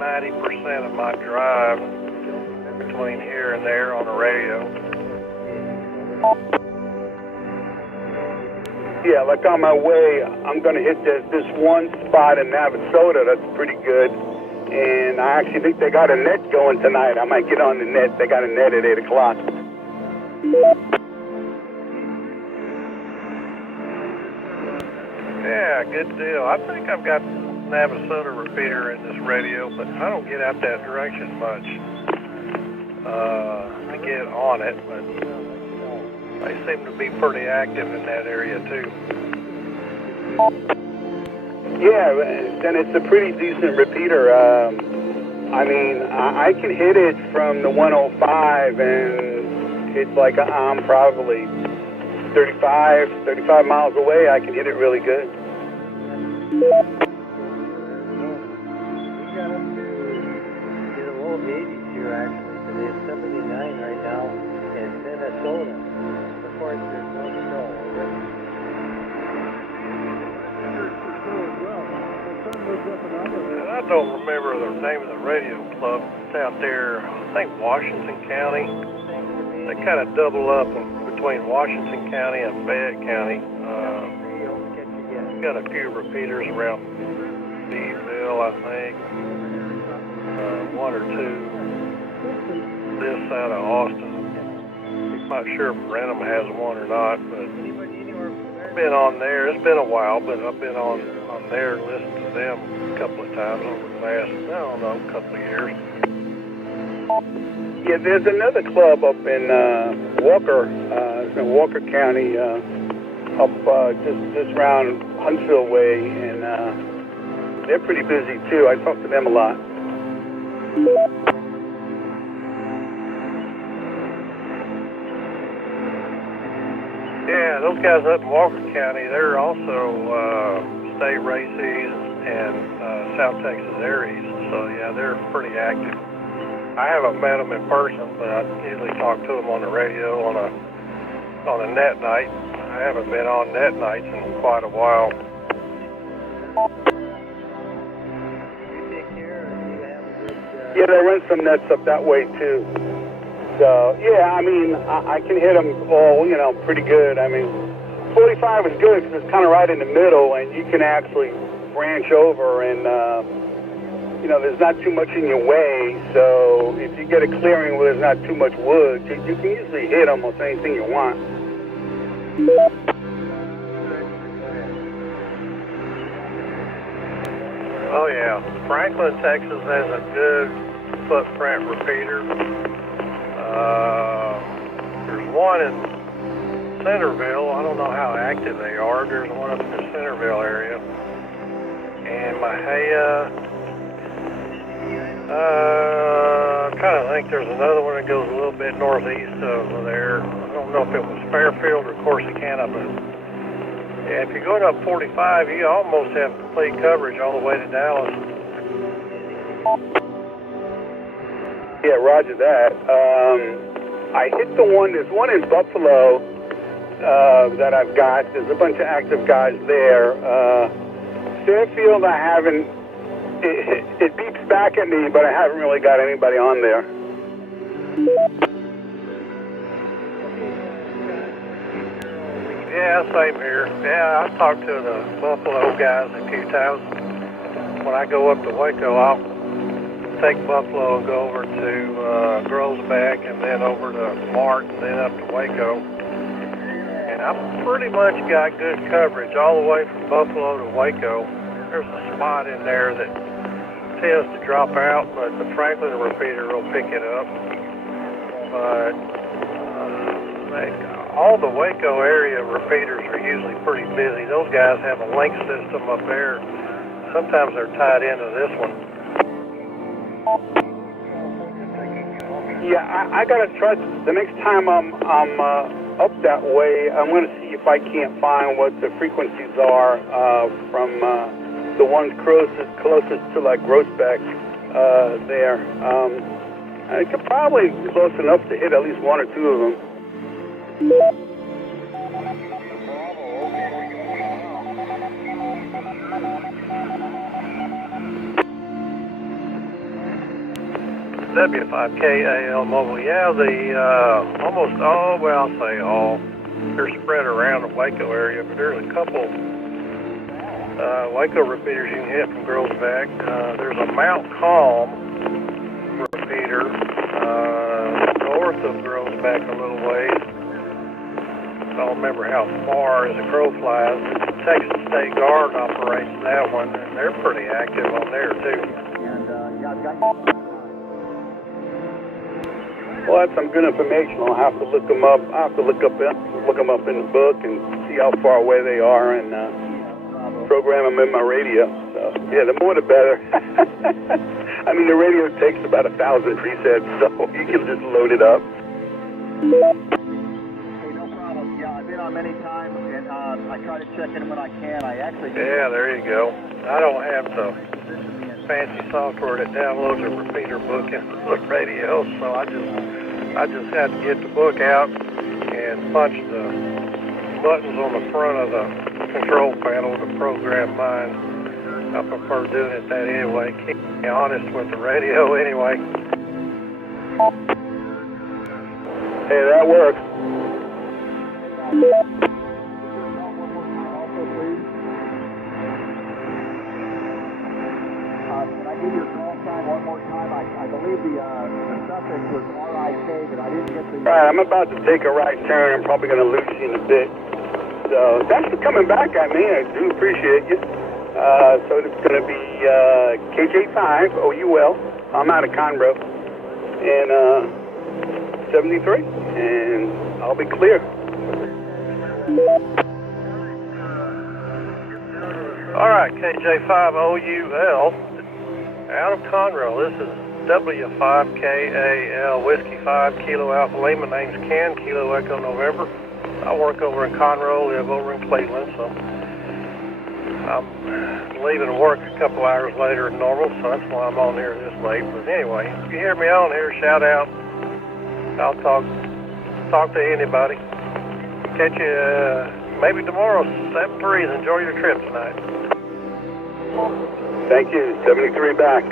90% of my drive between here and there on the radio. Yeah, like on my way, I'm going to hit this one spot in Navasota that's pretty good. And I actually think they got a net going tonight. I might get on the net. They got a net at 8 o'clock. Yeah, good deal. I think I've got Navasota repeater in this radio, but I don't get out that direction much to get on it, but they seem to be pretty active in that area too. Yeah, and it's a pretty decent repeater. I mean, I can hit it from the 105, and it's like I'm probably 35 miles away. I can hit it really good. We got up to the low 80s here, actually. Today it's 79 right now in Minnesota. Of course, there's no snow. I don't remember the name of the radio club. It's out there, I think Washington County. They kind of double up between Washington County and Fayette County. Got a few repeaters around Beeville, I think. One or two this side of Austin. I'm not sure if Brenham has one or not, but I've been on there. It's been a while, but I've been on there and listened to them a couple of times over the last, couple of years. Yeah, there's another club up in Walker, it's in Walker County, up just around Huntsville way, and they're pretty busy too. I talk to them a lot. Yeah, those guys up in Walker County, they're also state races and South Texas Aries, so yeah, they're pretty active. I haven't met them in person, but I usually talk to them on the radio on a net night. I haven't been on net nights in quite a while. Yeah, they run some nets up that way too. So yeah, I mean, I can hit them all, pretty good. I mean, 45 is good because it's kind of right in the middle, and you can actually branch over, and there's not too much in your way. So if you get a clearing where there's not too much wood, you can usually hit almost anything you want. Oh yeah, Franklin, Texas has a good footprint repeater. There's one in Centerville. I don't know how active they are. There's one up in the Centerville area. And Mahia, I kind of think there's another one that goes a little bit northeast of there. I don't know if it was Fairfield or Corsicana, but yeah, if you're going up 45, you almost have complete coverage all the way to Dallas. Yeah, roger that. I hit there's one in Buffalo that I've got. There's a bunch of active guys there. Fairfield, I haven't. It beeps back at me, but I haven't really got anybody on there. Yeah, same here. Yeah, I've talked to the Buffalo guys a few times. When I go up to Waco, I'll take Buffalo and go over to Groesbeck and then over to Mart and then up to Waco. And I've pretty much got good coverage all the way from Buffalo to Waco. There's a spot in there that tends to drop out, but the Franklin repeater will pick it up. But all the Waco area repeaters are usually pretty busy. Those guys have a link system up there. Sometimes they're tied into this one. Yeah, I gotta try. The next time I'm up that way, I'm gonna see if I can't find what the frequencies are from the ones closest to like Groesbeck there. I could probably be close enough to hit at least one or two of them. W5KAL mobile. Yeah, almost all, well, I'll say all, they're spread around the Waco area, but there's a couple Waco repeaters you can hit from Groesbeck. There's a Mount Calm repeater north of Groesbeck a little ways. I don't remember how far as the crow flies. Texas State Guard operates that one, and they're pretty active on there too. Well, that's some good information. I'll have to look them up. I'll have to look them up in the book and see how far away they are and program them in my radio. So yeah, the more the better. I mean, the radio takes about 1,000 presets, so you can just load it up. Many times, and I try to check in when I can. I actually yeah, there you go. I don't have the fancy software that downloads a repeater book into the radio, so I just had to get the book out and punch the buttons on the front of the control panel to program mine. I prefer doing it that anyway. Keep me honest with the radio anyway. Hey, that works. Can I give you a call sign one more time? I believe the suffix was RIK, but I didn't get the... All right, I'm about to take a right turn. I'm probably going to lose you in a bit. So thanks for coming back at me. I do appreciate you. So it's going to be KJ5 OUL. I'm out of Conroe. And 73. And I'll be clear. All right, KJ5OUL, out of Conroe. This is W5KAL, Whiskey 5, Kilo Alpha Lima. My name's Ken, Kilo Echo November. I work over in Conroe, live over in Cleveland, so I'm leaving work a couple hours later than normal, so that's why I'm on here this late. But anyway, if you hear me on here, shout out. I'll talk to anybody. Catch you maybe tomorrow, 7-3s. Enjoy your trip tonight. Thank you. 73 back.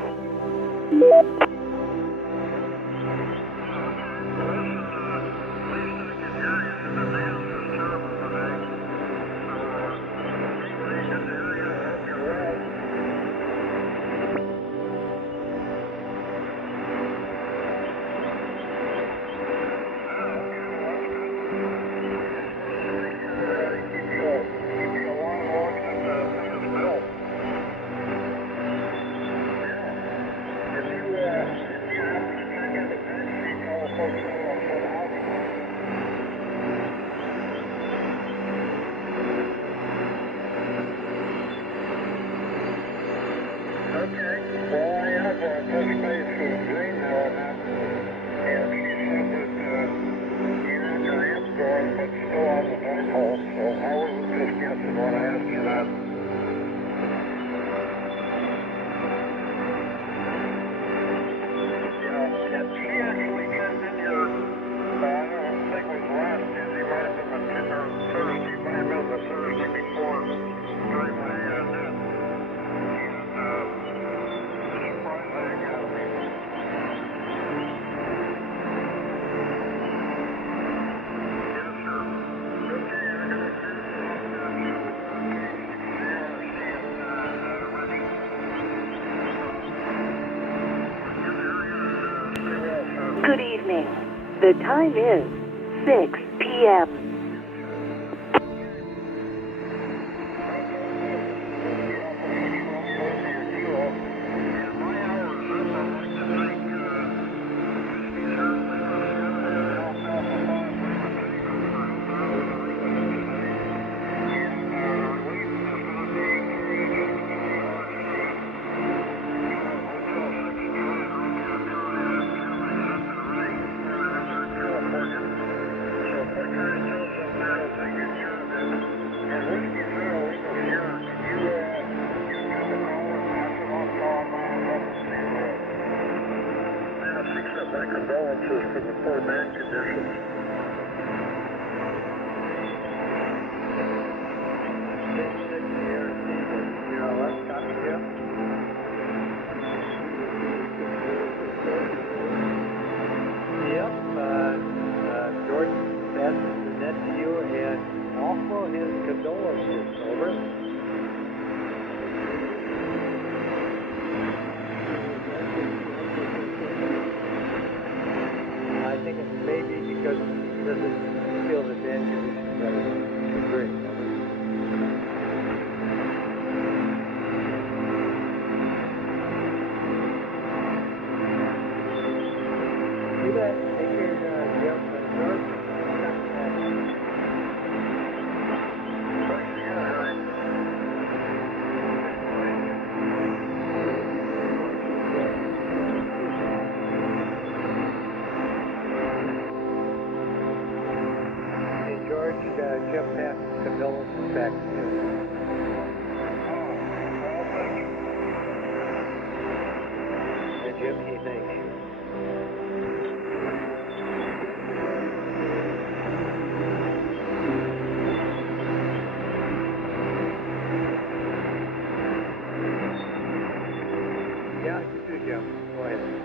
Good evening. The time is 6 p.m. offer his condolences. Over. I think it may be because he doesn't feel the danger is too great. You bet. Take care, Jim. George. Jeff Pat, condolences back to you. And Jim, he thanks you. Yeah, you too, Jim. Go ahead.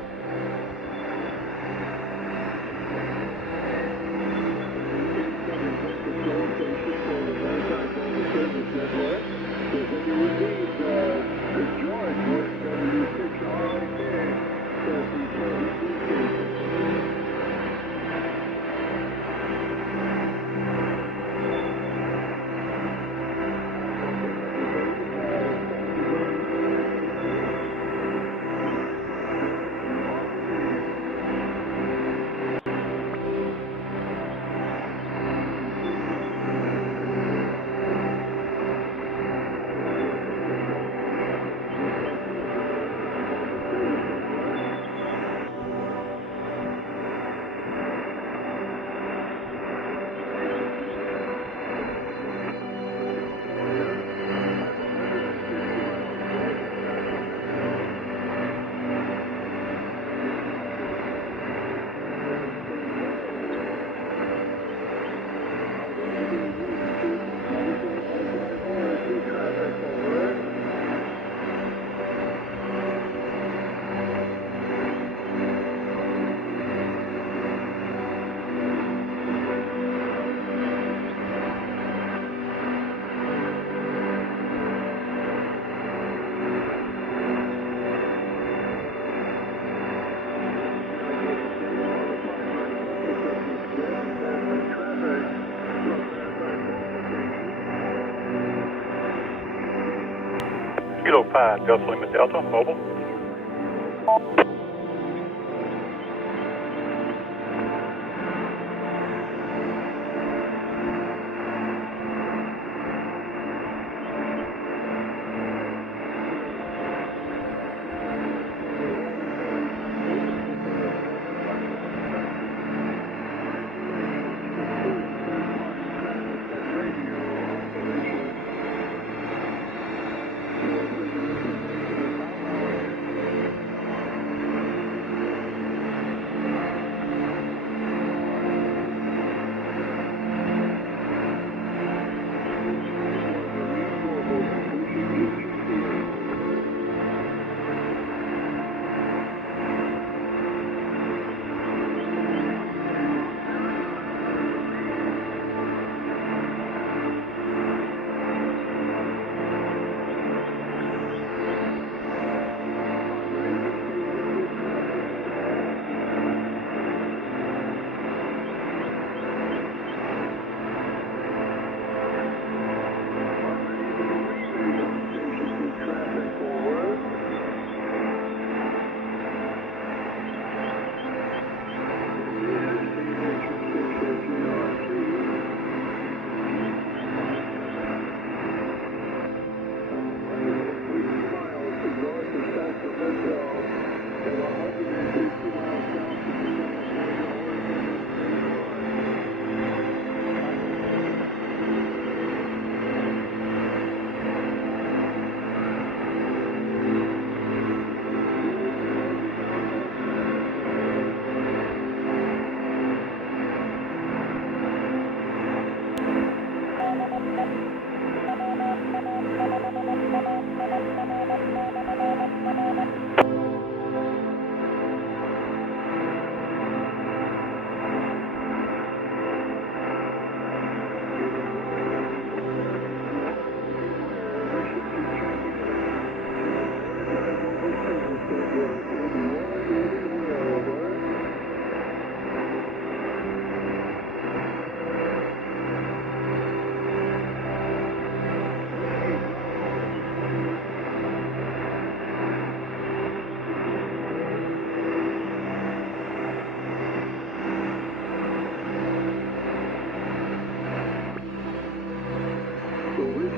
Kilo 5, Delta Lima Delta, mobile.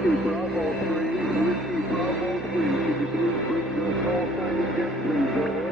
Whiskey Bravo 3, Whiskey Bravo 3, could you please bring your call sign again, please, over?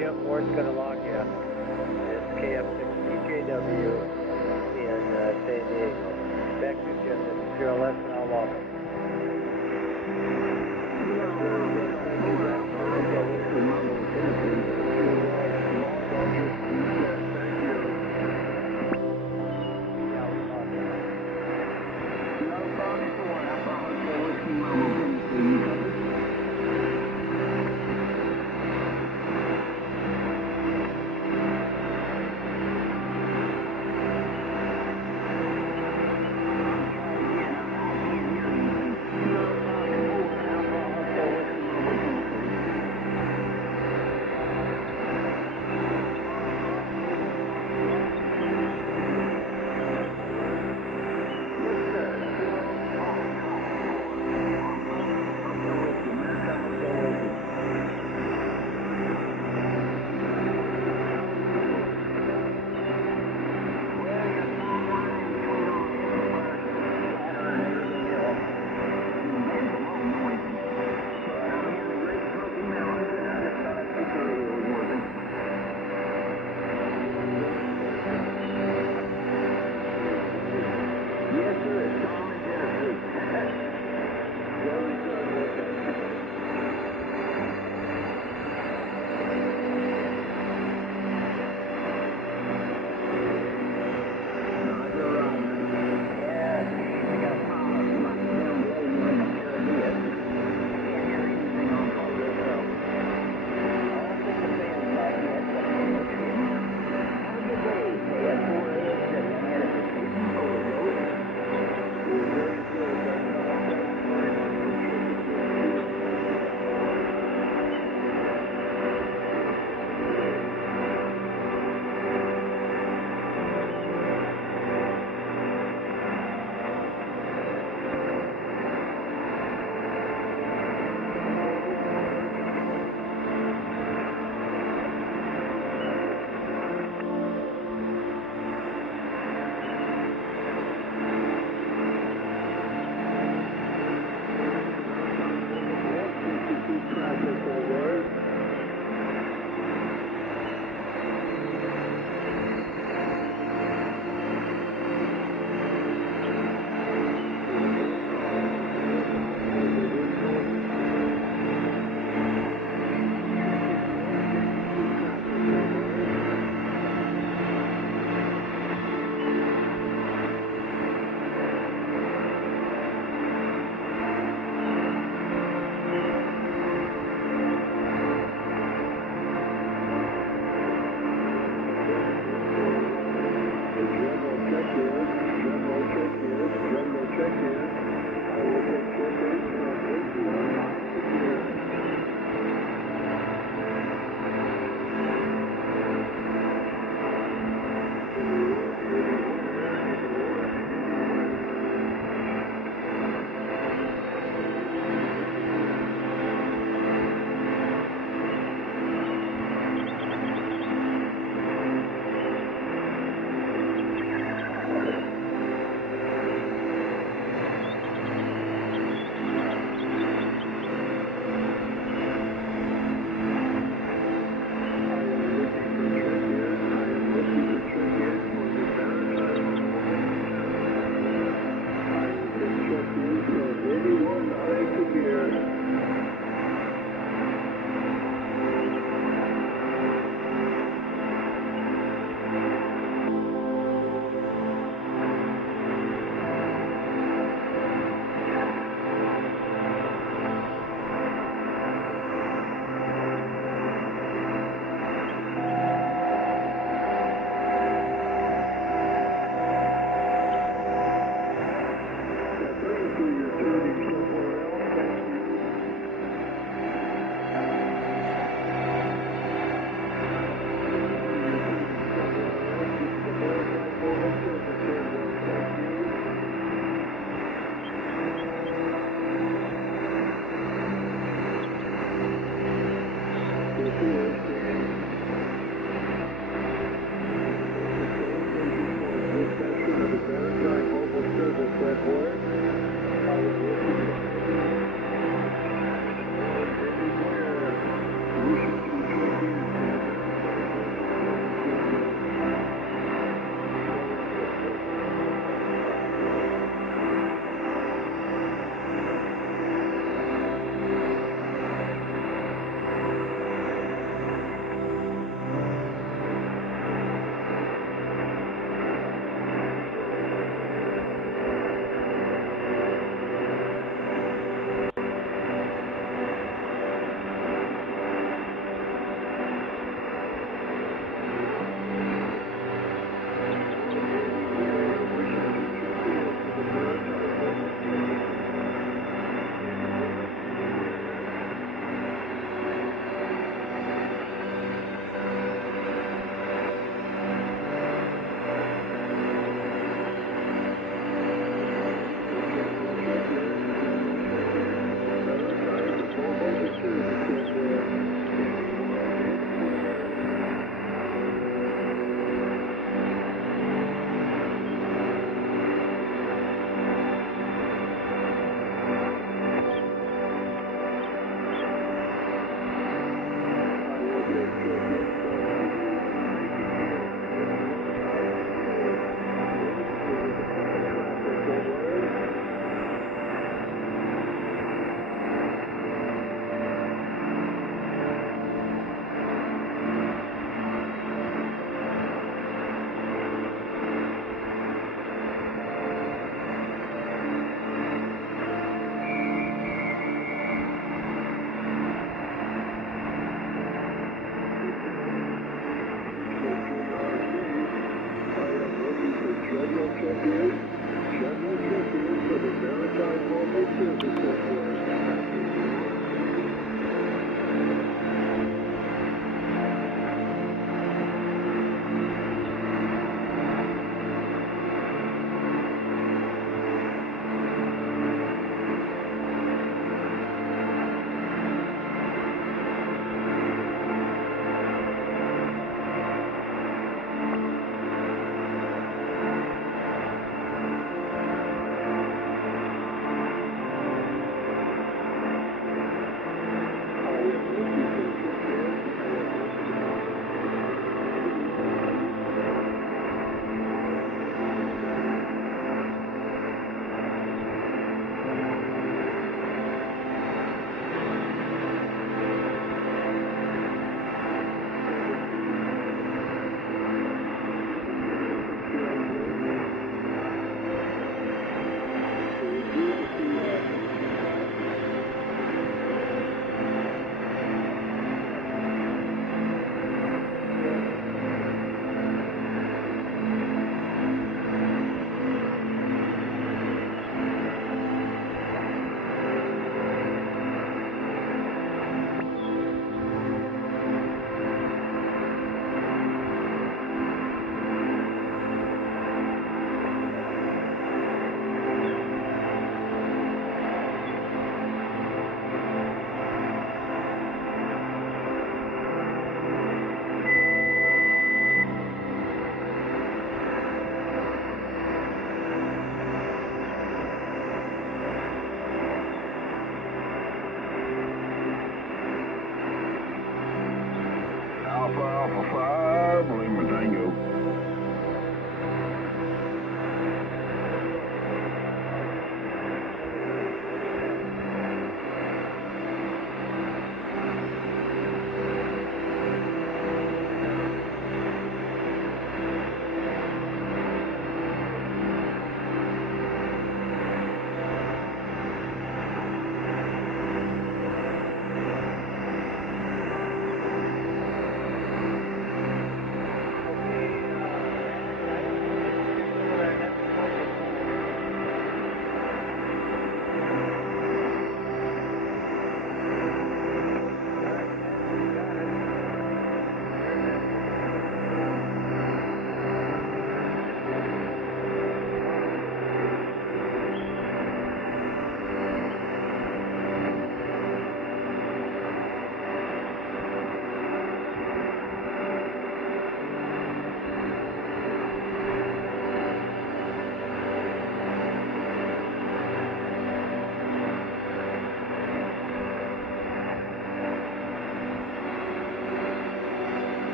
Jim Ward's going to log you. It's KF6DJW in San Diego. Back to Jim. This is Squirrel Cam, and I'll log him.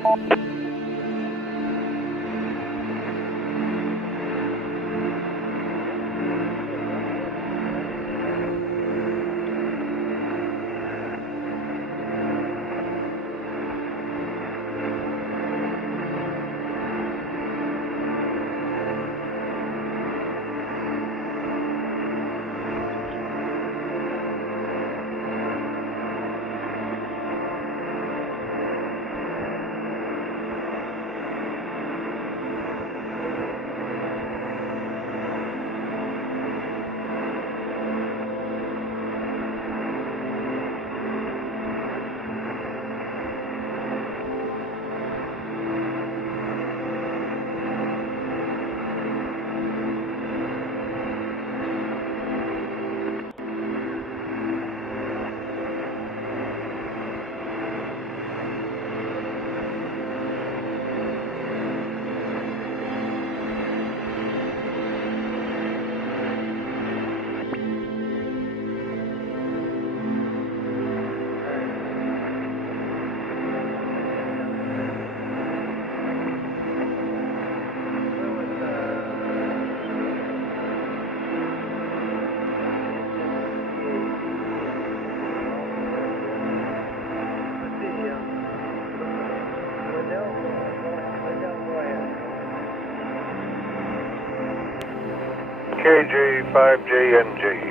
KJ5JNJ.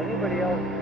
Anybody else?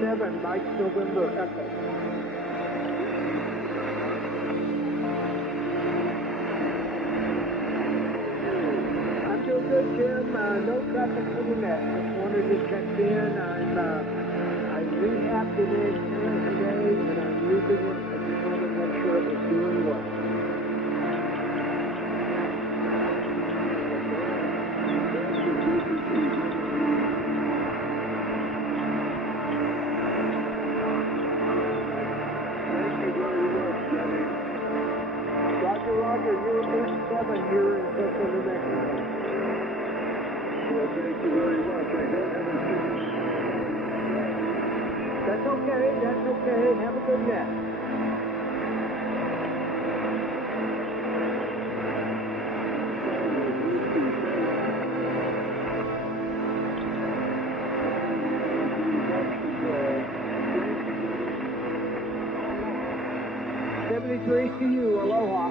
7, Mike November Echo. I'm doing good, Jim. No traffic coming in. Just wanted to check in. I rehabbed it in today, and I'm using it. I just wanted to make sure it was doing well. Roger, you're 87 here in Central New Mexico. Well, thank you very much. I don't have a signal. That's okay. Have a good net. To you, aloha.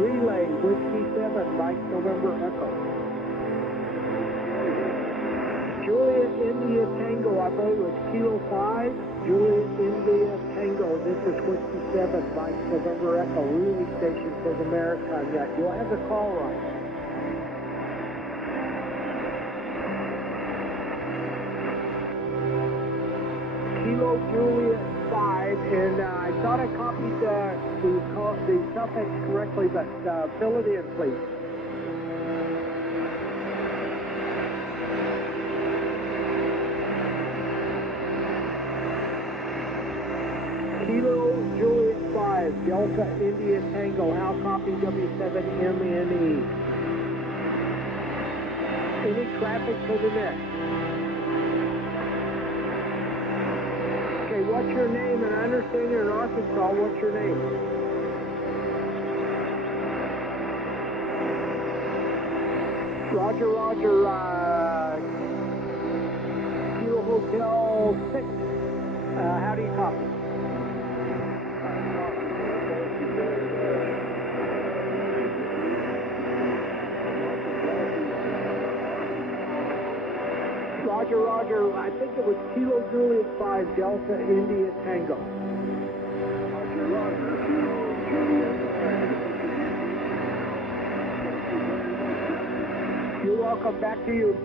Relay, Whiskey 7, Mike November Echo. Juliet India Tango, I believe it was Kilo 5. Juliet India Tango, this is Whiskey 7, Mike November Echo. Relay station for the Maritime Yacht. You'll have the call right. Kilo Juliet 5, and I thought I copied the suffix correctly, but fill it in, please. Kilo Juliet 5, Delta India Tango, how copy W7MNE. Any traffic to the next? Okay, what's your name? And I understand you're in Arkansas. What's your name? Roger, Kilo Hotel 6. How do you copy? Roger, I think it was Kilo Juliet 5, Delta India Tango. Roger, Kilo Juliet 5. You're welcome, back to you.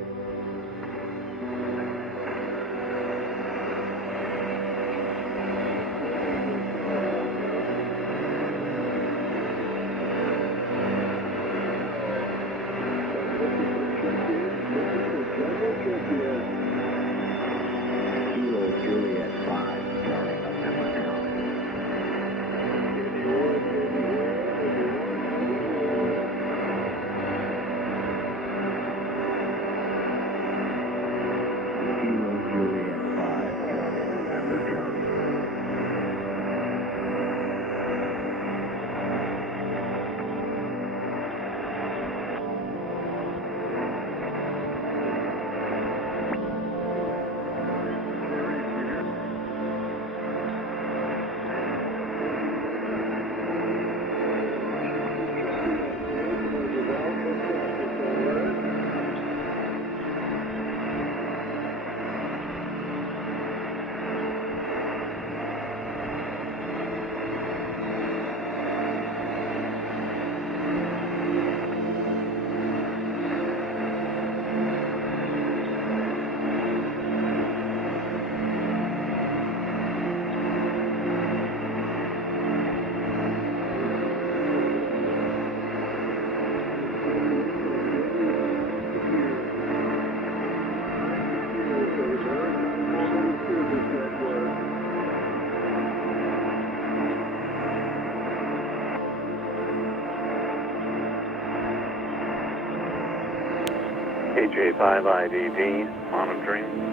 Kilo Juliet 5, Charlie November County. KJ5 IDD, monitoring.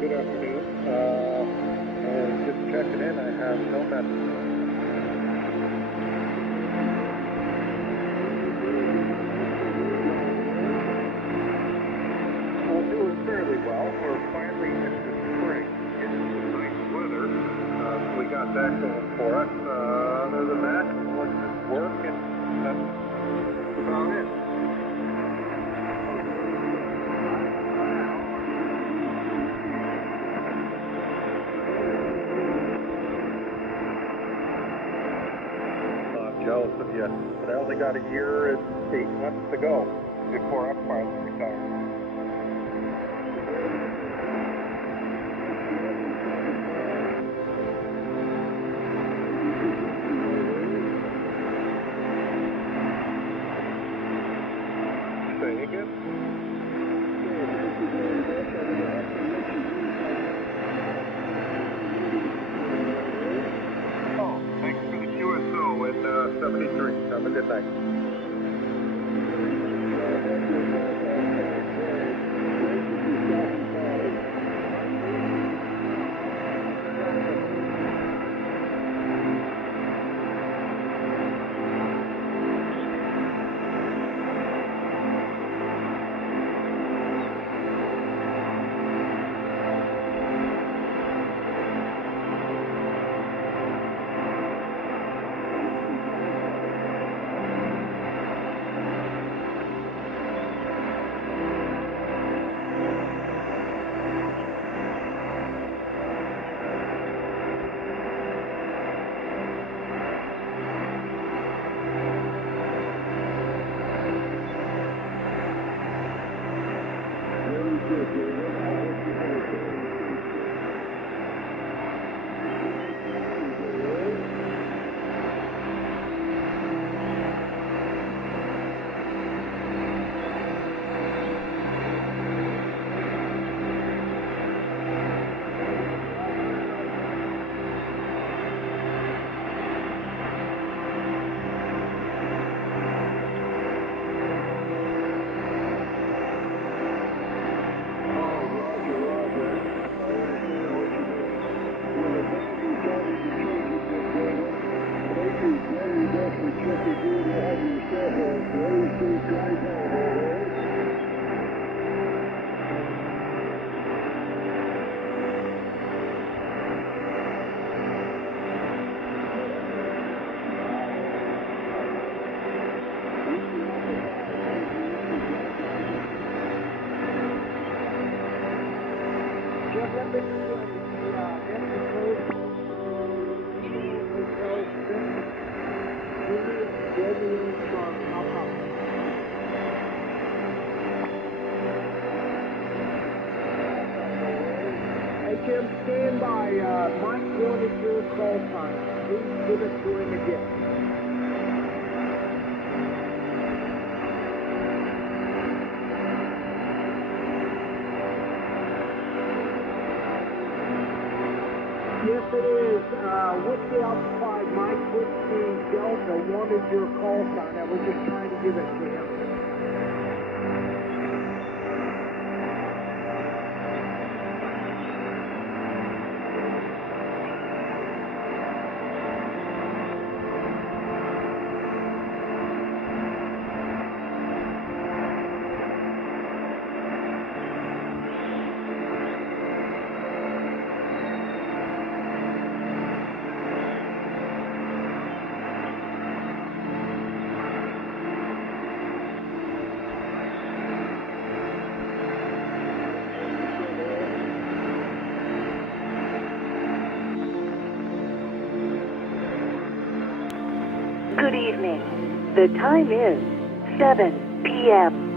good afternoon. And just checking in, I have no message. Well, doing fairly well. We're finally into spring. It's nice weather, so we got that going for us. Other than that, let's just work, and that's about it. I'm jealous of you, but I only got a year and 8 months to go before I'm finally retired. Say again? Oh, thanks for the QSO in 73. Have a good night. Jim, stand by. Mike wanted your call sign. Please give it to him again. Yes, it is. Whiskey Alpha 5, Mike Whiskey Delta wanted your call sign. I was just trying to give it to him. Good evening. The time is 7 p.m.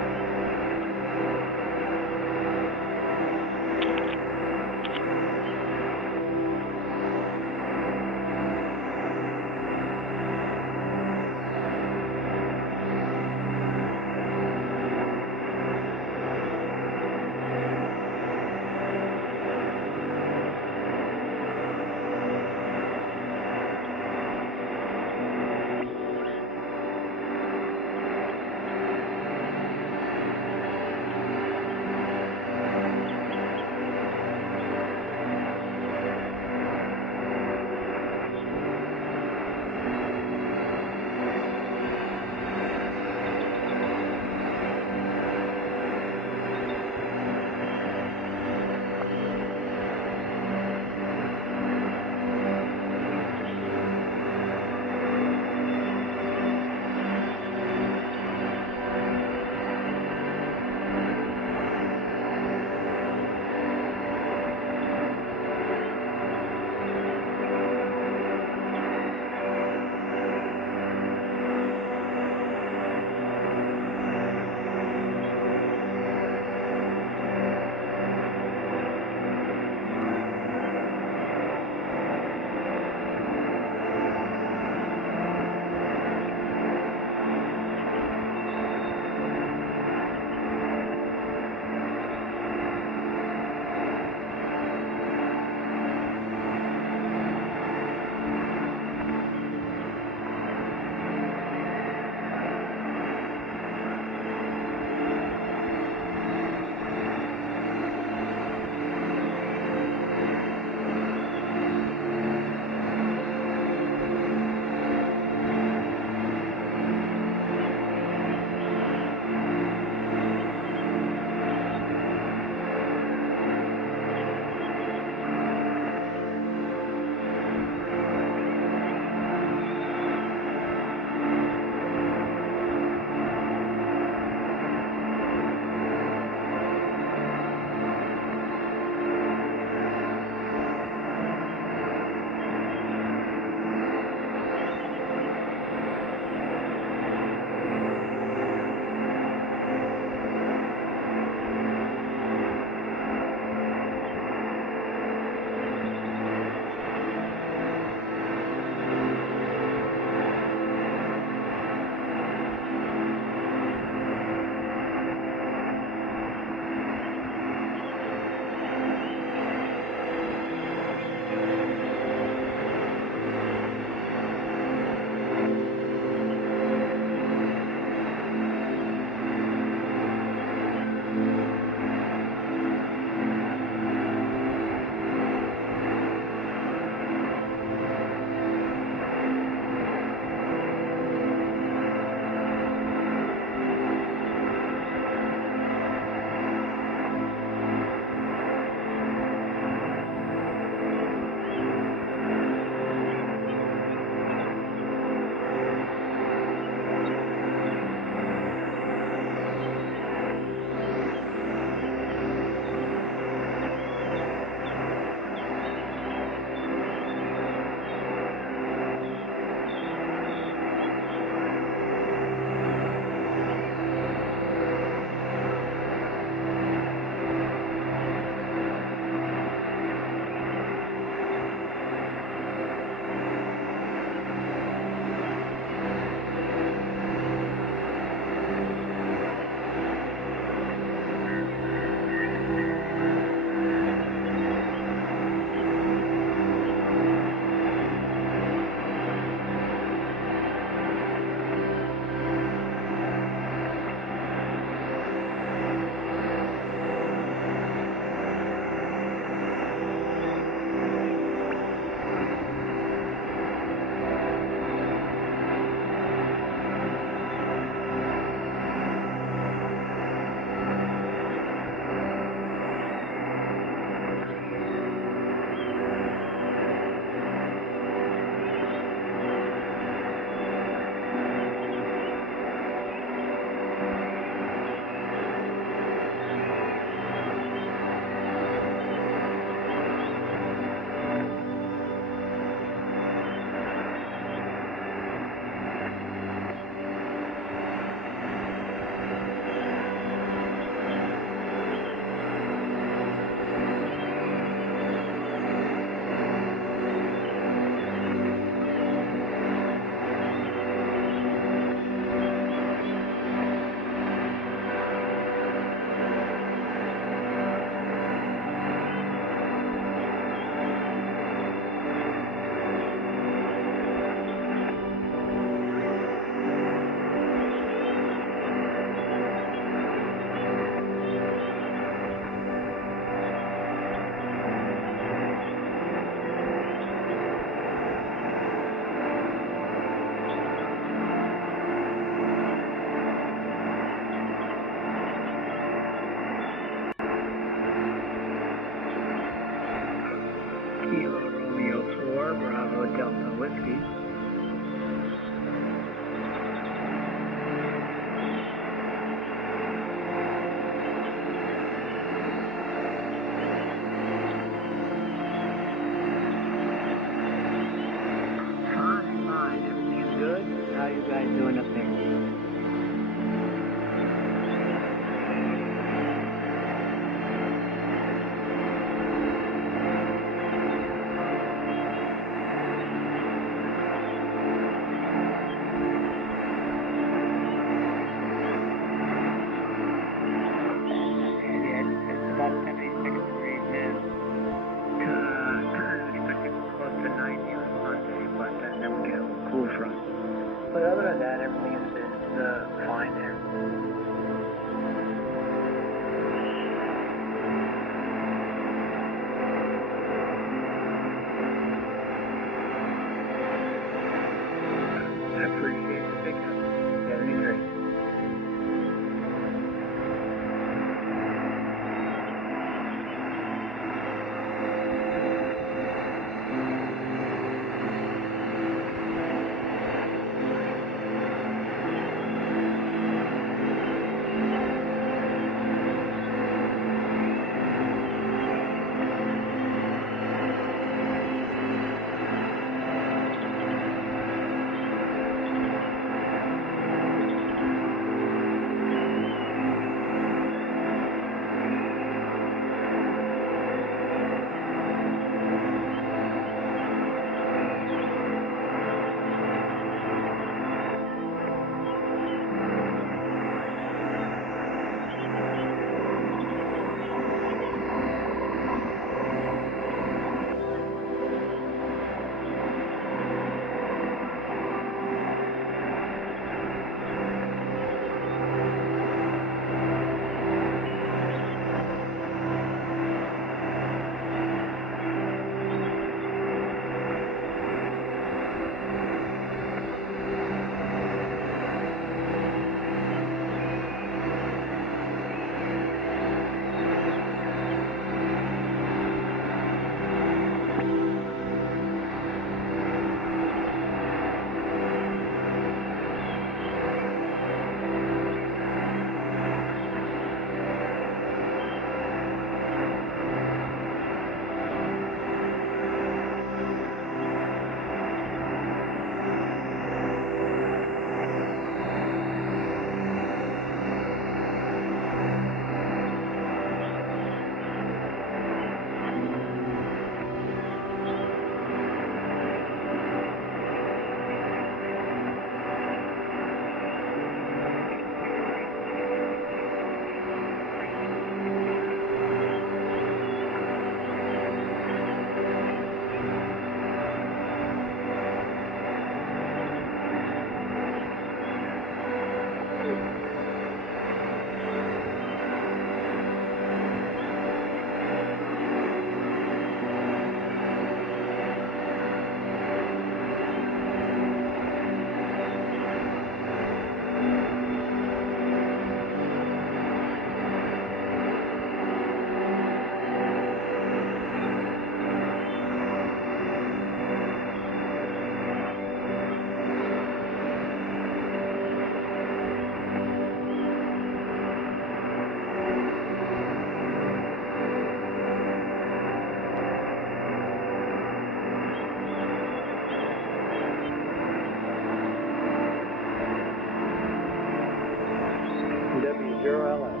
W0LS.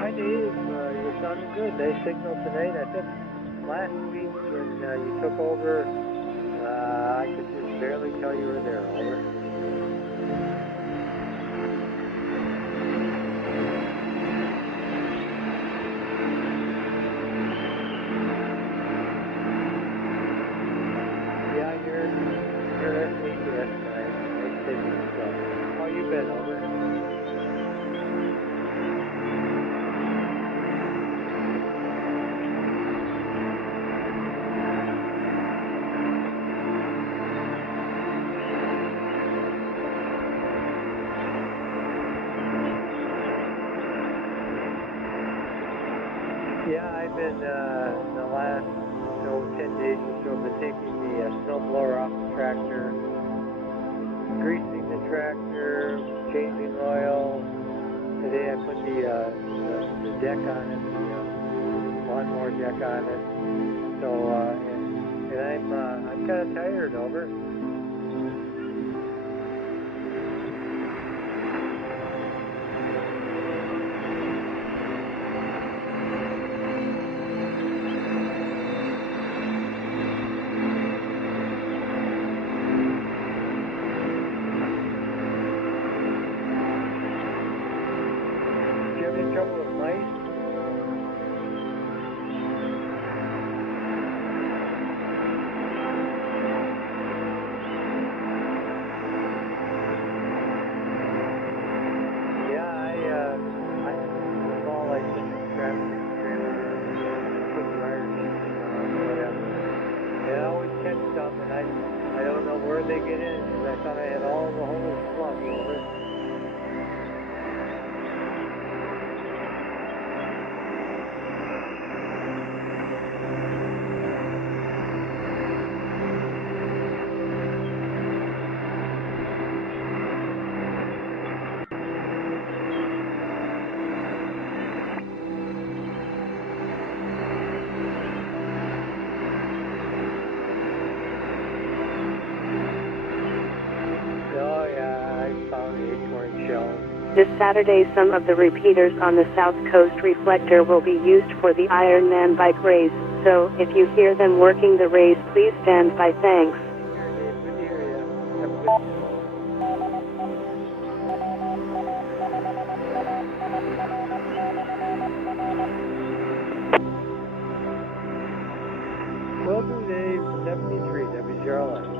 Hi Dave, you're sounding good. They signaled tonight. I think last week when you took over, I could just barely tell you were there. Over. Yeah, you're SATS tonight. How you been, over? Yeah, I've been, the last, 10 days or so, been taking the snowblower off the tractor, greasing the tractor, changing oil. Today I put the deck on it, the lawnmower deck on it. So, and I'm kind of tired, over. Trouble with mice? Yeah, I recall like traffic trailer, put tires, whatever. And I always catch some, and I don't know where they get in, because I thought I had all the holes plugged over. This Saturday, some of the repeaters on the South Coast reflector will be used for the Ironman bike race, so if you hear them working the race, please stand by. Thanks. Will do, Dave. 73, W0LS.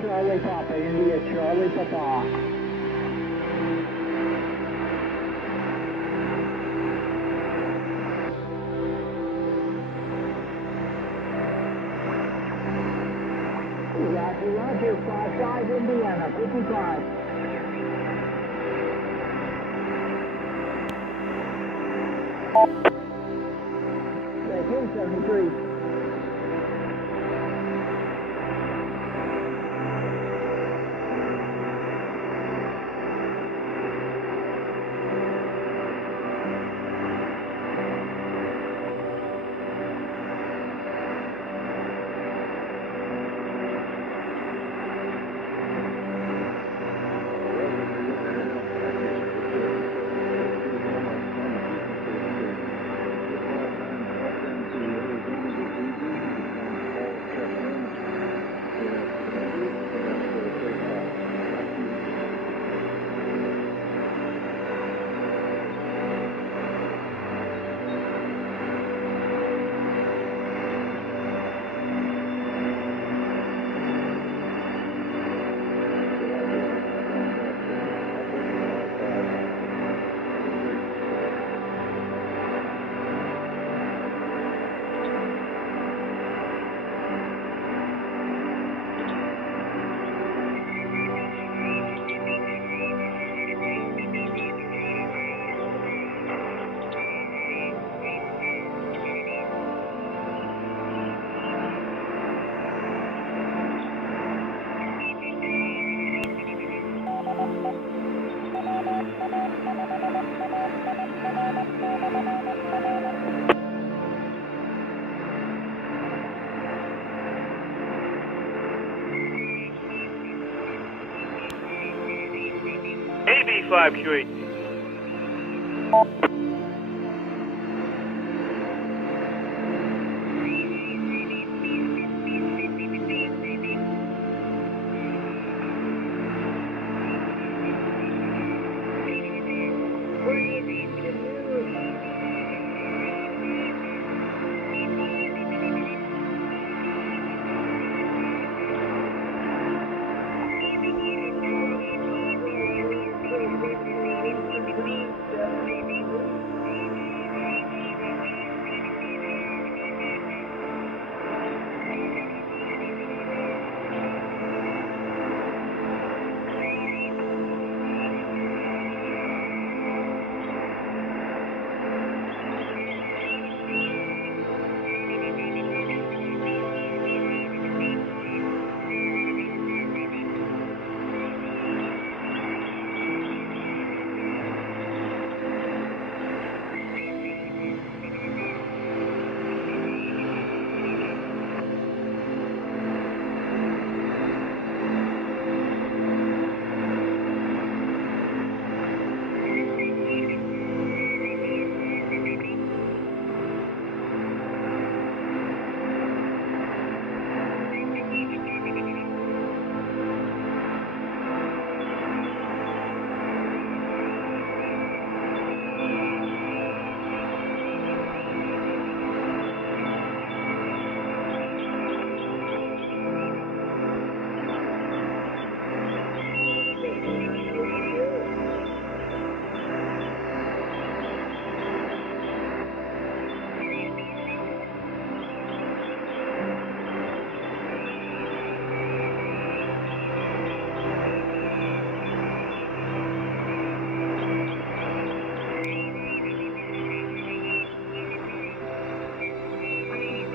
Charlie Papa, India Charlie Papa. Roger, 55 Indiana, 55. That's 73. AB5Q8.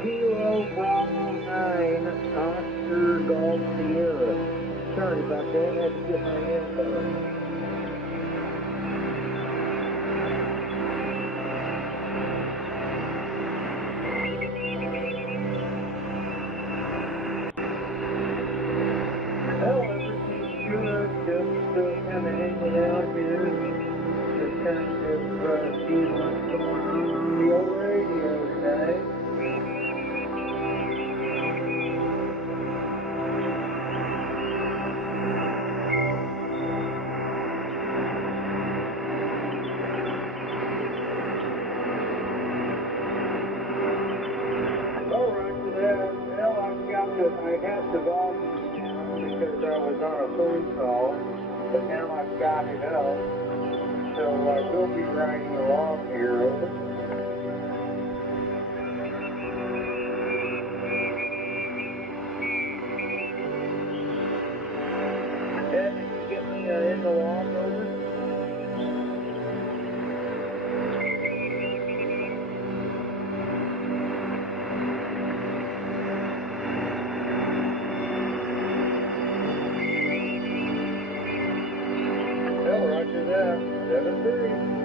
Kilo Bravo 9, Oscar Golf Sierra. Sorry about that, I had to get my info. Oh, everything's good, just kind of hanging out here. Just kind of seeing what's going on the old radio today. I have the volume. because I was on a phone call, but now I've got it up. So I will be riding along here. Over. Dad, did you get me in the log over? Well, roger that. 7:30.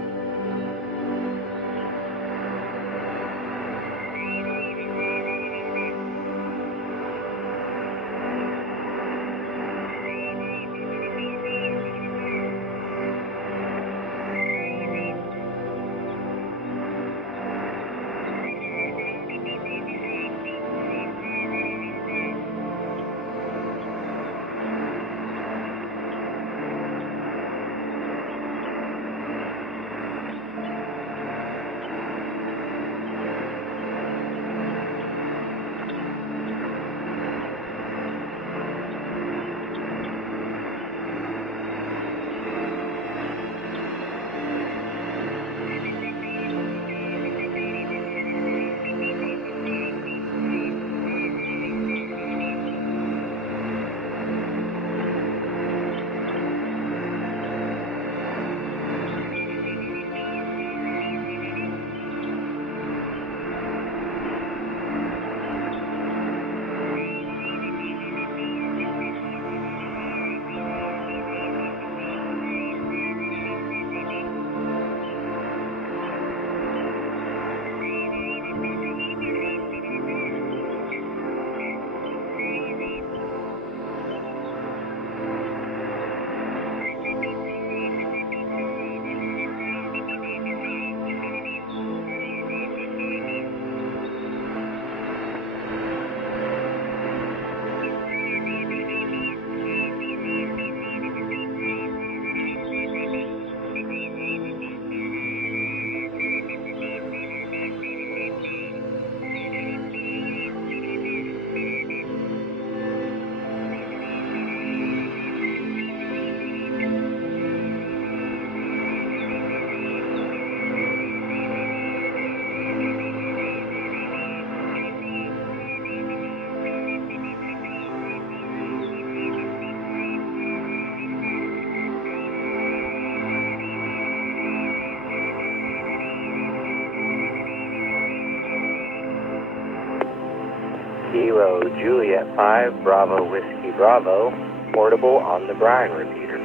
Kilo Juliet 5, Bravo Whiskey Bravo, portable on the Brine repeater.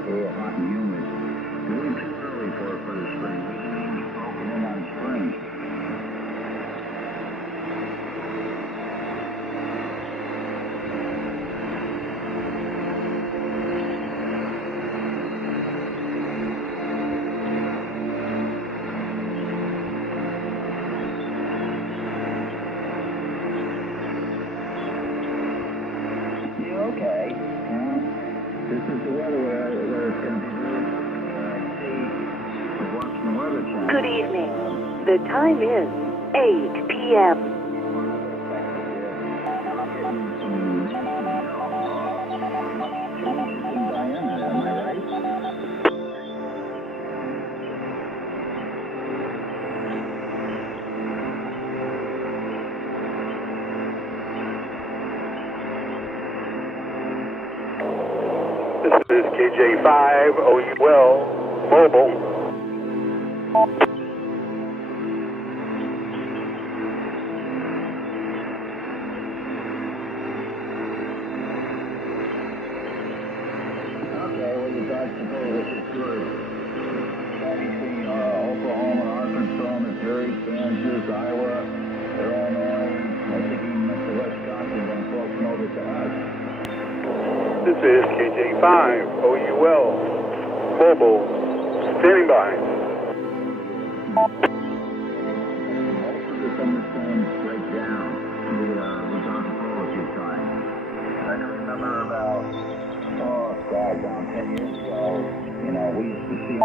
it's a little hot and humid. It's a little too early for the spring. We should be focusing in on spring. Okay. This is the weather where it's going to be good. Watching the weather channel. Good evening. The time is 8 p.m. Am I right? This is KJ5 OUL Mobile. Okay, well, you guys today, this is good. Between Oklahoma, Arkansas, Missouri, Kansas, Iowa, Illinois, I think even Mr. Wisconsin, and folks know this to us. This is KJ5 OUL Mobile. Standing by. Most of the thunderstorms break down. We was on the phone a few times. I can remember about, down 10 years ago, you know, we used to see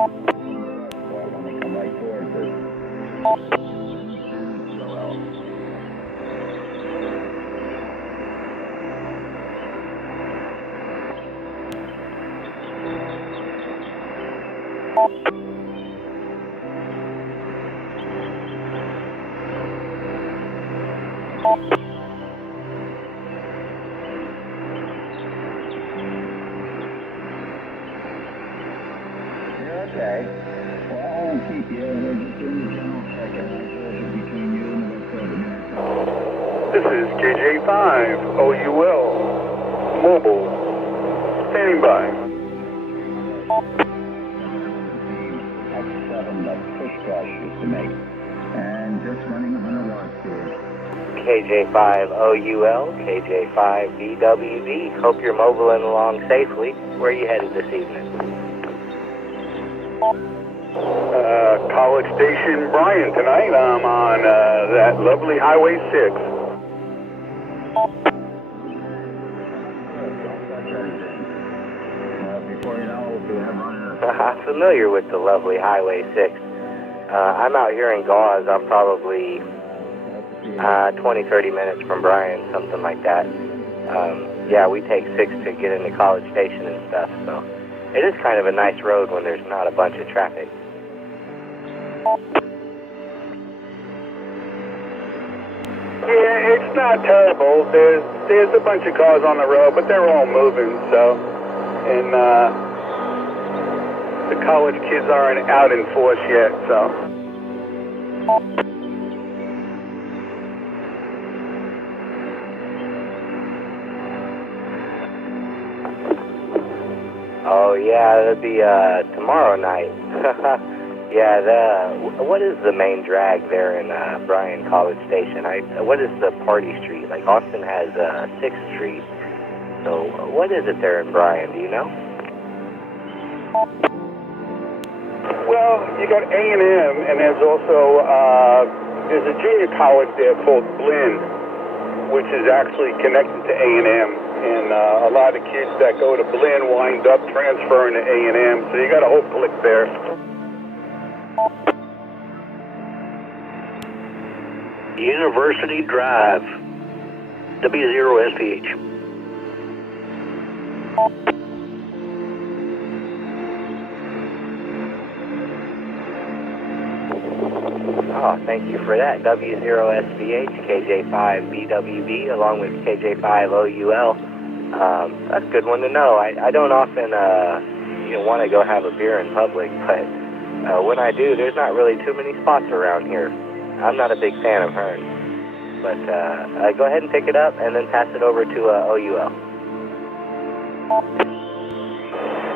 when they come right towards us. Okay. Well, I won't keep you. We're just doing the general check-in. Between you and the rest of the minutes. This is KJ5 OUL Mobile. Standing by. X7 that Pushcross used to make. And just running 100 watts here. KJ5 OUL, KJ5 BWB. Hope you're mobiling along safely. Where are you headed this evening? College Station, Bryan. Tonight I'm on that lovely Highway 6. Before you know, we'll have running. I'm familiar with the lovely Highway 6. I'm out here in Gauze. I'm probably 20-30 minutes from Bryan, something like that. Yeah, we take 6 to get into College Station and stuff, so it is kind of a nice road when there's not a bunch of traffic. Yeah, it's not terrible. There's a bunch of cars on the road, but they're all moving, so. And the college kids aren't out in force yet, so. Oh, yeah, it'll be tomorrow night. Yeah, what is the main drag there in Bryan College Station? What is the party street? Like, Austin has 6th Street. So, what is it there in Bryan? Do you know? Well, you got A&M, and there's also, there's a junior college there called Blinn, which is actually connected to A&M. And a lot of kids that go to Blinn wind up transferring to A&M, so you got a whole clique there. University Drive, W0SPH. Oh, thank you for that. W0SBH, KJ5BWB, along with KJ5OUL. That's a good one to know. I don't often want to go have a beer in public, but when I do, there's not really too many spots around here. I'm not a big fan of Hearn. But go ahead and pick it up and then pass it over to OUL.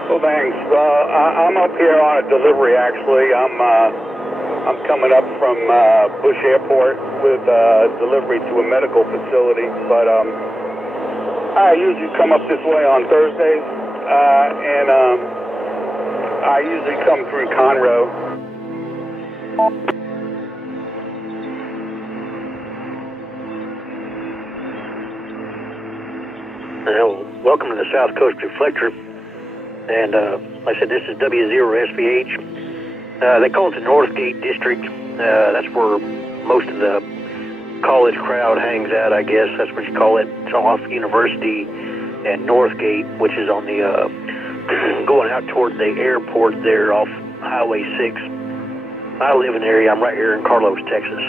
Well, thanks. I'm up here on a delivery, actually. I'm coming up from Bush Airport with delivery to a medical facility, but I usually come up this way on Thursdays, and I usually come through Conroe. Welcome to the South Coast Reflector, and like I said, this is W0SVH. They call it the Northgate District. That's where most of the college crowd hangs out, I guess. That's what you call it. It's off University and Northgate, which is on the going out toward the airport there off Highway 6. I live in the area. I'm right here in Carlos, Texas.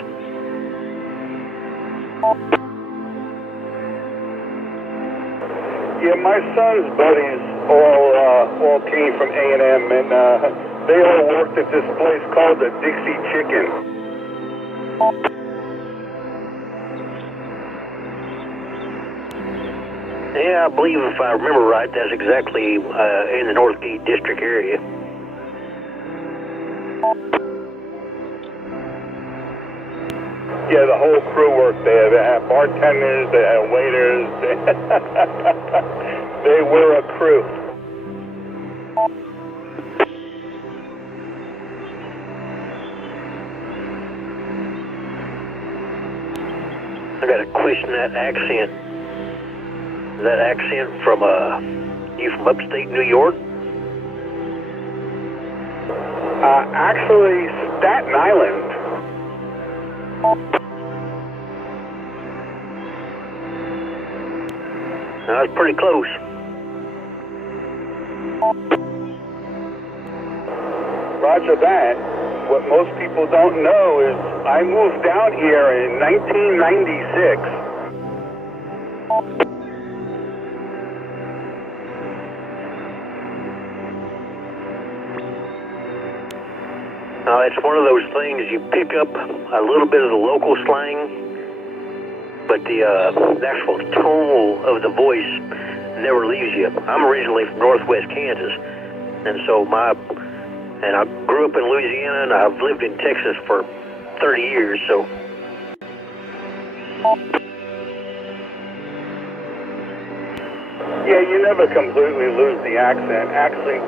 Yeah, my son's buddies all came from A&M, and they all worked at this place called the Dixie Chicken. Yeah, I believe if I remember right, that's exactly in the Northgate District area. Yeah, the whole crew worked there. They had bartenders, they had waiters. They were a crew. I got a question, that accent. Is that accent from, you from upstate New York? Actually, Staten Island. That's pretty close. Roger that. What most people don't know is I moved down here in 1996. It's one of those things, you pick up a little bit of the local slang, but the actual tone of the voice never leaves you. I'm originally from northwest Kansas, and so I grew up in Louisiana, and I've lived in Texas for 30 years, so. Yeah, you never completely lose the accent. Actually,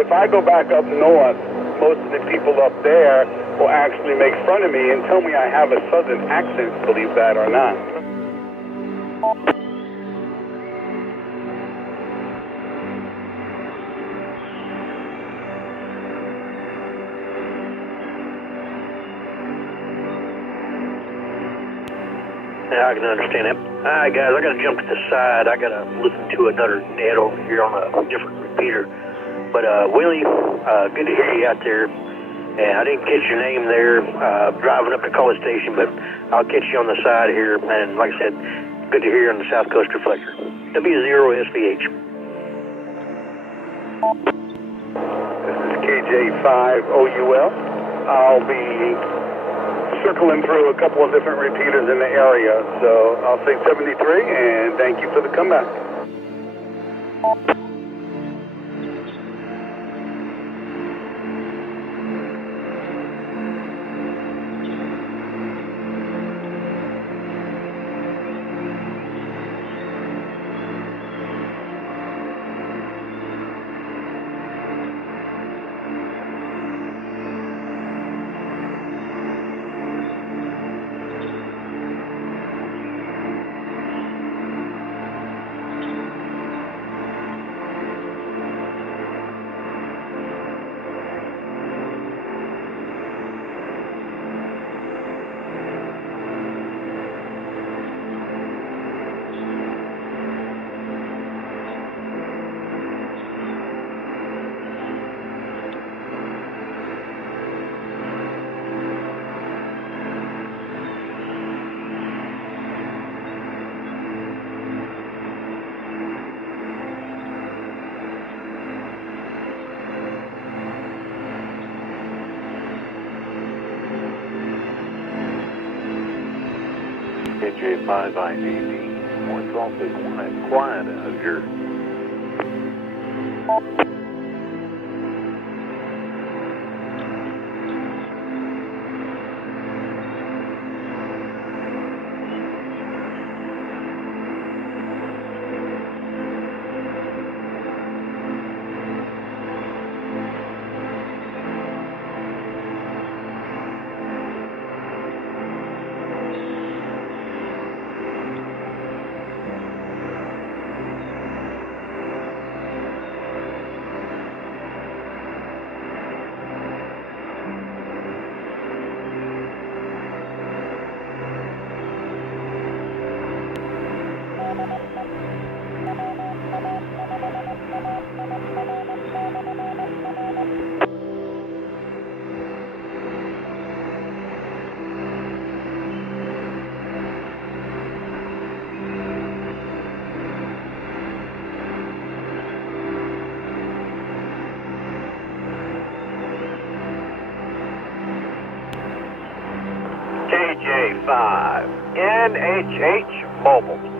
if I go back up north, most of the people up there will actually make fun of me and tell me I have a southern accent, believe that or not. Yeah, I can understand that. All right, guys, I got to jump to the side. I got to listen to another net over here on a different repeater. But, Willie, good to hear you out there. And I didn't catch your name there driving up to College Station, but I'll catch you on the side here. And like I said, good to hear you on the South Coast Reflector. W0SVH. This is KJ5OUL. I'll be circling through a couple of different repeaters in the area. So I'll say 73, and thank you for the comeback. KJ5IDD. Well, it's awfully quiet out here. 5, NHH Mobile.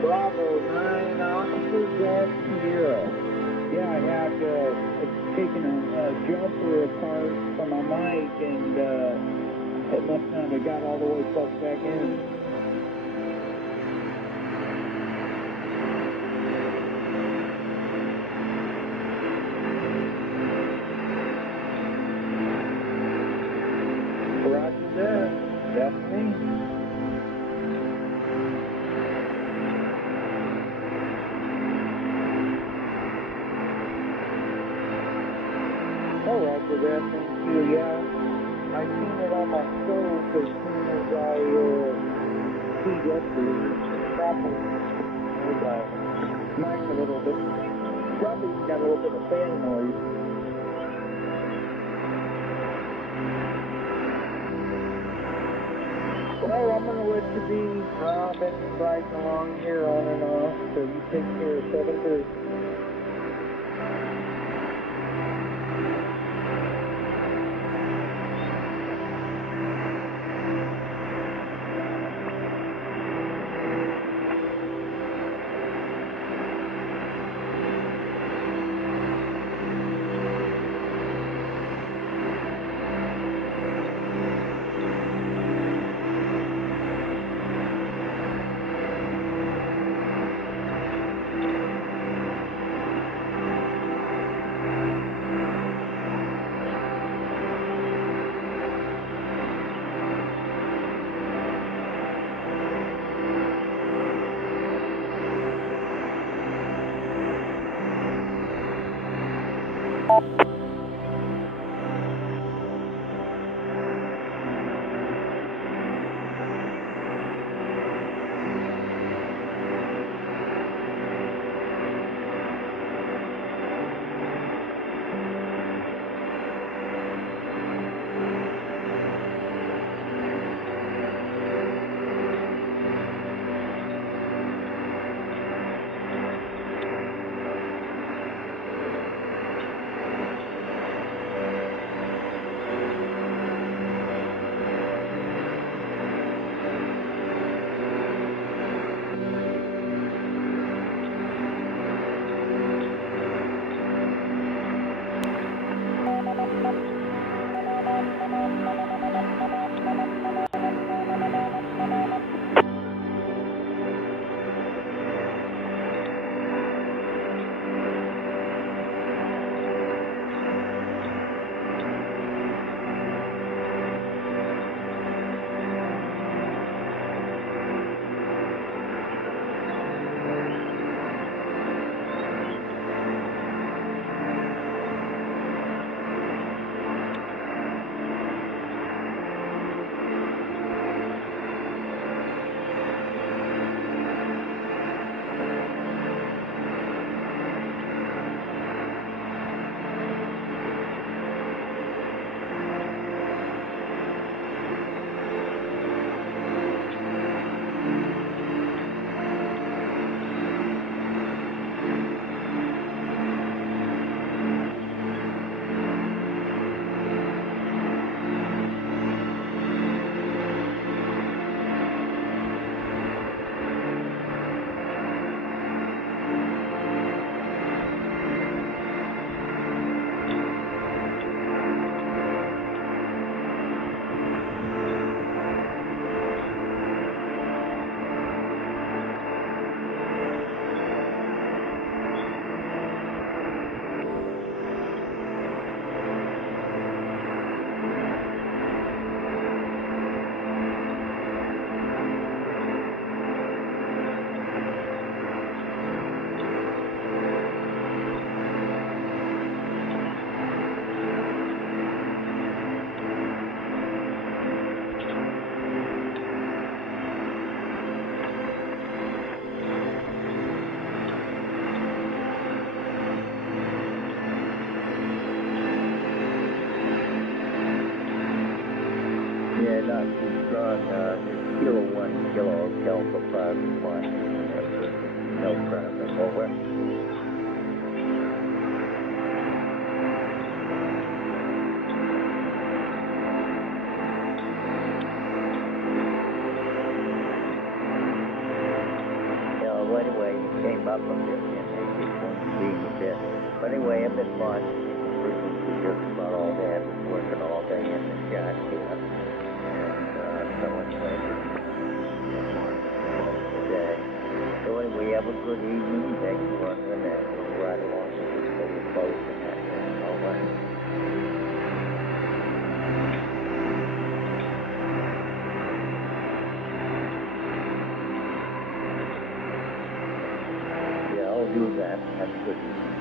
Bravo 9, Oscar Golf Sierra. Yeah, I had taken a jumper apart from my mic and it must not have got all the way plugged back in. Roger that. That's me. Oh, Roger that, thank you, yeah. I seen it on my stove as soon as I heat up the chapel with my mic a little bit. Probably even got a little bit of fan noise. Well, I'm going to let you be. I've been riding along here on and off, so you take care of 7:30. they're not too strong. Kilo 1 kilo Alpha 5 supply. No traffic, over. Yeah, well, anyway, you came up a bit and they just want to be a bit. But anyway, I've been watching frequency just about all day. I've been working all day in the shack here. And so anyway, today. So anyway, have a good evening. Thanks for running that. We'll ride along with this little boat and that. All right. Yeah, I'll do that. Have a good evening.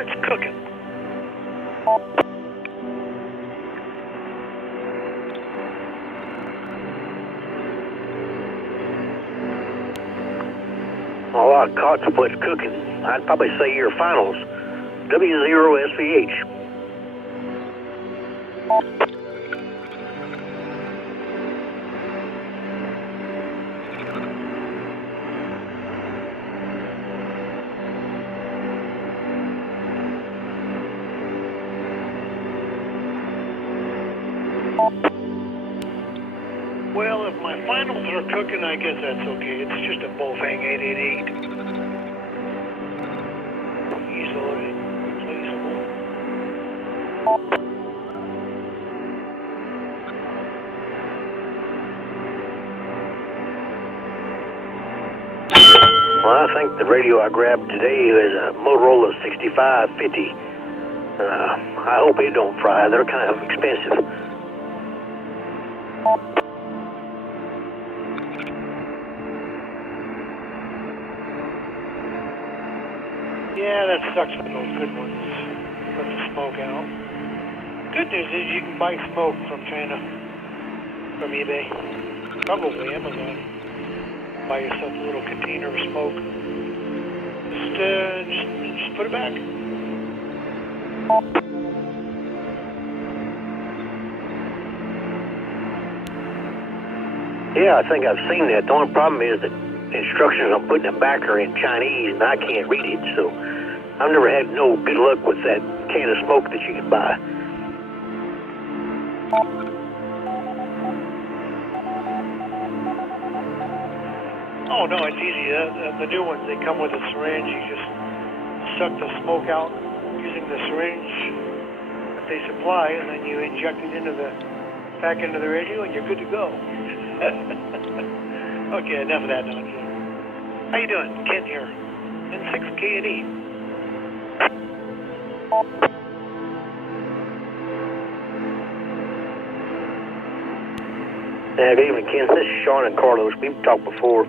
it's cooking. Oh, I caught splits cooking. I'd probably say your finals. W0SVH. Well, if my finals are cooking, I guess that's okay. It's just a Bullfang 888. Easily replaceable. Well, I think the radio I grabbed today is a Motorola 6550. I hope it don't fry. They're kind of expensive. Yeah, that sucks for those good ones. Let the smoke out. Good news is you can buy smoke from China, from eBay, probably Amazon. Buy yourself a little container of smoke. Just put it back. Yeah, I think I've seen that. The only problem is that instructions on putting it back are in Chinese, and I can't read it, so I've never had no good luck with that can of smoke that you can buy. Oh, no, it's easy. The new ones, they come with a syringe. You just suck the smoke out using the syringe that they supply, and then you inject it back into the radio, and you're good to go. Okay, enough of that nonsense. How you doing? Kent here. N6K&E. Yeah, good evening, Ken. This is Sean and Carlos. We've talked before.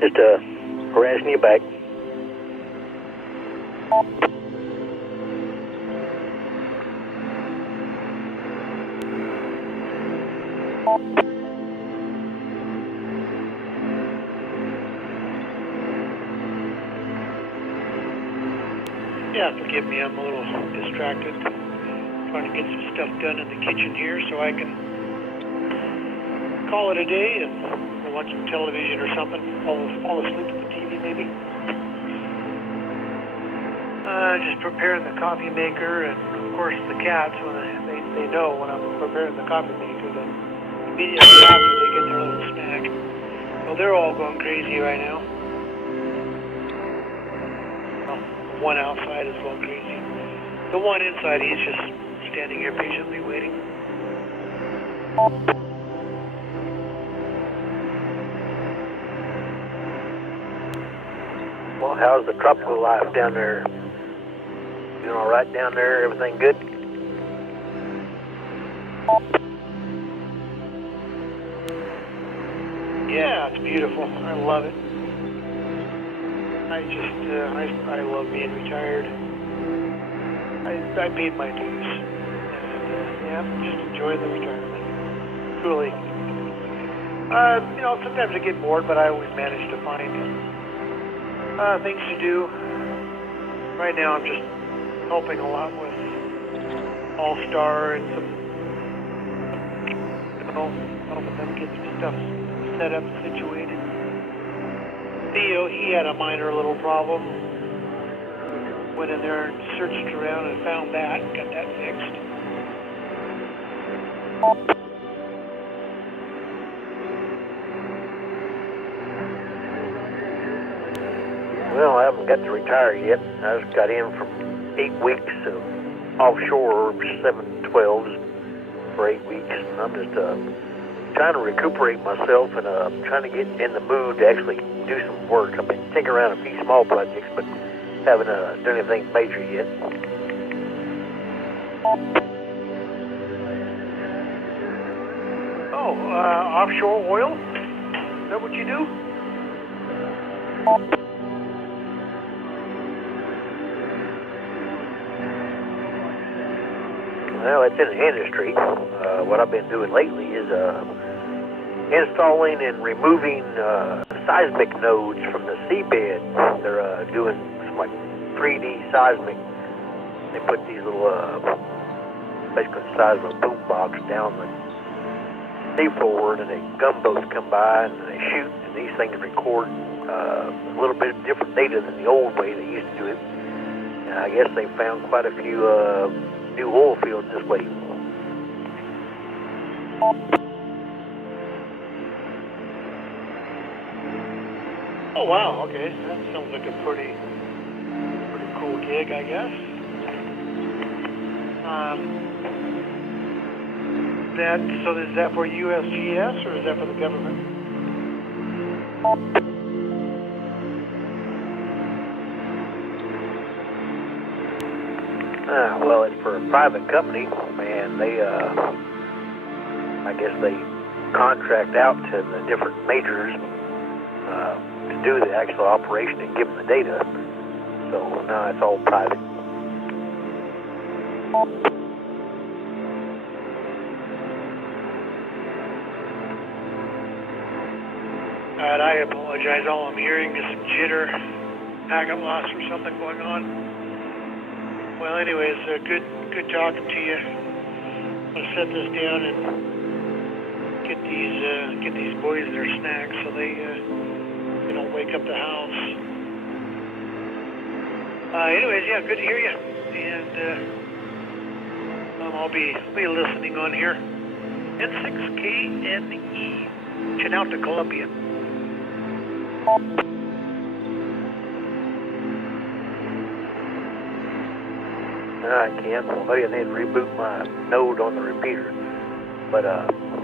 Just harassing you back. Yeah, forgive me, I'm a little distracted. Trying to get some stuff done in the kitchen here so I can call it a day and watch some television or something. Fall asleep to the TV maybe. Just preparing the coffee maker, and of course the cats, when they know when I'm preparing the coffee maker, then immediately after they get their little snack. Well, they're all going crazy right now. One outside is going crazy. The one inside, he's just standing here patiently waiting. Well, how's the tropical life down there? Doing all right down there? Everything good? Yeah, it's beautiful. I love it. I love being retired. I paid my dues. And, yeah, just enjoying the retirement. Truly. Sometimes I get bored, but I always manage to find things to do. Right now I'm just helping a lot with All-Star and helping them get some stuff set up, situated. Theo, he had a minor little problem. Went in there and searched around and found that, got that fixed. Well, I haven't got to retire yet. I just got in from 8 weeks of offshore 712s for 8 weeks. And I'm just trying to recuperate myself and trying to get in the mood to actually do some work. I've been tinkering around a few small projects, but haven't done anything major yet. Oh, offshore oil? Is that what you do? Well, it's in the industry. What I've been doing lately is installing and removing seismic nodes from the seabed. They're doing some like 3D seismic. They put these little, basically the size of a boombox down the seafloor, and the gunboats come by and they shoot, and these things record a little bit different data than the old way they used to do it. And I guess they found quite a few new oil fields this way. Oh wow, okay. That sounds like a pretty cool gig, I guess. So is that for USGS or is that for the government? Well, it's for a private company, and they, I guess they contract out to the different majors to do the actual operation and give them the data. So now it's all private. Alright, I apologize. All I'm hearing is some jitter, packet loss or something going on. Well, anyways, good talking to you. I'll set this down and get these boys their snacks so they don't wake up the house. Anyways, yeah, good to hear you. And I'll be listening on here. N6KNE, Chenalta, Columbia. Alright, Ken. Well, maybe I need to reboot my node on the repeater. But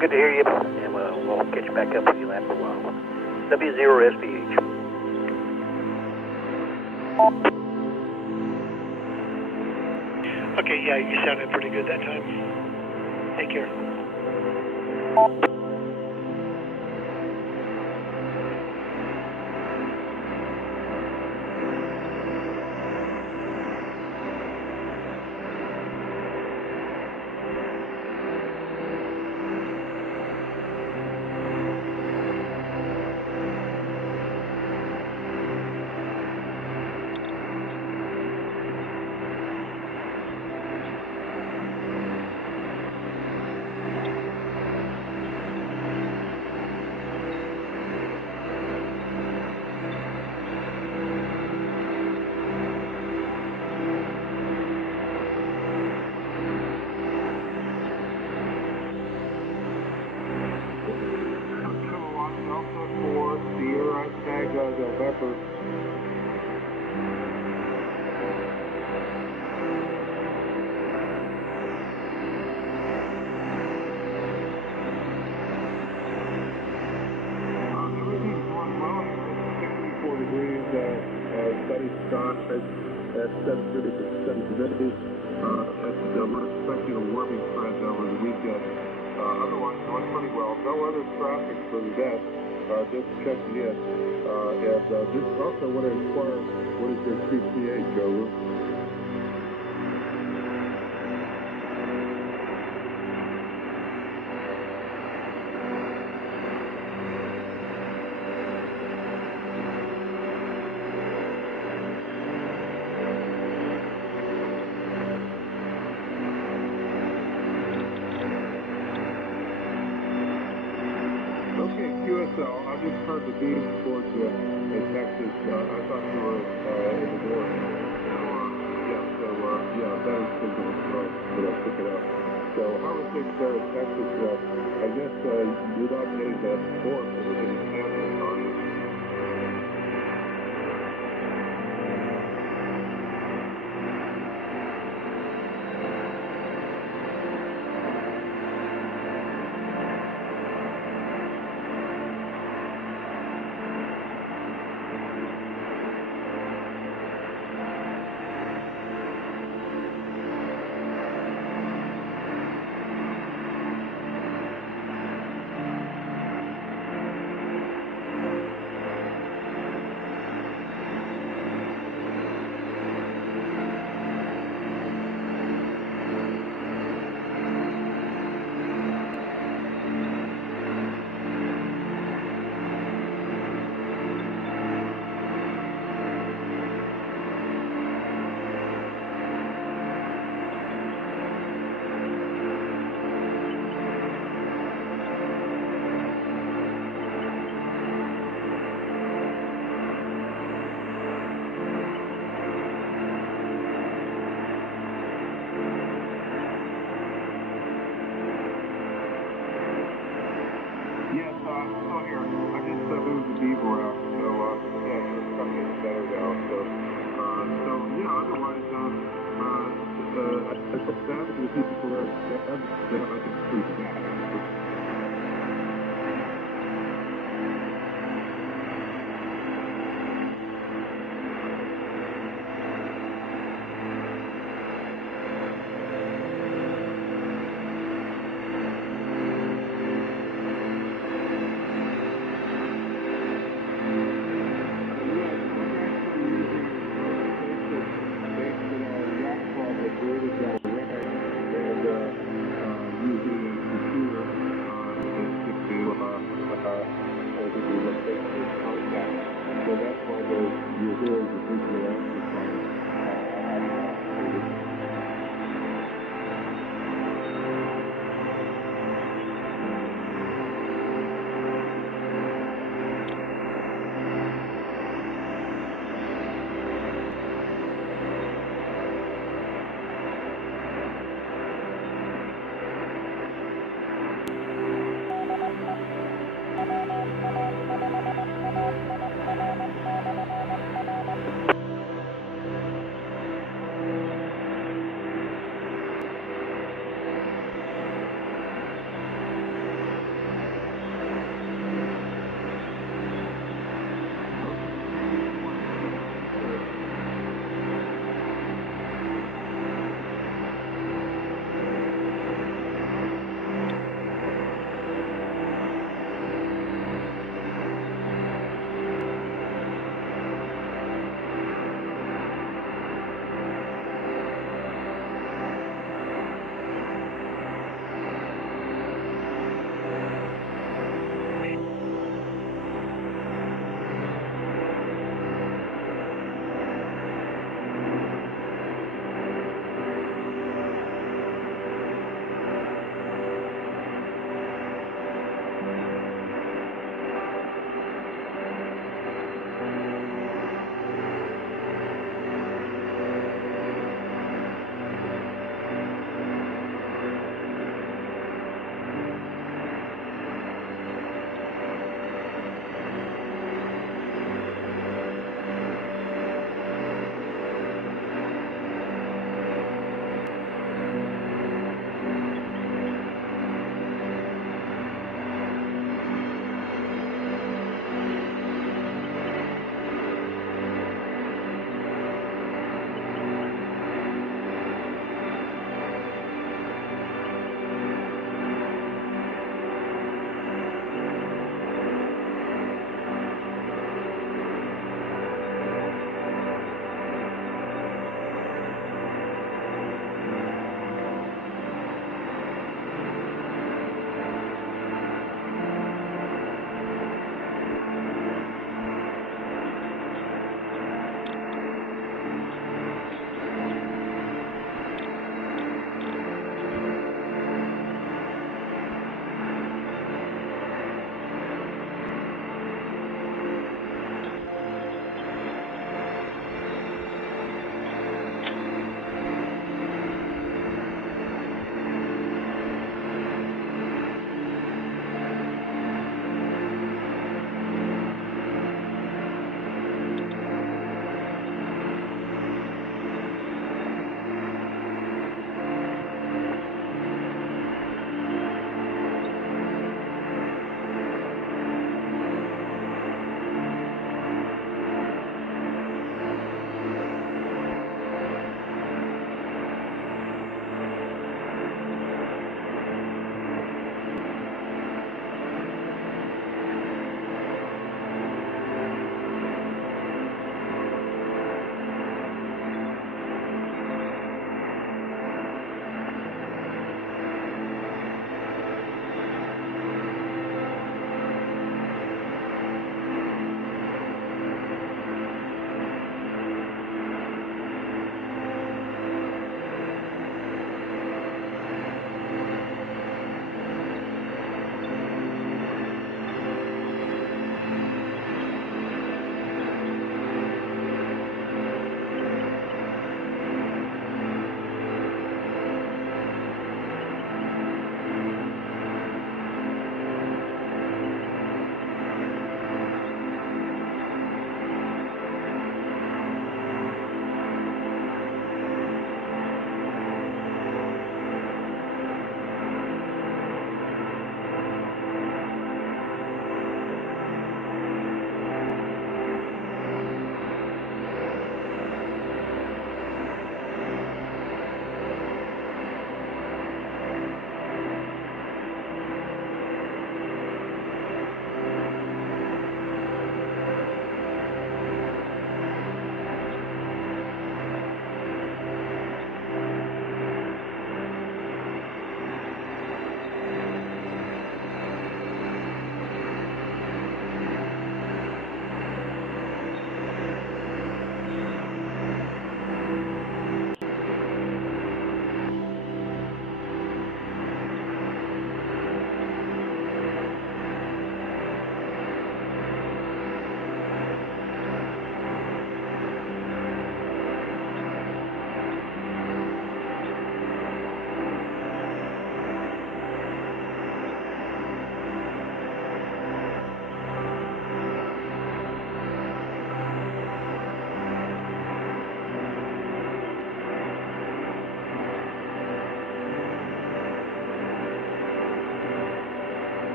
good to hear you, and we'll catch back up with you after a while. W0SBH. Okay, yeah, you sounded pretty good that time. Take care. November. Everything's going well. It's 64 degrees. Steady stock at 730 humidity. We're expecting a warming trend over the weekend. Otherwise, going pretty well. No other traffic for the desk. Just checking in. And just also want to inquire, what is your QPH, over? QSL, I just heard the beam towards you in Texas. I thought you were in the north. Better signal, but I'll pick it up. So, how are things there in Texas? I guess you're not getting that storm that we're getting canceled, are you? So here, I just moved the beaver out, so yeah, it's coming in better now. So yeah, otherwise, I feel bad for the people who are dead. They have like a pretty bad.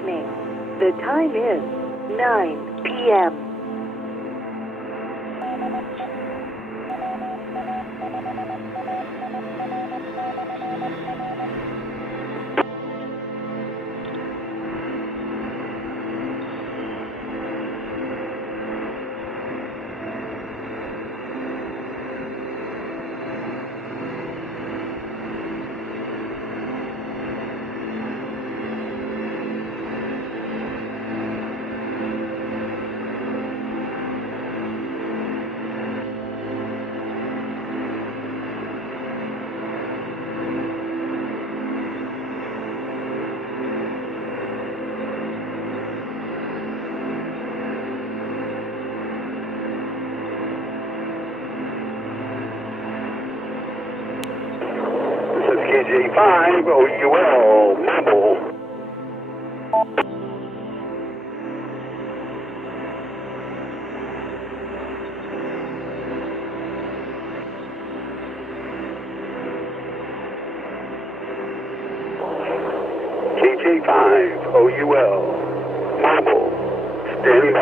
evening. The time is 9 p.m. KJ5 OUL mobile. KJ5 OUL mobile. Standing by.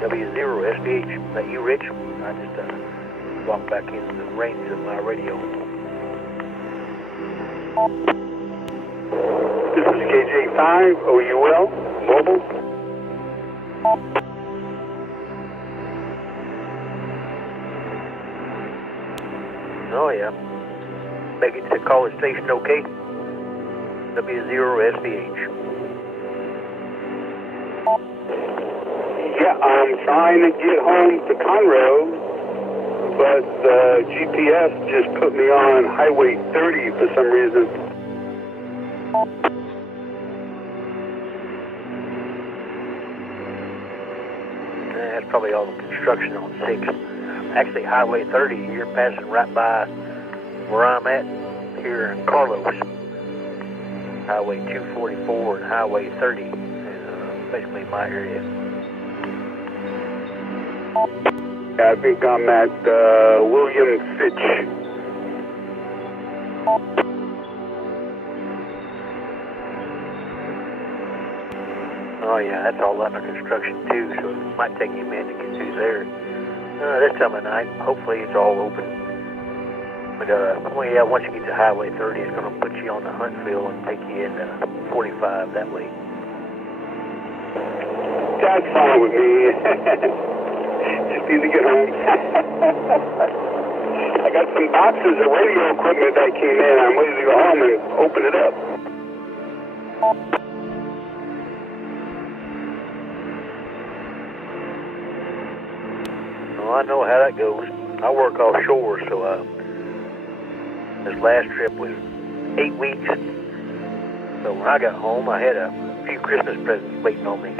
W0 SDH, that you, Rich? I just walked back into the range of my radio. This is KJ5 OUL mobile. Oh yeah. Make it to caller station, okay? W0 SDH. Yeah, I'm trying to get home to Conroe, but the GPS just put me on Highway 30 for some reason. That's probably all the construction on 6. Actually, Highway 30, you're passing right by where I'm at here in Carlos. Highway 244 and Highway 30 is basically my area. I think I'm at William Fitch. Oh yeah, that's all under construction too, so it might take you a minute to get through there. This time of night, hopefully it's all open. But well, yeah, once you get to Highway 30, it's going to put you on the Huntsville and take you into 45 that way. That's fine with me. Just need to get home. I got some boxes of radio equipment that came in. I'm ready to go home and open it up. Well, I know how that goes. I work offshore, so this last trip was 8 weeks. So when I got home, I had a few Christmas presents waiting on me.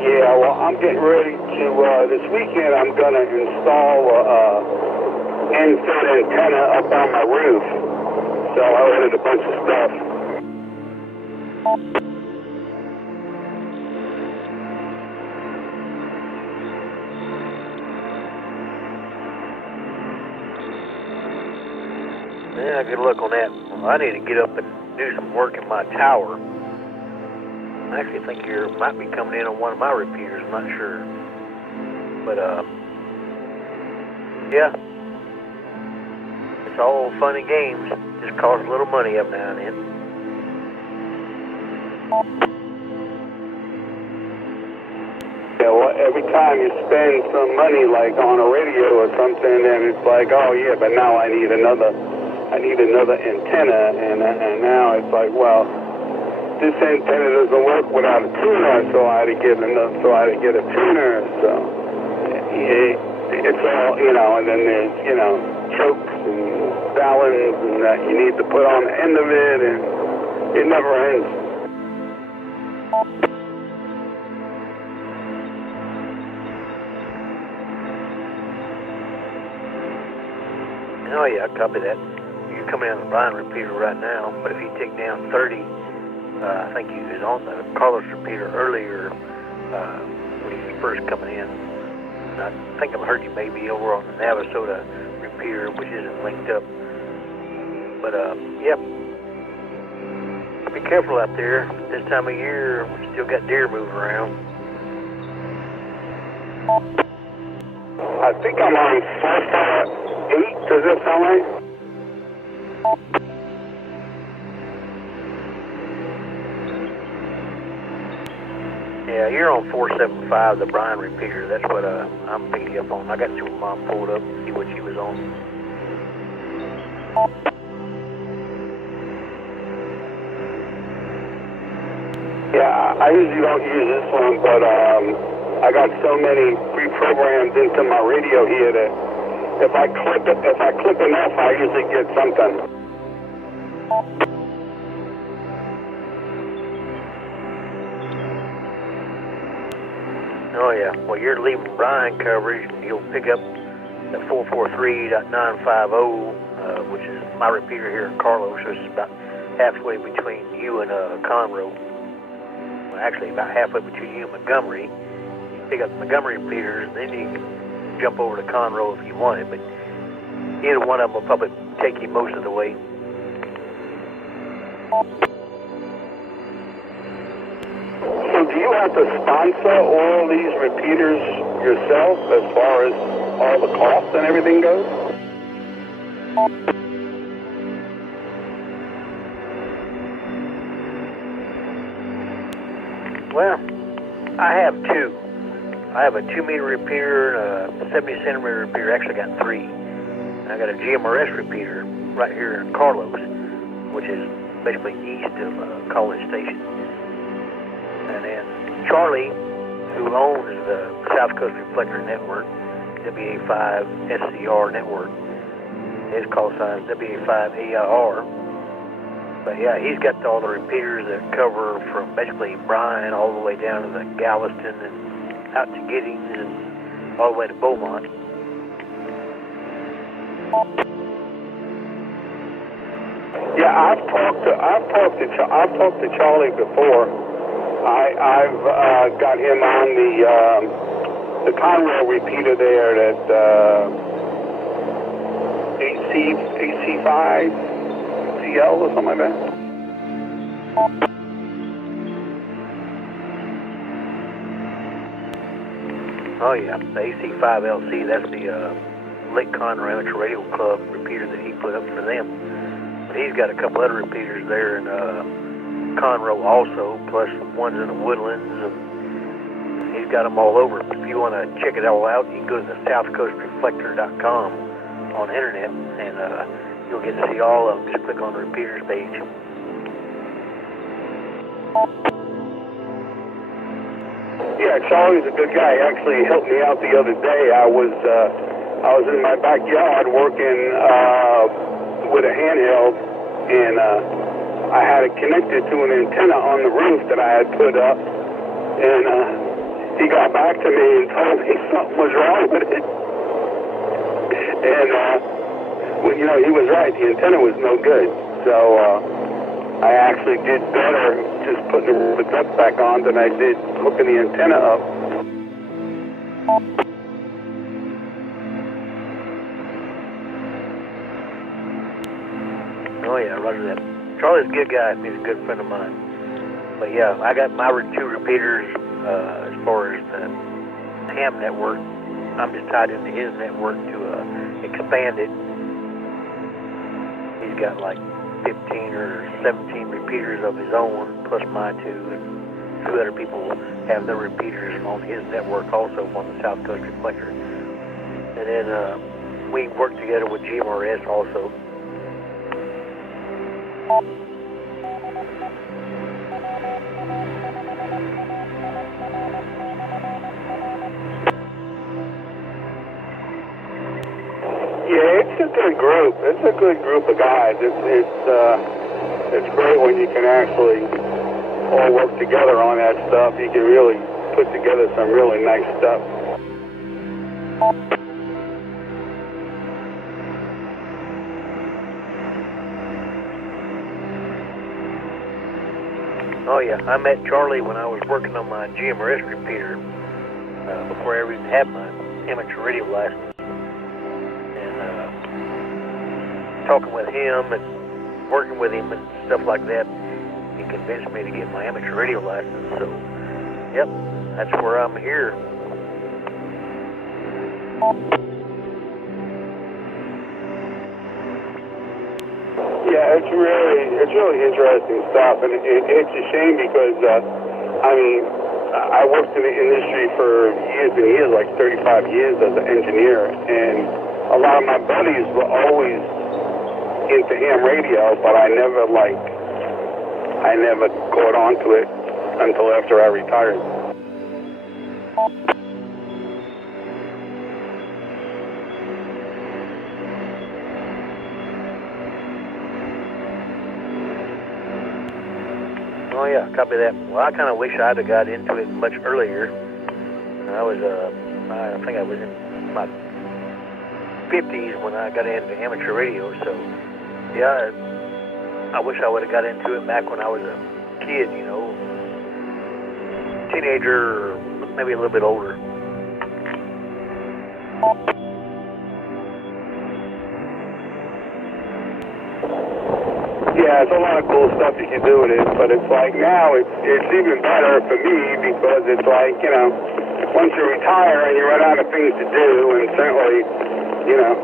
Yeah, well, I'm getting ready to, this weekend I'm going to install antenna up on my roof. So I ordered a bunch of stuff. Yeah, good luck on that. Well, I need to get up and do some work in my tower. I actually think you might be coming in on one of my repeaters, I'm not sure. But, yeah. It's all fun and games. Just costs a little money up now and then. Yeah, well, every time you spend some money, like on a radio or something, and it's like, oh yeah, but now I need another antenna, and now it's like, well, this antenna doesn't work without a tuner, so I had to get a tuner. So it's all, and then there's, chokes and balance and that you need to put on the end of it, and It never ends. Oh yeah, copy that. You're coming in on the Brian repeater right now, but if you take down 30, I think you was on the Carlos repeater earlier when you was first coming in. And I think I've heard you maybe over on the Navasota repeater, which isn't linked up. But yep. Be careful out there. This time of year, we still got deer moving around. I think I'm on 458. Does that sound right? Yeah, you're on 475, the Brian repeater. That's what I'm picking you up on. I got your mom pulled up, see what she was on. Yeah, I usually don't use this one, but I got so many pre-programs into my radio here that if I click enough, I usually get something. Oh yeah, well you're leaving Brian coverage, you'll pick up the 443.950, which is my repeater here in Carlos, so it's about halfway between you and Conroe. Well, actually about halfway between you and Montgomery. You pick up the Montgomery repeaters, and then you can jump over to Conroe if you want it, but either one of them will probably take you most of the way. So do you have to sponsor all these repeaters yourself as far as all the costs and everything goes? Well, I have two. I have a 2-meter repeater and a 70-centimeter repeater. Actually, I got 3. And I got a GMRS repeater right here in Carlos, which is basically east of College Station. And then Charlie, who owns the South Coast Reflector Network, WA5 SCR network, his call sign is WA5AIR. But yeah, he's got all the repeaters that cover from basically Bryan all the way down to the Galveston and out to Giddings and all the way to Beaumont. Yeah, I've talked to Charlie before. I've got him on the Conrail repeater there at AC5 CL or something like that. Oh yeah, the AC5LC, that's the Lake Conroe Amateur Radio Club repeater that he put up for them. But he's got a couple other repeaters there in Conroe also, plus ones in the Woodlands. And he's got them all over. If you want to check it all out, you can go to the southcoastreflector.com on the internet, and you'll get to see all of them. Just click on the repeaters page. Yeah, Charlie's a good guy. He actually helped me out the other day. I was in my backyard working with a handheld, and I had it connected to an antenna on the roof that I had put up, and he got back to me and told me something was wrong with it. And well, you know, he was right. The antenna was no good. So I actually did better just putting the duct back on than I did hooking the antenna up. Oh yeah, roger that. Charlie's a good guy. He's a good friend of mine. But yeah, I got my 2 repeaters as far as the ham network. I'm just tied into his network to expand it. He's got like 15 or 17 repeaters of his own, plus my 2, and 2 other people have their repeaters on his network also on the South Coast Reflector. And then we work together with GMRS also. Yeah, it's a good group. It's a good group of guys. it's great when you can actually all work together on that stuff. You can really put together some really nice stuff. Oh yeah, I met Charlie when I was working on my GMRS repeater before I even had my amateur radio license. And talking with him and working with him and stuff like that, he convinced me to get my amateur radio license. So, yep, that's where I'm here. Yeah, it's really interesting stuff, and it's a shame because I mean, I worked in the industry for years and years, like 35 years as an engineer, and a lot of my buddies were always into ham radio, but I never caught on to it until after I retired. Oh yeah, copy that. Well, I kind of wish I'd have got into it much earlier. I think I was in my 50s when I got into amateur radio, so yeah, I wish I would have got into it back when I was a kid, you know, teenager, or maybe a little bit older. Yeah, it's a lot of cool stuff you can do with it, but it's like now it's even better for me because it's like, you know, once you retire and you run out of things to do, and certainly, you know,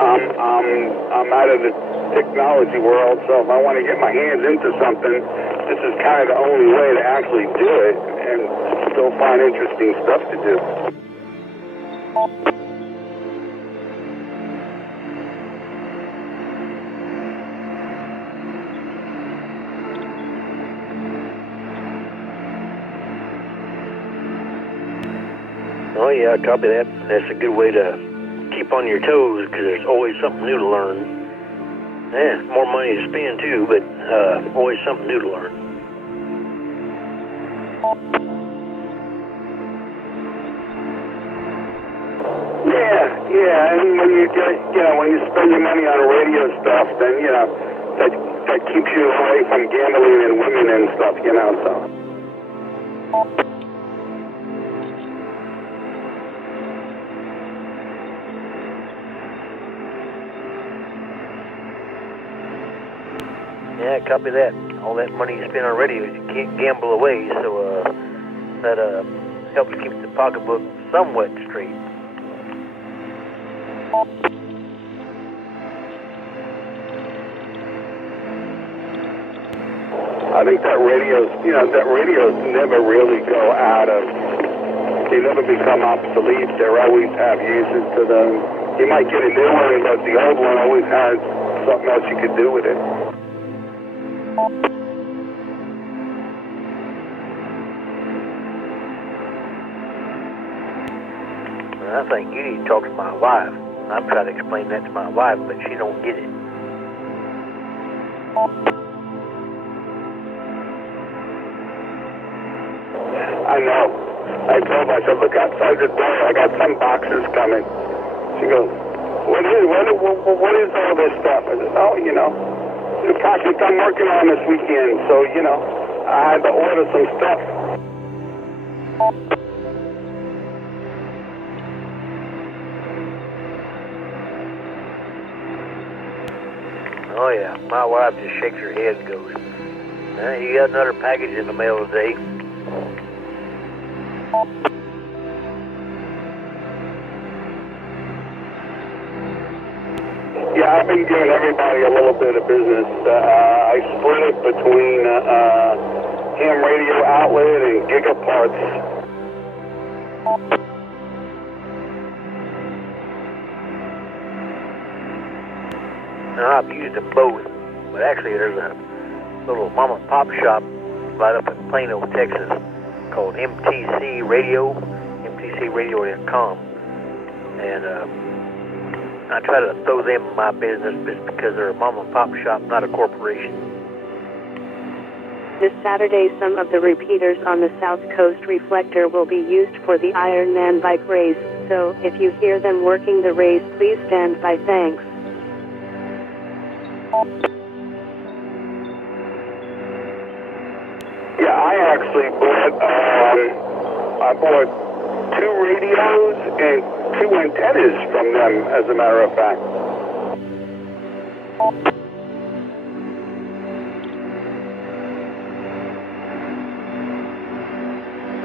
I'm out of the technology world, so if I want to get my hands into something, this is kind of the only way to actually do it and still find interesting stuff to do. Oh yeah, copy that. That's a good way to keep on your toes because there's always something new to learn. Yeah, more money to spend too, but always something new to learn. Yeah, and when you get, you know, when you spend your money on radio stuff, then, you know, that keeps you away from gambling and women and stuff, you know, so. Yeah, copy that. All that money you spend on radio, you can't gamble away, so that helps keep the pocketbook somewhat straight. I think that radios never really go out of, they never become obsolete. They always have uses to them. You might get a new one, but the old one always has something else you could do with it. I think you need to talk to my wife. I'm trying to explain that to my wife, but she don't get it. I know. I told her, I said, look outside the door. I got some boxes coming. She goes, what is all this stuff? I said, oh, you know, the project I'm working on this weekend. So, you know, I had to order some stuff. Oh yeah, my wife just shakes her head and goes, you got another package in the mail today. Yeah, I've been giving everybody a little bit of business. I split it between ham radio outlet and gigaparts. Now, I've used them both, but actually there's a little mom and pop shop right up in Plano, Texas, called MTC Radio, MTCRadio.com, and I try to throw them in my business just because they're a mom and pop shop, not a corporation. This Saturday, some of the repeaters on the South Coast reflector will be used for the Ironman bike race, so if you hear them working the race, please stand by. Thanks. Yeah, I actually bought 2 radios and 2 antennas from them, as a matter of fact.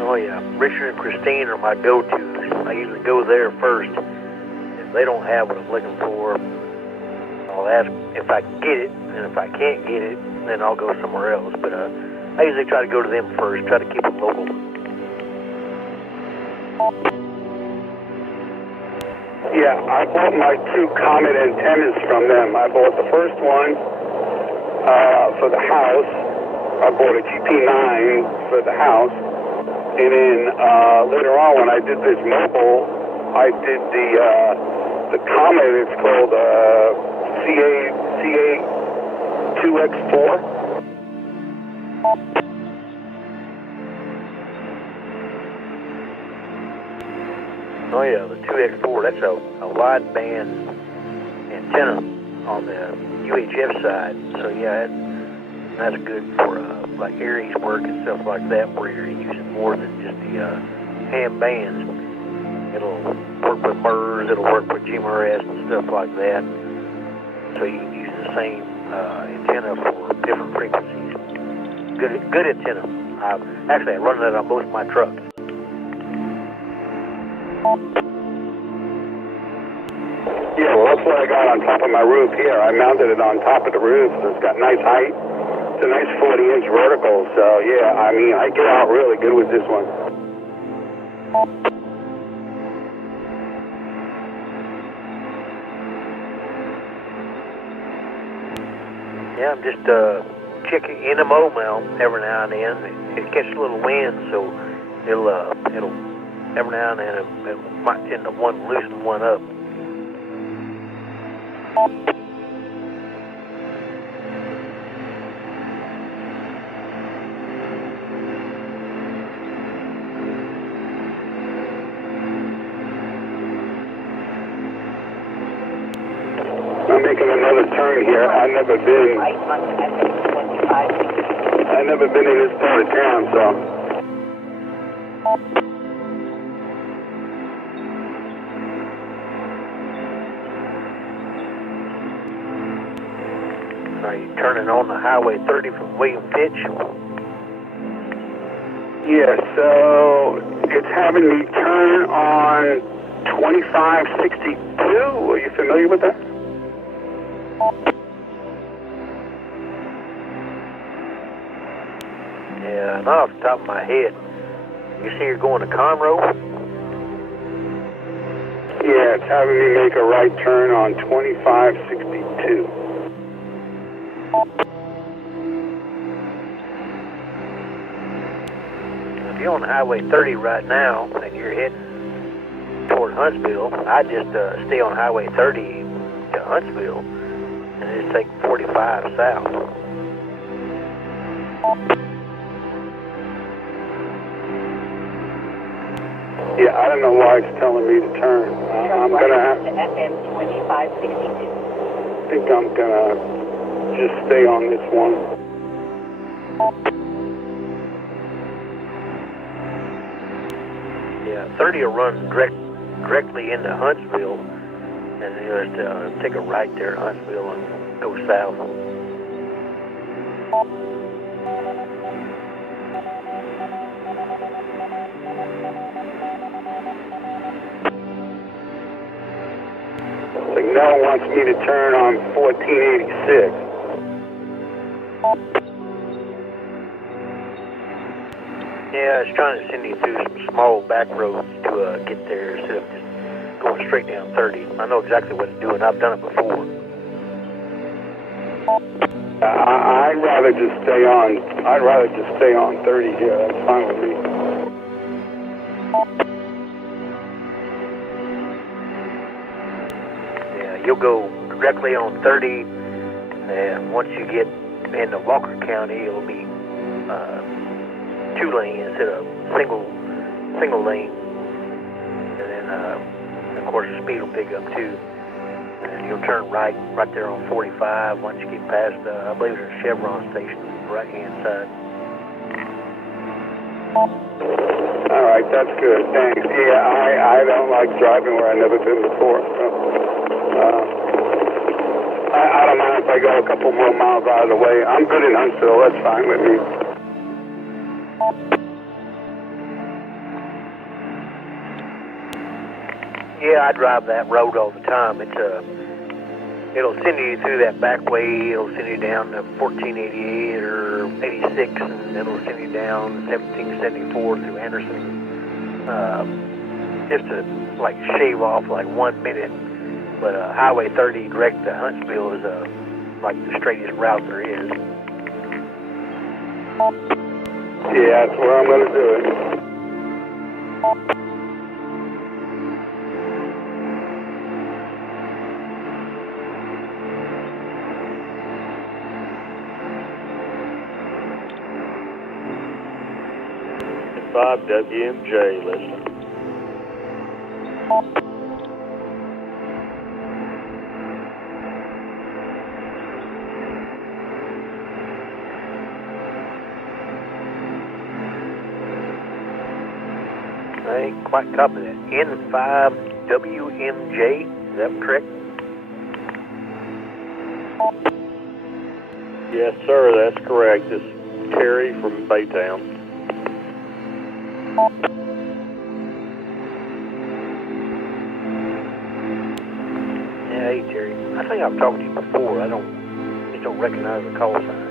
Oh yeah, Richard and Christine are my go-tos. I usually go there first. If they don't have what I'm looking for, I'll ask if I can get it, and if I can't get it, then I'll go somewhere else. But I usually try to go to them first, try to keep it local. Yeah, I bought my 2 Comet antennas from them. I bought the first one for the house. I bought a GP9 for the house. And then later on, when I did this mobile, I did the Comet. It's called CA2X4. Oh yeah, the 2X4, that's a wideband antenna on the UHF side. So yeah, that's good for like Aries work and stuff like that, where you're using more than just the ham bands. It'll work with MERS, it'll work with GMRS and stuff like that. So you can use the same antenna for different frequencies. Good antenna. Actually, I run that on both my trucks. Yeah, well, that's what I got on top of my roof here. I mounted it on top of the roof, so it's got nice height. It's a nice 40-inch vertical, so yeah, I mean, I get out really good with this one. Yeah, I'm just checking NMO now every now and then. It catches a little wind, so it'll every now and then it might tend to loosen one up. I'm making another turn here. I've never been in this part of town, so. Are you turning on the Highway 30 from William Fitch? Yeah, so it's having me turn on 2562. Are you familiar with that? Yeah, not off the top of my head. You see you're going to Conroe? Yeah, it's having me make a right turn on 2562. If you're on Highway 30 right now and you're heading toward Huntsville, I just stay on Highway 30 to Huntsville and just take 45 south. Yeah, I don't know why it's telling me to turn. I'm gonna have to FM 2562. I think I'm gonna just stay on this one. Yeah, 30 will run directly into Huntsville, and then you'll just take a right there at Huntsville and go south. Like now it wants me to turn on 1486. Yeah, it's trying to send you through some small back roads to get there instead of just going straight down 30. I know exactly what it's doing. I've done it before. I'd rather just stay on 30 here. That's fine with me. Yeah, you'll go directly on 30, and once you get into Walker County, it'll be 2 lane instead of single lane. And then, of course, the speed will pick up too. And you'll turn right there on 45 once you get past, I believe there's a Chevron station on the right-hand side. All right, that's good. Thanks. Yeah, I don't like driving where I've never been before. So, I don't mind if I go a couple more miles out of the way. I'm good in Huntsville. That's fine with me. Yeah, I drive that road all the time. It'll send you through that back way. It'll send you down to 1488 or 86, and it'll send you down 1774 through Anderson. Just to like shave off like 1 minute. But Highway 30 direct to Huntsville is like the straightest route there is. Yeah, that's where I'm going to do it. WMJ listening. I ain't quite copy that. N5WMJ, is that correct? Yes, sir, that's correct. This is Terry from Baytown. Yeah, hey Terry. I think I've talked to you before. I just don't recognize the call sign.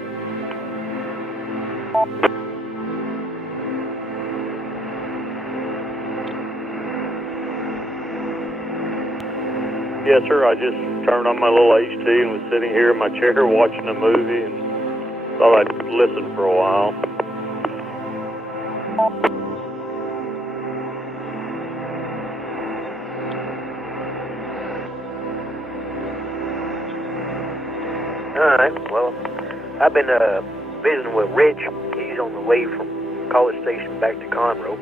Yes, sir, I just turned on my little HT and was sitting here in my chair watching a movie and thought I'd listen for a while. Alright, well, I've been visiting with Rich. He's on the way from College Station back to Conroe.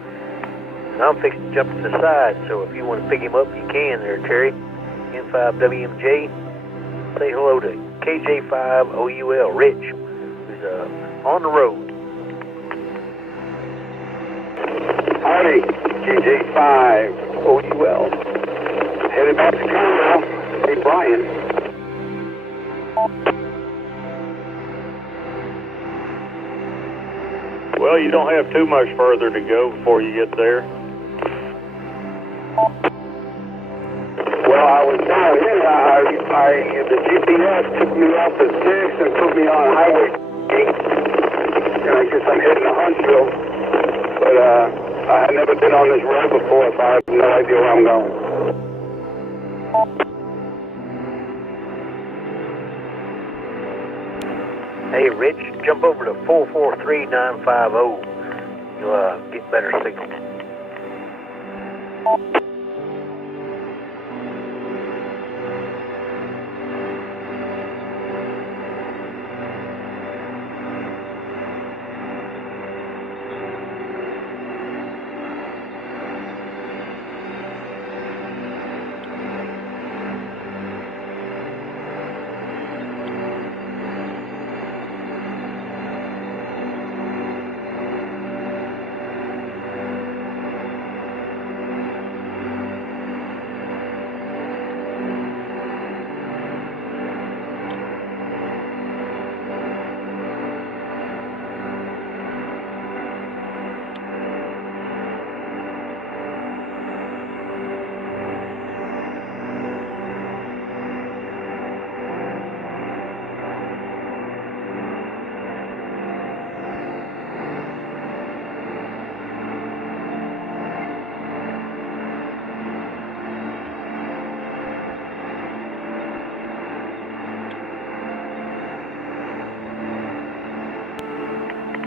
And I'm fixing to jump to the side, so if you want to pick him up, you can there, Terry. N5WMJ. Say hello to KJ5OUL, Rich, who's on the road. Howdy, KJ5OUL. Headed back to Conroe. Hey, Brian. Well, you don't have too much further to go before you get there. Well, I was down here. The GPS took me off the 6 and put me on Highway 8. And I guess I'm heading to Huntsville. But I had never been on this road before, so I have no idea where I'm going. Hey, Rich, jump over to 443950. You'll get better signal.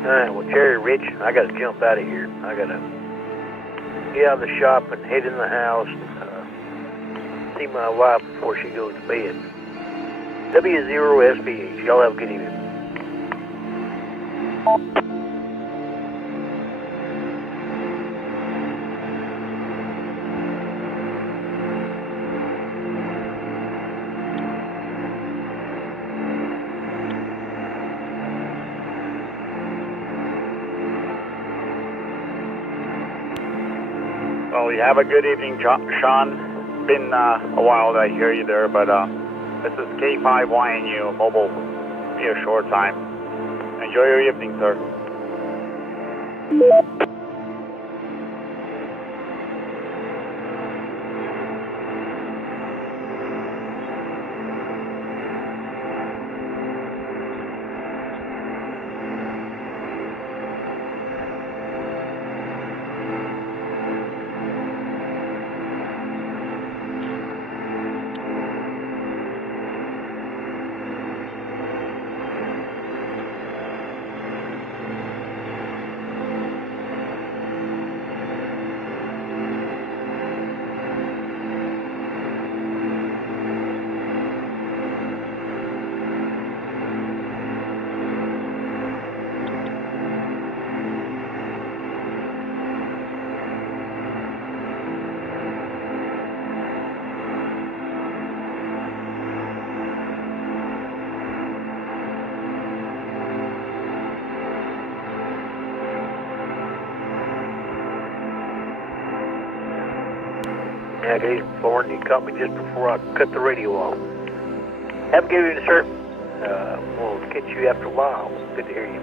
Alright, well, Jerry, Rich, I got to jump out of here. I got to get out of the shop and head in the house and see my wife before she goes to bed. W0SPH. Y'all have a good evening. Well, you have a good evening, Sean. Been a while that I hear you there, but this is K5YNU, mobile, be a short time. Enjoy your evening, sir. Yeah, Gage, Florida, you caught me just before I cut the radio off. Have a good evening, sir. We'll catch you after a while. Good to hear you.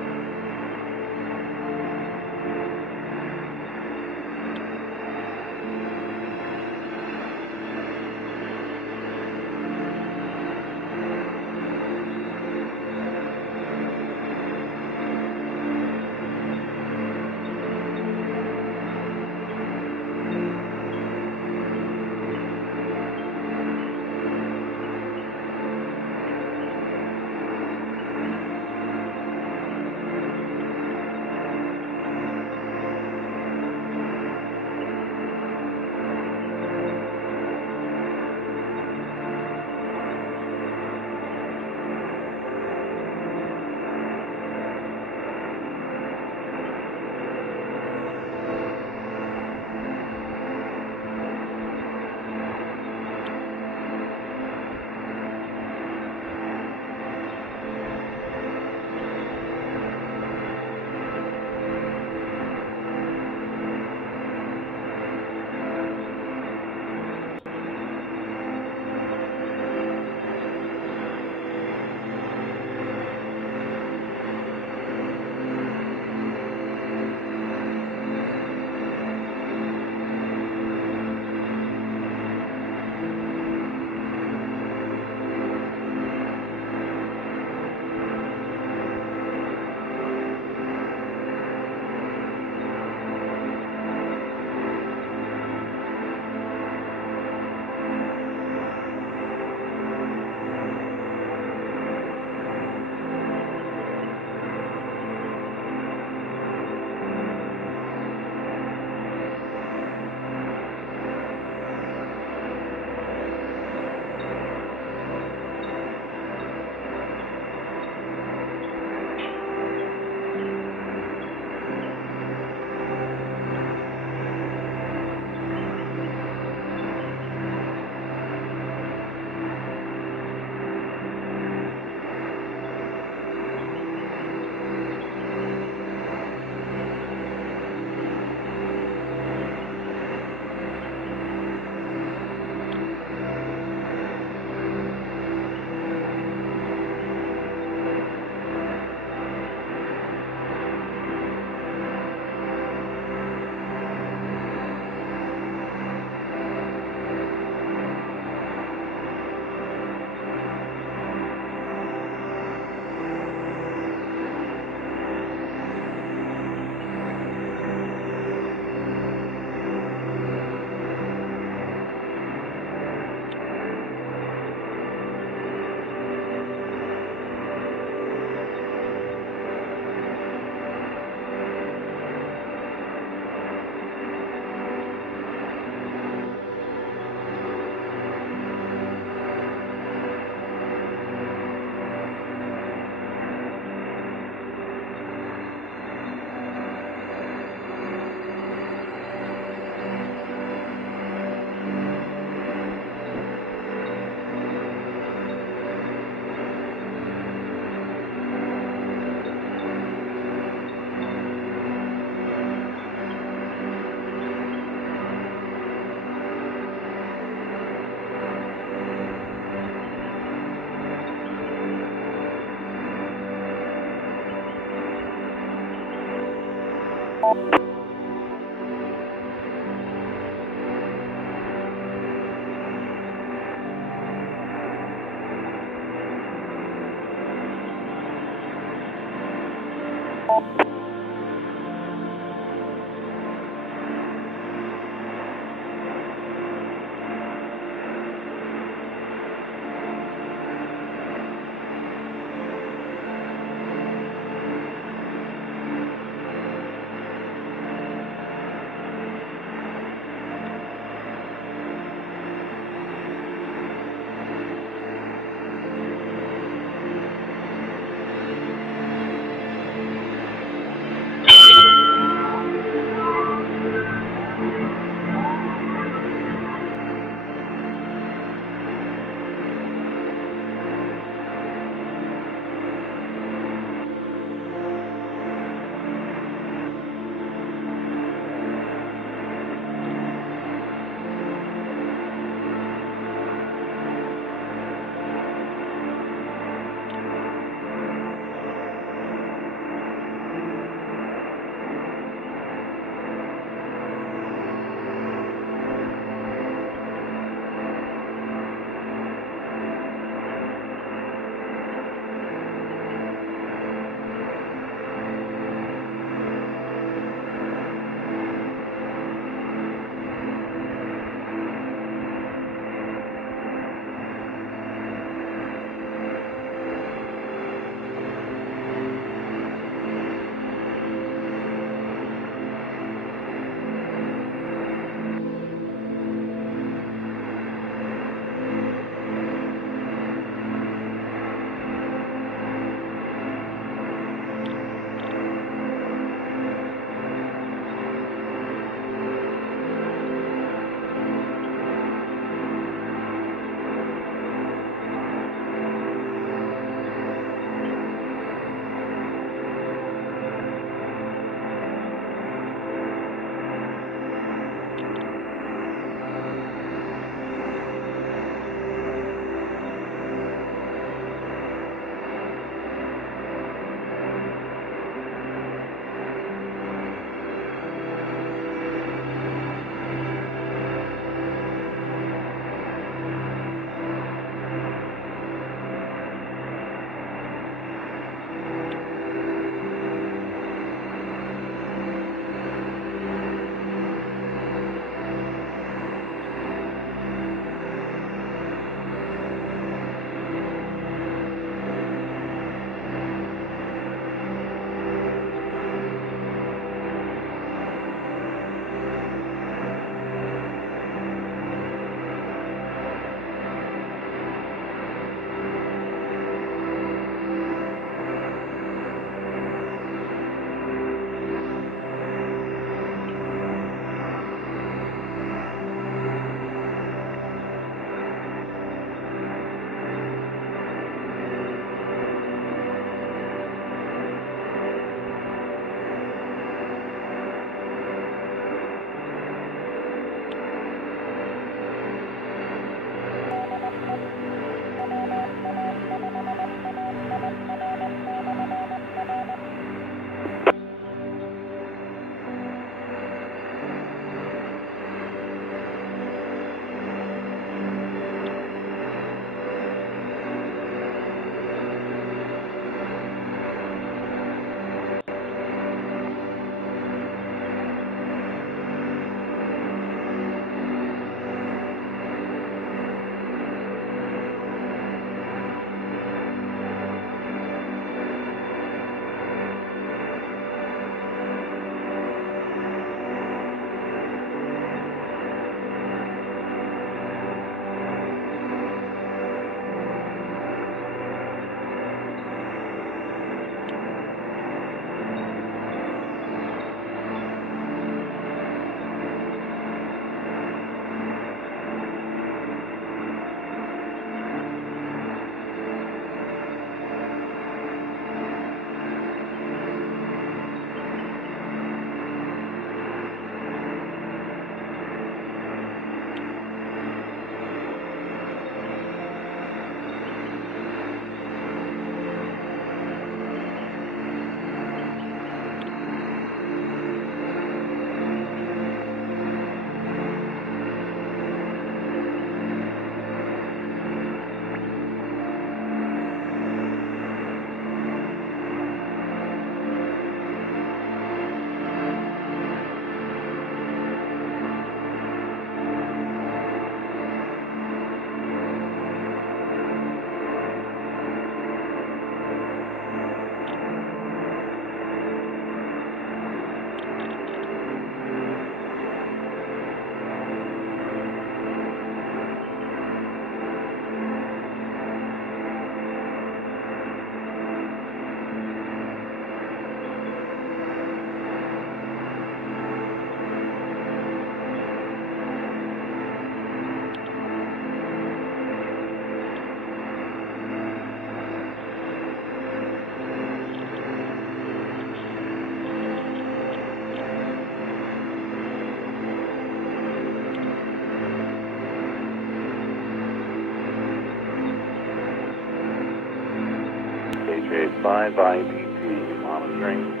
KJ5 IDT monitoring.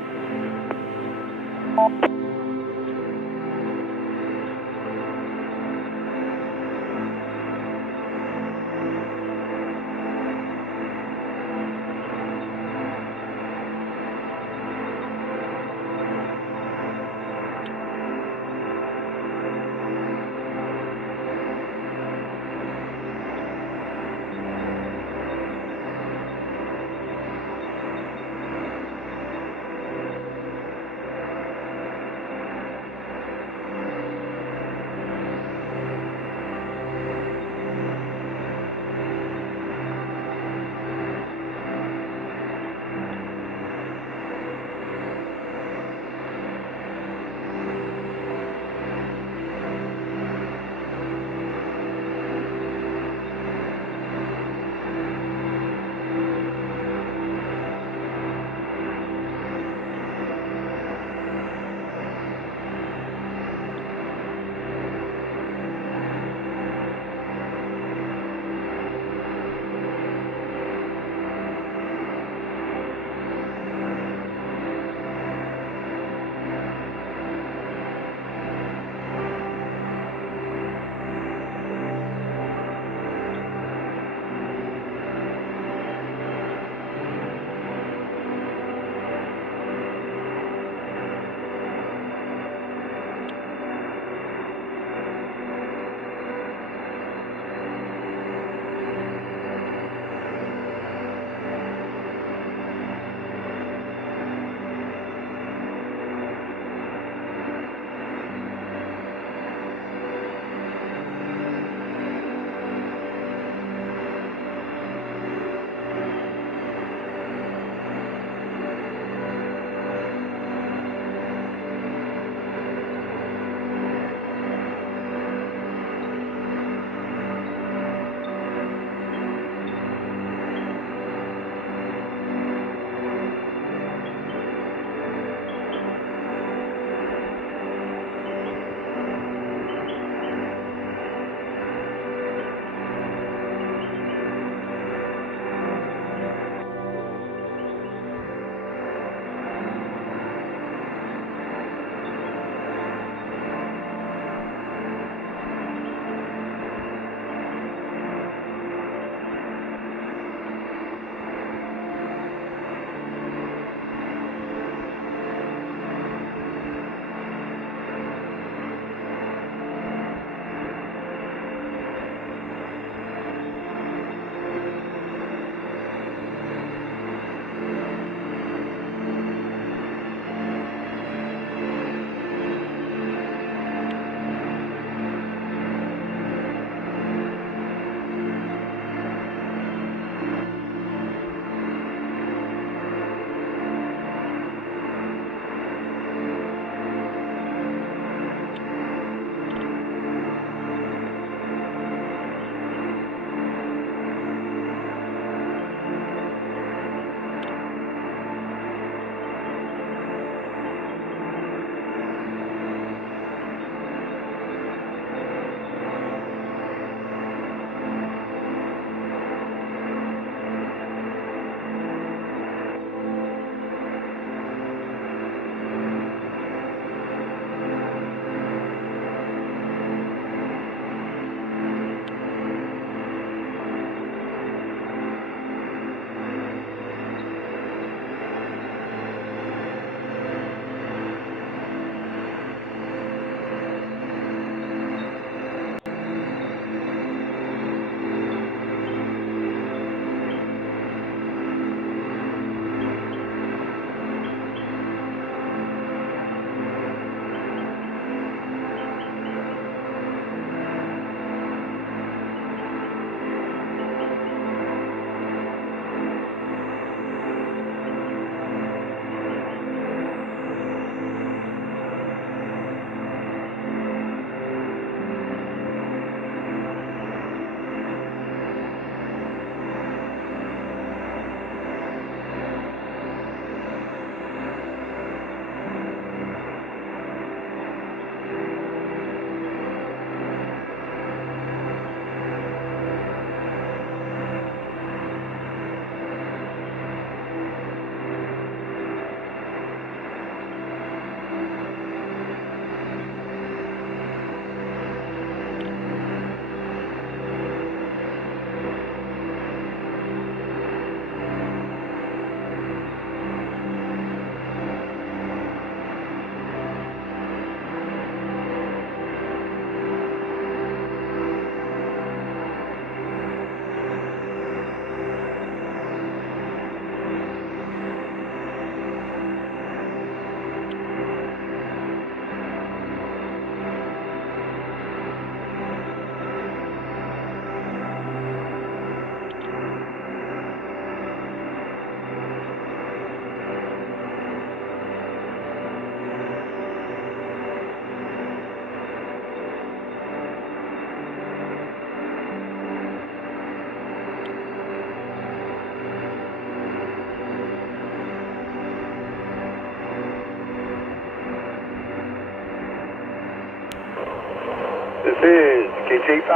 is KJ5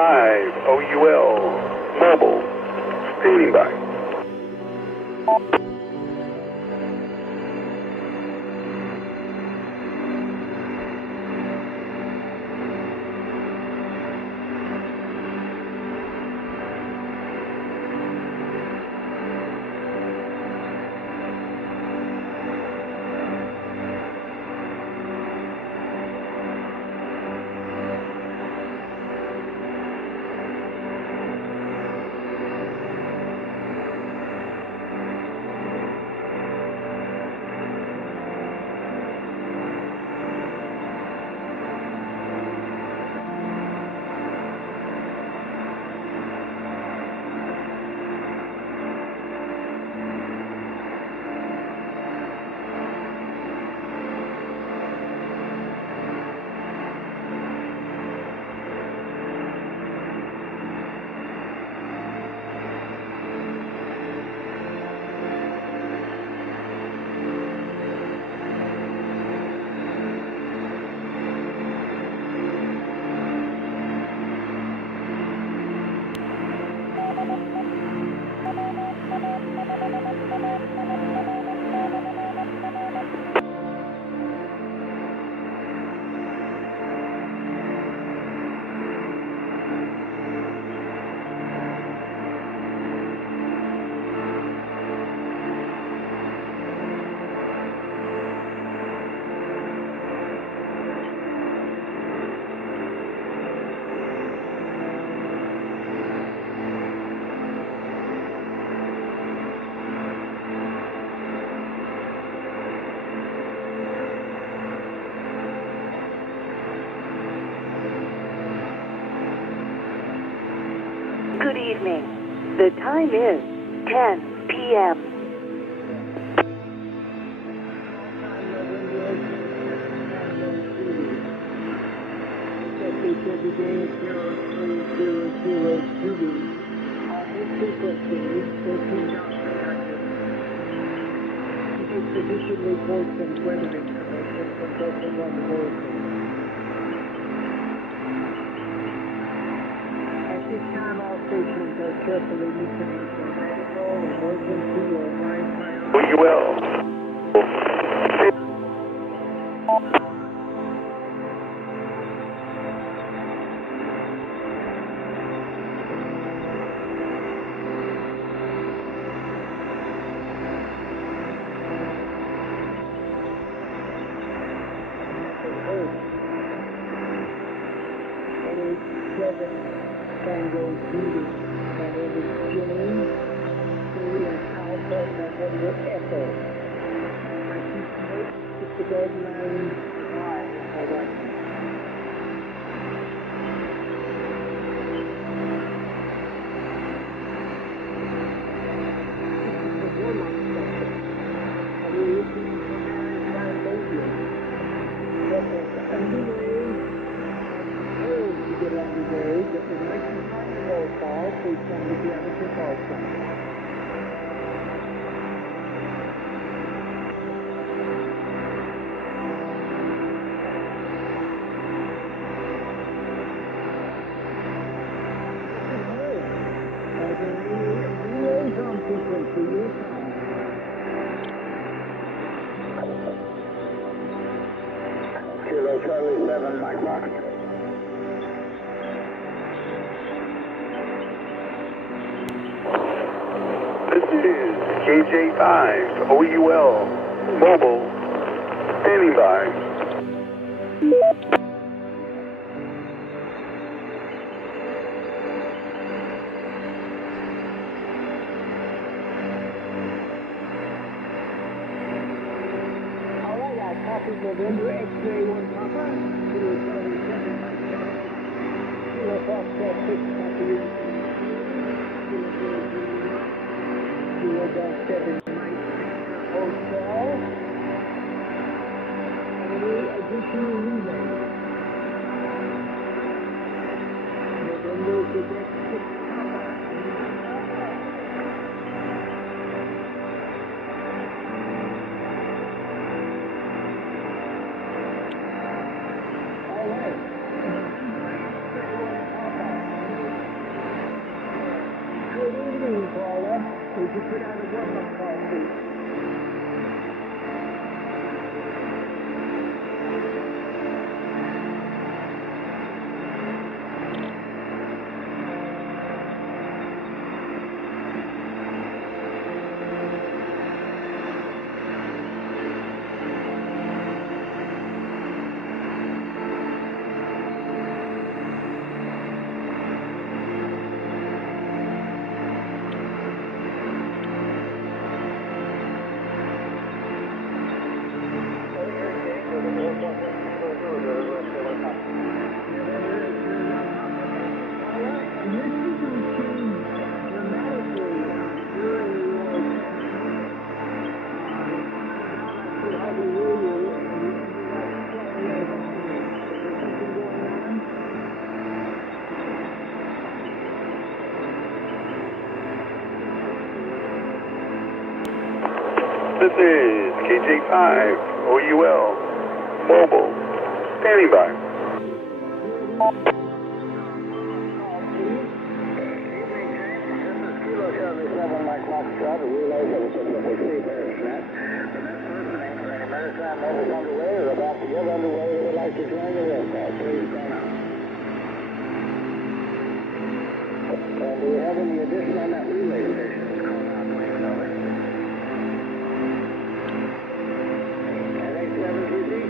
OUL Mobile, standing by. Good evening. The time is 10 p.m. Position reports and weather information from Delta 1 Hurricane. At this time, all stations are carefully listening for medical, emergency, or line OUL. Tango Judy, my name is Jimmy, Julian Alpha, November Echo. I keep notes with the deadline live, all right. This is the warm-up session. And we're listening for maritime radio. That is underway. To get underway, but the 1990 roll call, please send me the amateur call sign. Liaison frequency, your time. Kilo Charlie 7, Mike Rock. This is KJ5 OUL Mobile, standing by. Alright, I copy November X-ray 1 Papa, Kilo Charlie 7, Mike Rock. Kilo Foxtrot 6, copy. Kilo Golf 7, Mike Hotel. Any additional relay? November Quebec 6, Papa. All right. warm-up call, please. This is KJ5 OUL Mobile, standing by. And do we have any addition on that relay station that's calling out, please, over?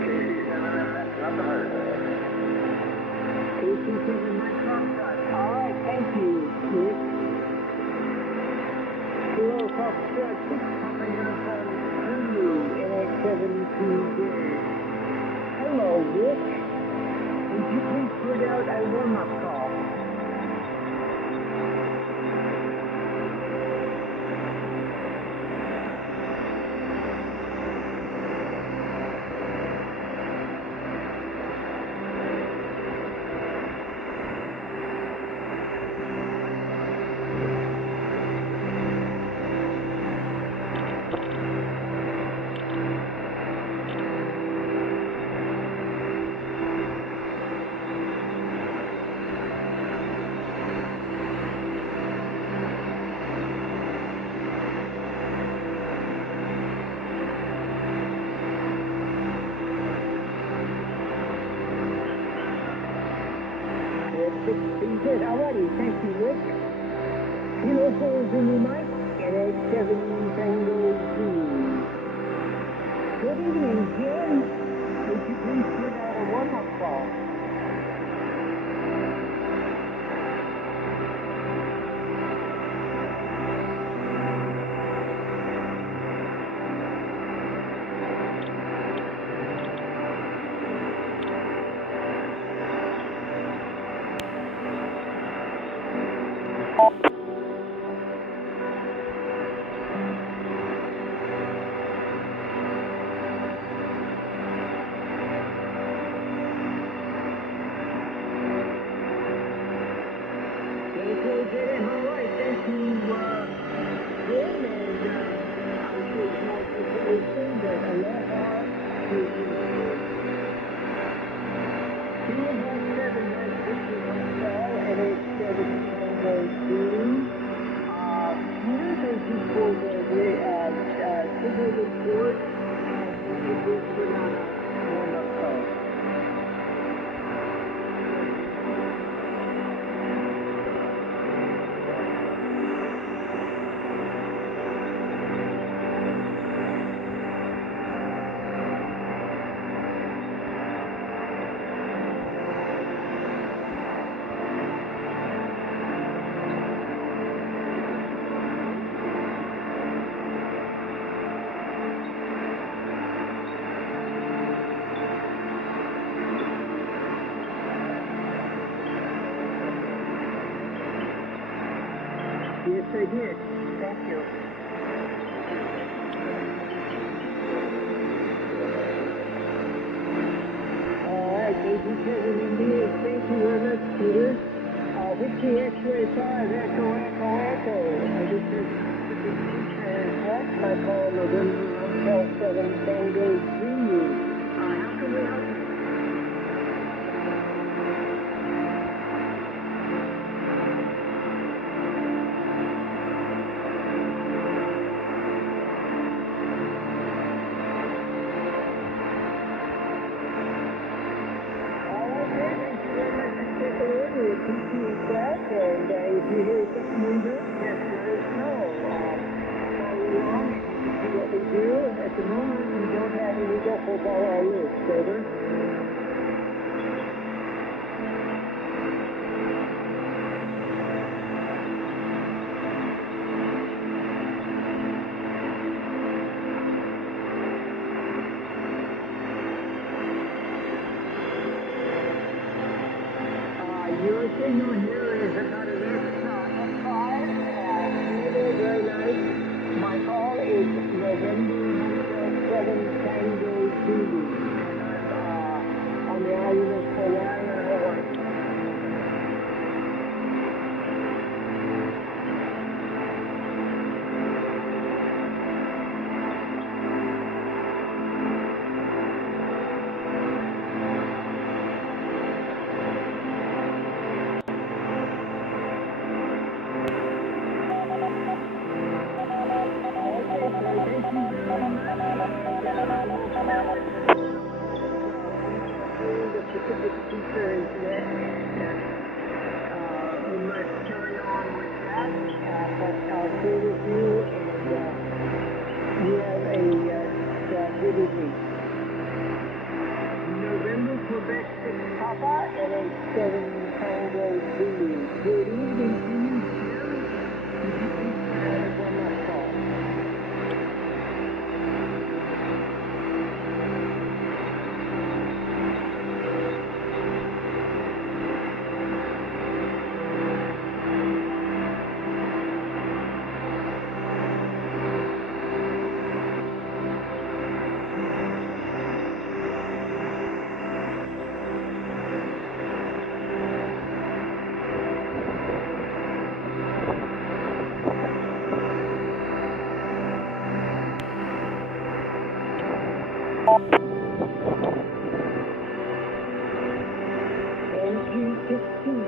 KC7, that's nothing heard. KC7, Mike Foxtrot. All right, thank you, Rick. Squirrel Foxtrot 6 coming up on Zulu, NX72J. Hello, Rick. Would you please put out a warm-up call? Alrighty, thank you, Rick. Kilo 4 Zulu Mike, NX7 Tango 2. Good evening, Jim. Would you please put out a warm-up call? Alright, thank you, Jim, and I should have information that Aloha is 217 has pictures on the call, NX7 Tango 2. Peter, thank you for the signal report, and you will put on a warm-up call. Yes, I did. Thank you. All right, KC7 India, thank you very much, Peter. Whiskey X-ray 5, Echo, Echo, Echo. This is what? My call November Hotel 7 Tango 3. How can we help you? and if you hear something we do, just let us know. Follow along and see what we do. At the moment, we don't have any local on our list, over. Your signal here is about an F5, and very nice. My call is November 7 Tango Zulu, and I'm on the island of Hawaii. November, Quebec 6 Papa, and 7 Tango Zulu. Good evening to you, Jim. Could you please have one last call?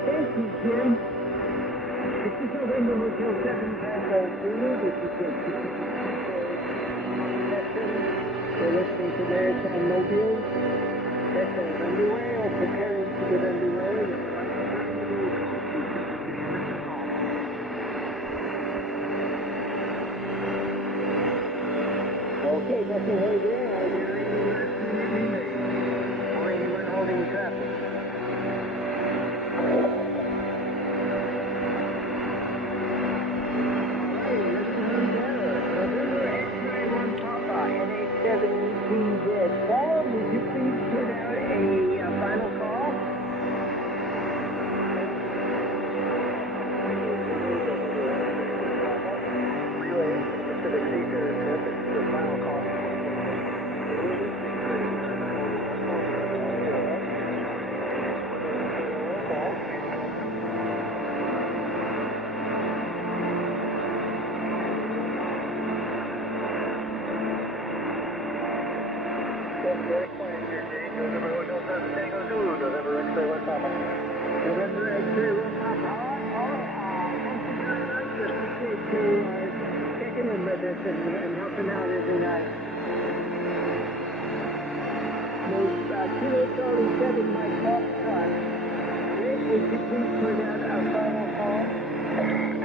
Thank you, Jim. This is November Hotel 7 Tango Zulu. This is the we're listening to Maritime Mobile. That's underway or preparing to get underway. Okay, nothing right there. Are there any last minute relays? Or anyone holding traffic? Paul, would you please put out a final call? Relay Pacific Seafarer, this is the final call. Very quiet here, Jay. November Hotel 7 Tango Zulu, November X-Ray 1 Papa. November X-Ray 1 Papa. Thank you very much. Appreciate you checking in with us and helping out every night. Kilo Charlie 7, my top truck. Rick, would you please put out a final call?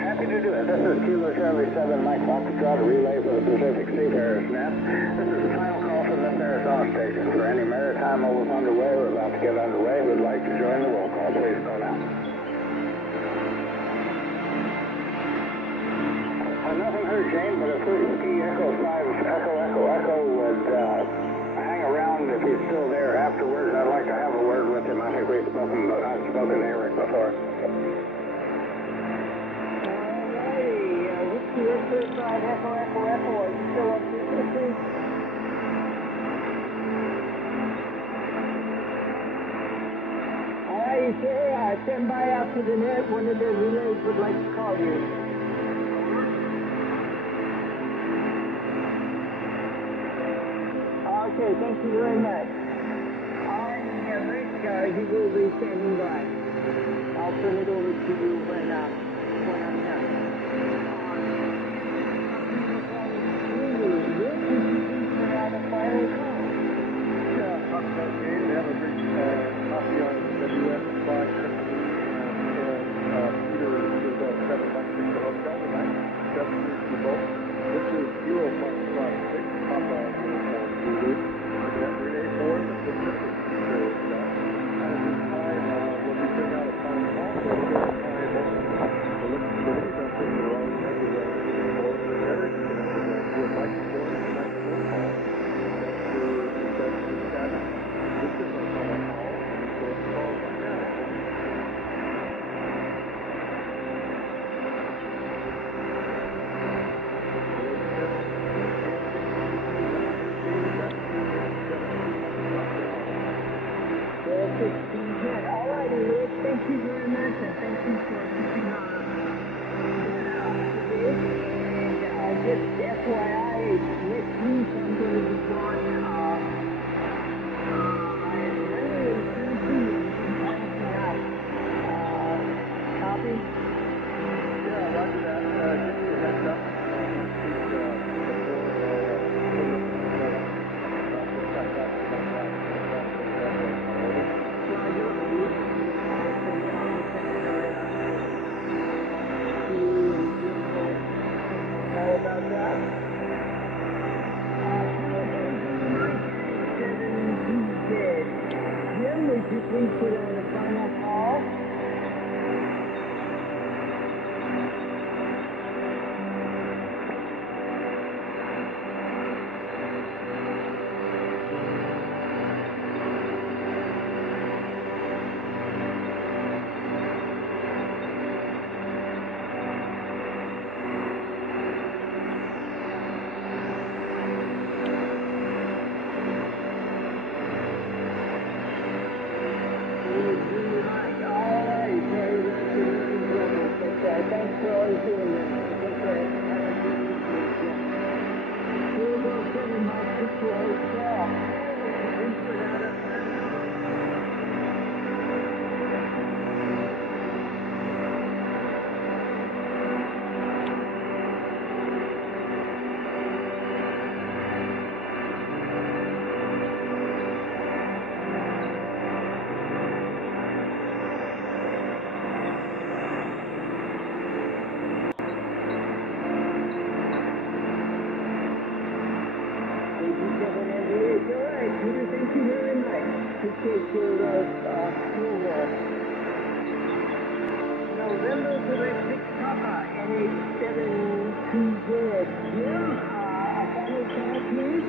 Happy to do it. This is Kilo Charlie 7, Mike Foxtrot, a relay for the Pacific Seafarers Net. This is the final call from this Arizona station. For any maritime mobiles underway or about to get underway who would like to join the roll call, please go now. Nothing heard, Jane, but if Whiskey Echo 5 Echo would hang around if he's still there afterwards, I'd like to have a word with him. I think I've spoken to Eric before. Whiskey Echo 5 Echo, are you still on frequency? Alright, sir, stand by after the net. One of the relays would like to call you. Okay, thank you very much. Alright, Rick, he will be standing by. I'll turn it over to you when I'm done. A final call. Yeah, Fox 98, have a great copy on WS 5 and Peter Thank you very much, and thank you for keeping that up to date. And just FYI, next week I'm going to be on I am running in Tennessee and blanking out. Copy? Yeah, roger that. Just a heads up. About that. Jim, would you please put on the final call? Thanks for always doing this. Take care. We'll go send my picture hotel. Thanks for that. Peter, thank you very much. Appreciate your approval. November Quebec 6 Papa, NH72Z. Jim, a final call, please.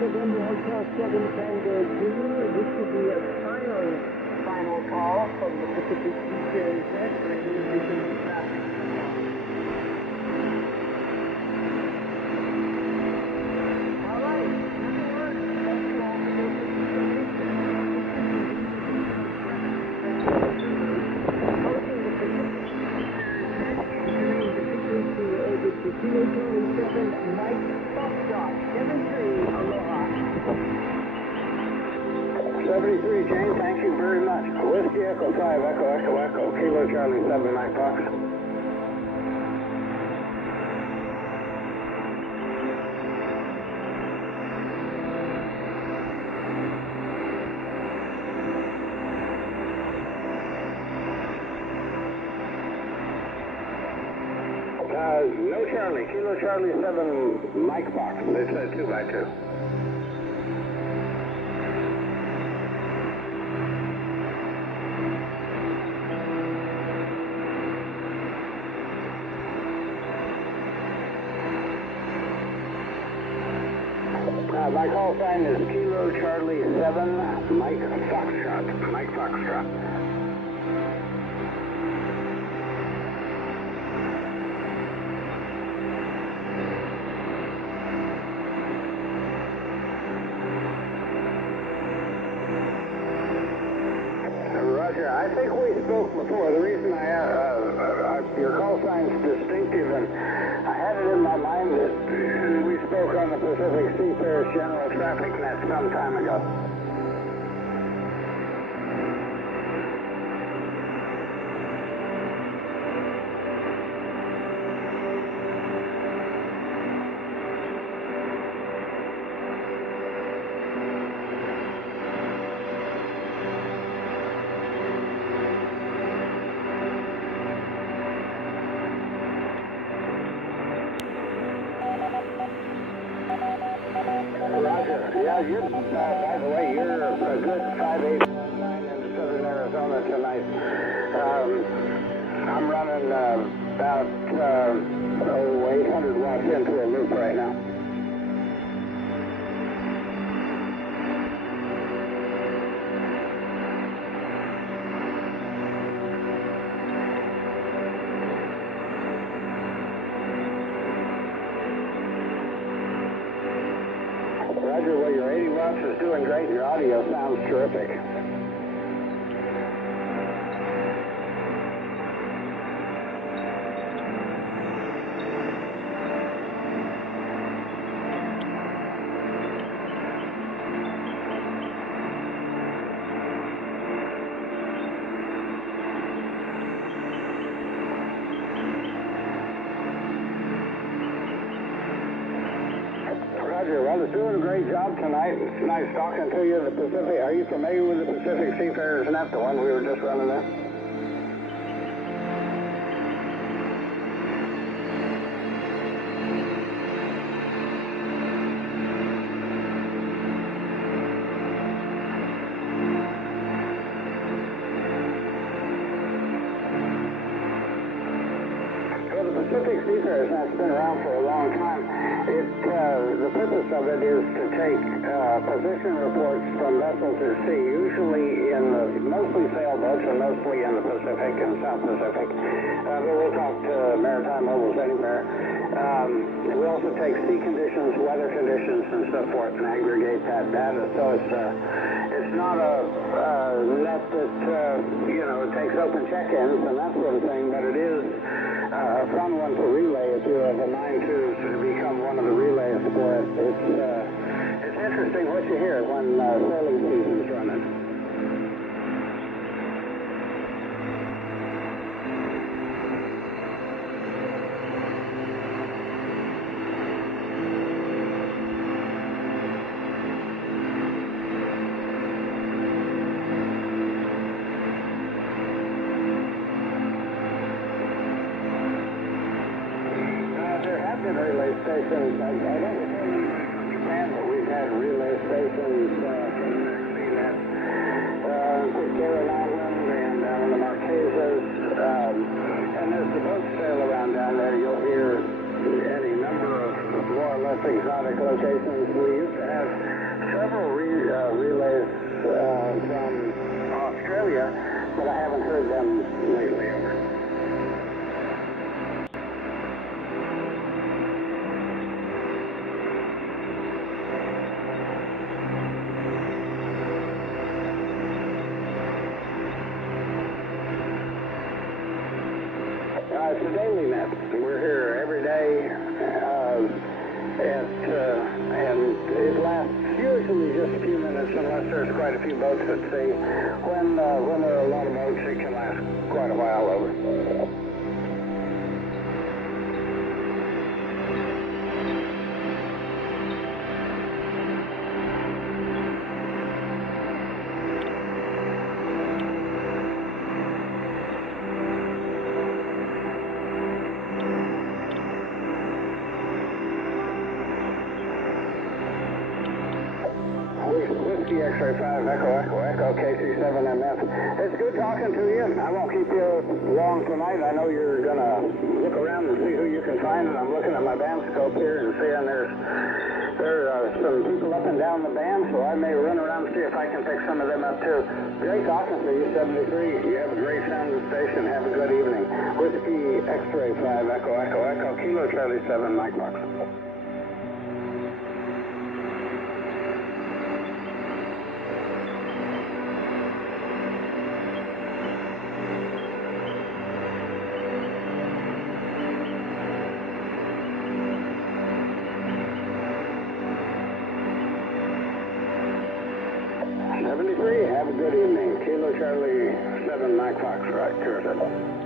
November Hotel 7 Tango Junior. This will be a final call from the Pacific Eastern Test for communication traffic. All right. Thank you all for your participation. Approaching the Pacific Eastern Test, entering the frequency over to Kilo Charlie 7 Mike Foxtrot 73 Aloha. 73, James, thank you very much. Whiskey Echo 5, Echo, Echo, Echo, Kilo Charlie 7, Mike Fox. No Charlie, Kilo Charlie 7, Mike Fox. It's a 2x2. My call sign is Kilo Charlie 7, Mike Foxtrot. Mike Foxtrot. Roger, I think we spoke before. The reason your call sign's distinctive, and I had it in my mind that we spoke on the Pacific Seafarers General Traffic Net some time ago. Yeah, by the way, you're a good 5819 in southern Arizona tonight. I'm running about 800 watts into a loop right now. Roger, well, your 80 watts is doing great. Your audio sounds terrific. Roger, well, it's doing a great job tonight. It's nice talking to you. The Pacific, are you familiar with the Pacific Seafarers Net, the one we were just running there? Well, the Pacific Seafarers Net's been around for a long time. The purpose of it is to take position reports from vessels at sea, usually in mostly sailboats and mostly in the Pacific and South Pacific. But we'll talk to maritime mobiles anywhere. We also take sea conditions, weather conditions, and so forth, and aggregate that data. So it's not a net that it takes open check-ins and that sort of thing, but it is a fun one to relay if you have a 9-2 to become one of the relays for it. It's interesting what you hear when sailing season's running. Relay stations. I don't recall from Japan, but we've had relay stations from the CNET, Carolyn Island and down in the Marquesas. And as the boats sail around down there, you'll hear any number of more or less exotic locations. We used to have several relays from Australia, but I haven't heard them lately. It's a daily net. We're here every day, and it lasts usually just a few minutes unless there's quite a few boats at sea. When there are a lot of boats, it can last quite a while over. Whiskey X-ray 5 Echo KC7MF. It's good talking to you. I won't keep you long tonight. I know you're gonna look around and see who you can find, and I'm looking at my band scope here and seeing there's There are some people up and down the band, so I may run around and see if I can pick some of them up too. Great talking to you, 73. You have a great sound station. Have a good evening. Whiskey X-Ray 5 Echo Echo Echo Kilo Charlie 7 Mike Box. 73, have a good evening. Kilo Charlie 7 Mike Fox, right, terrific.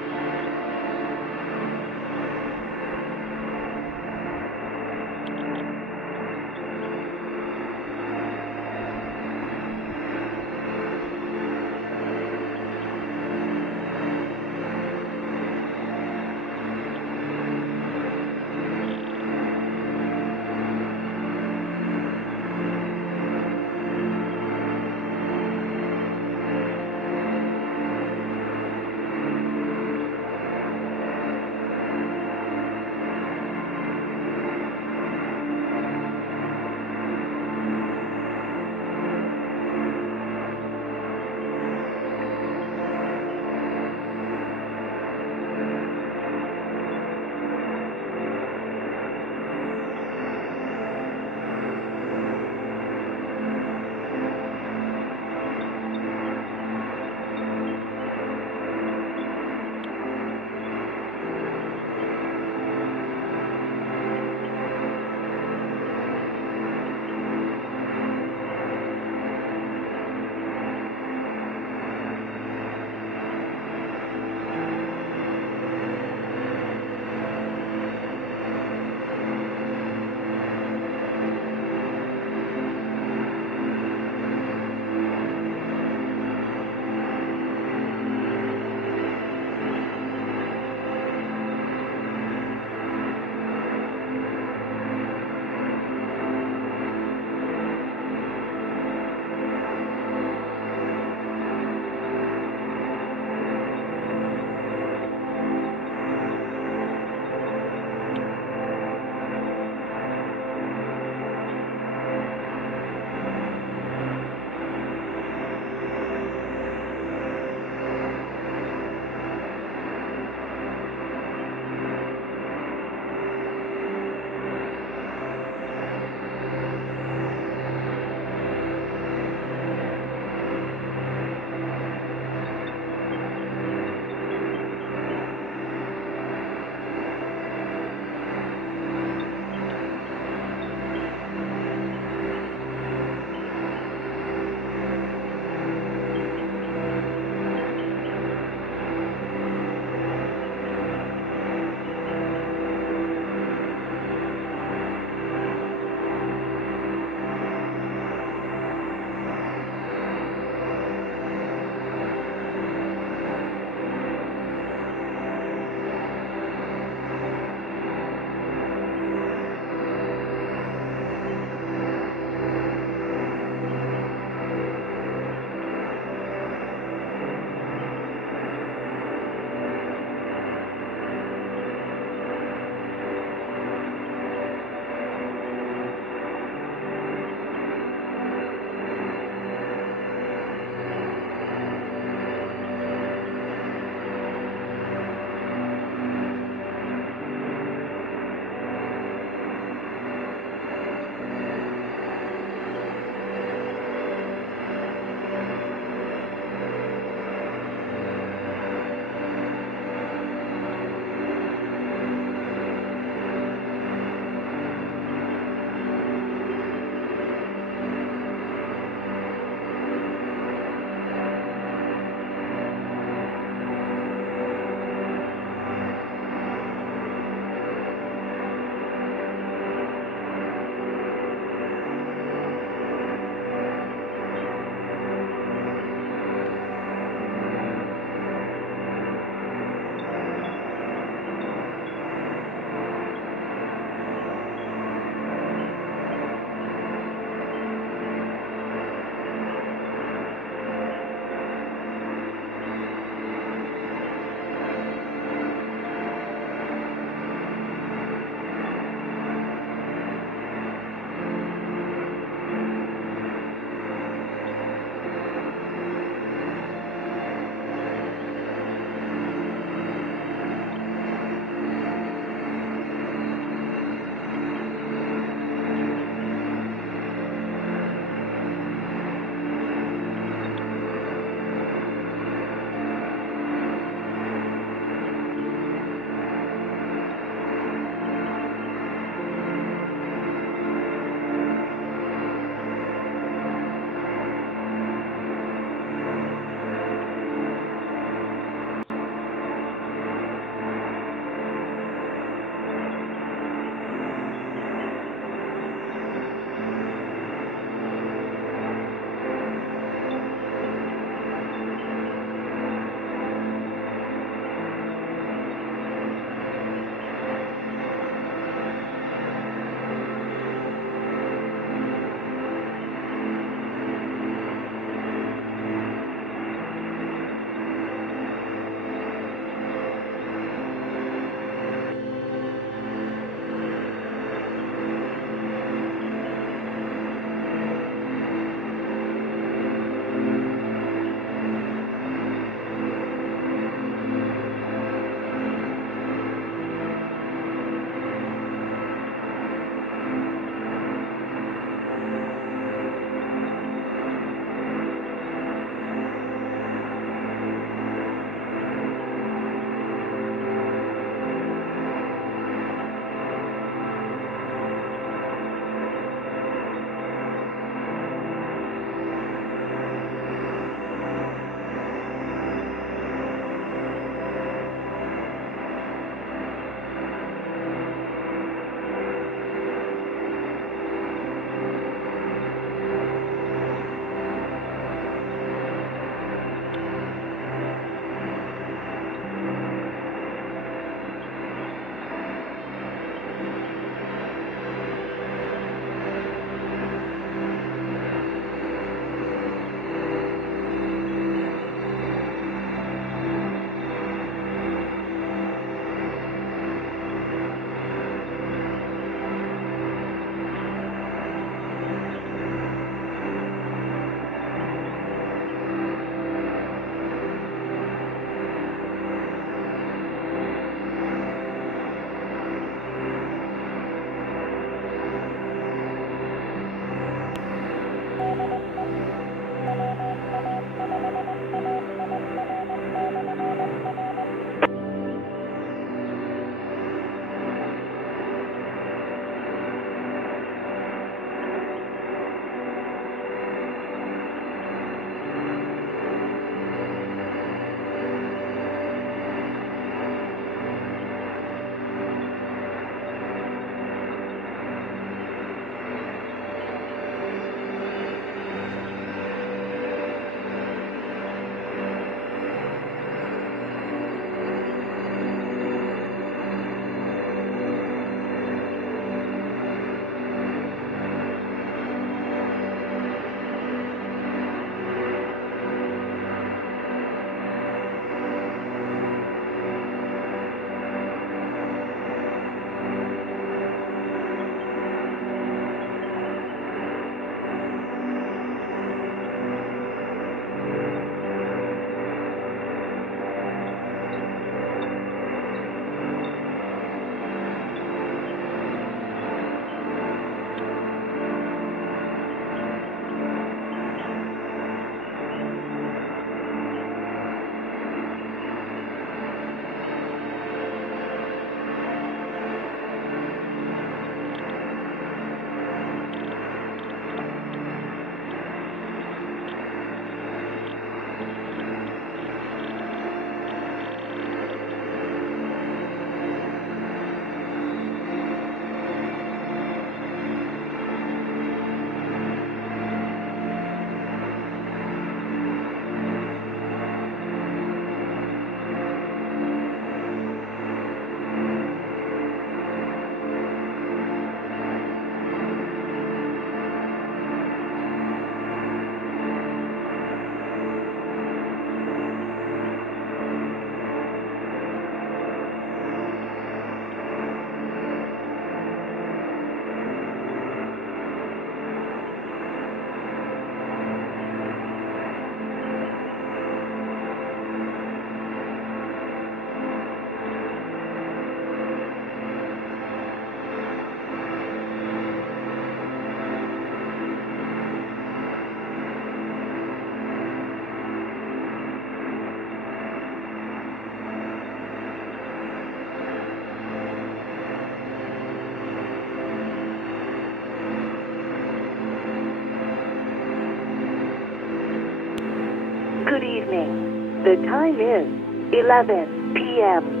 evening. The time is 11 p.m.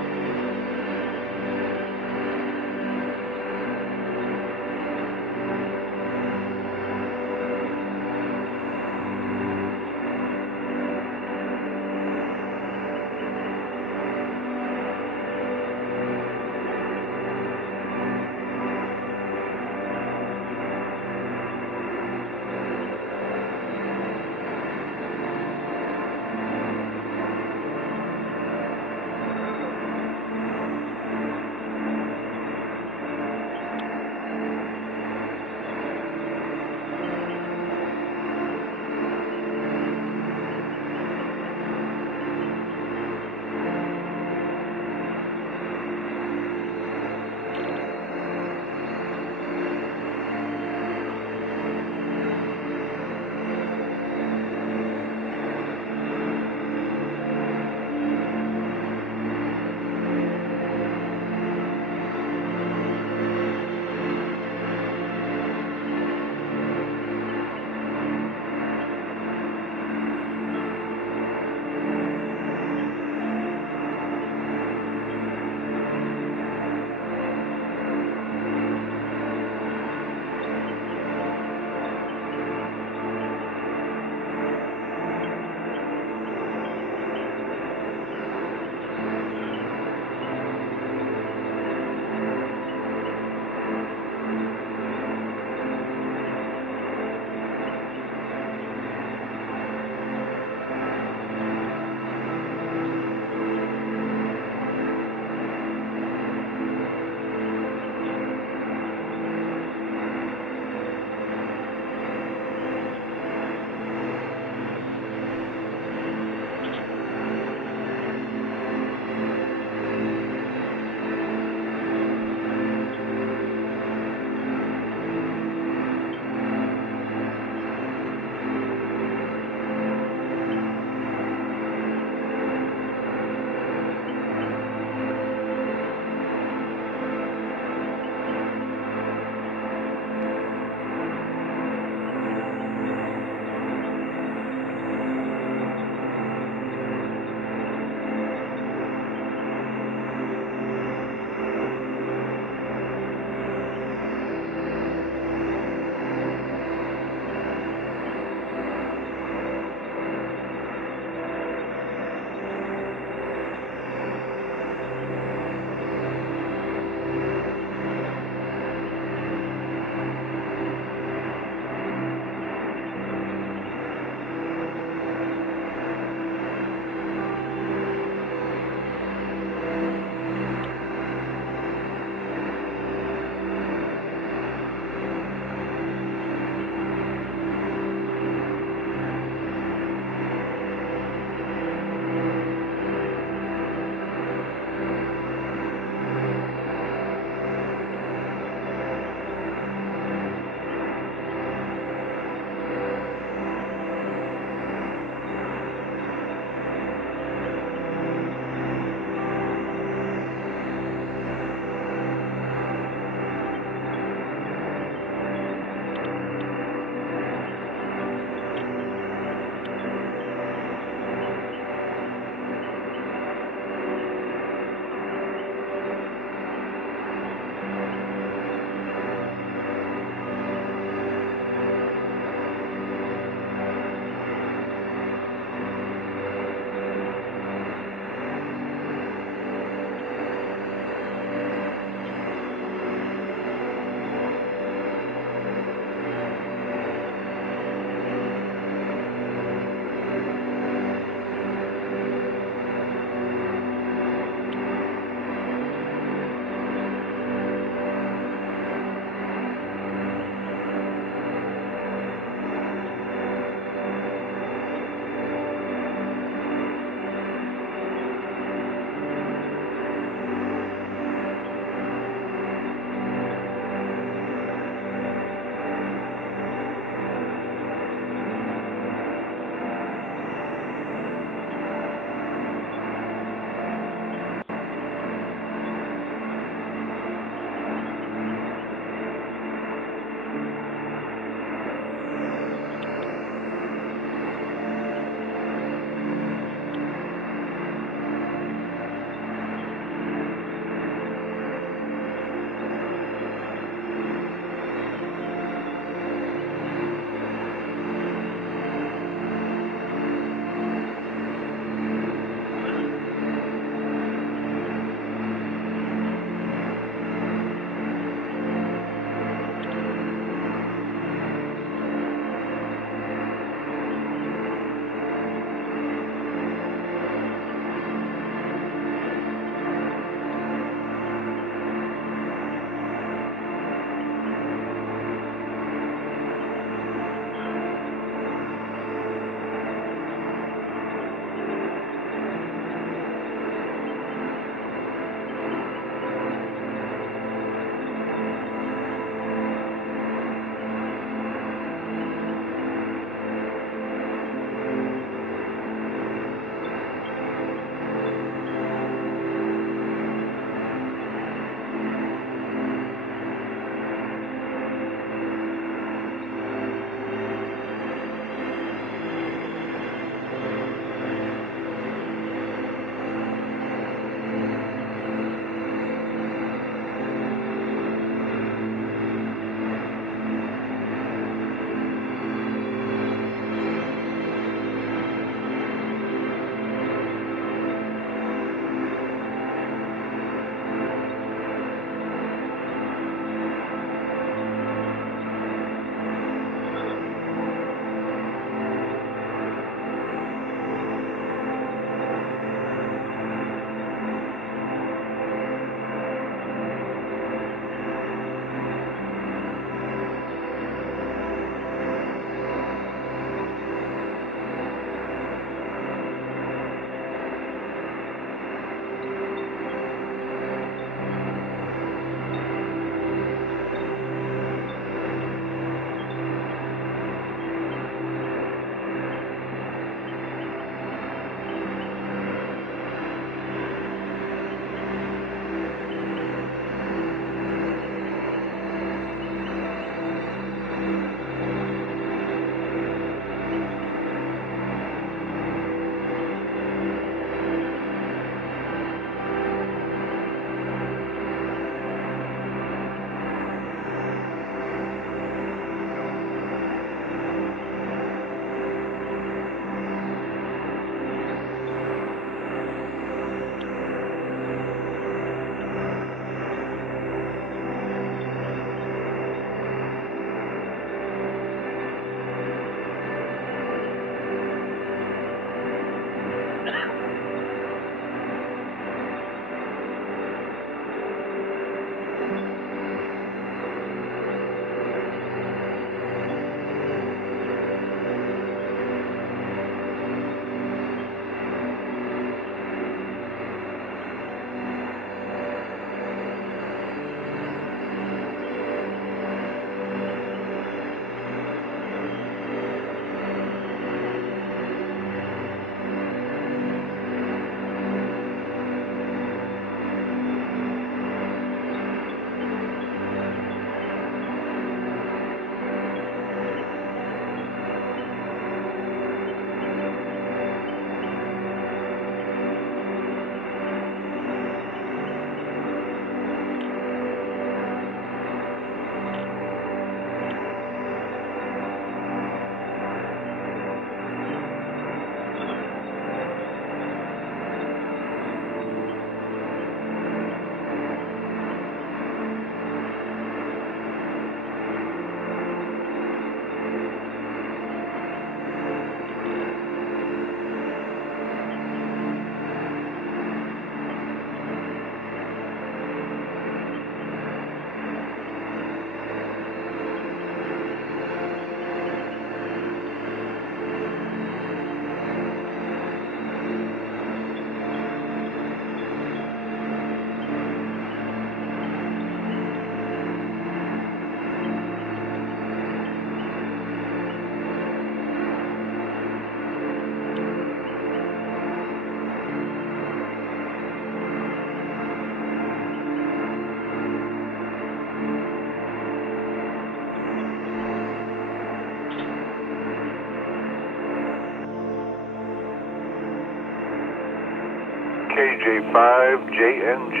KJ5JNJ,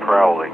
prowling.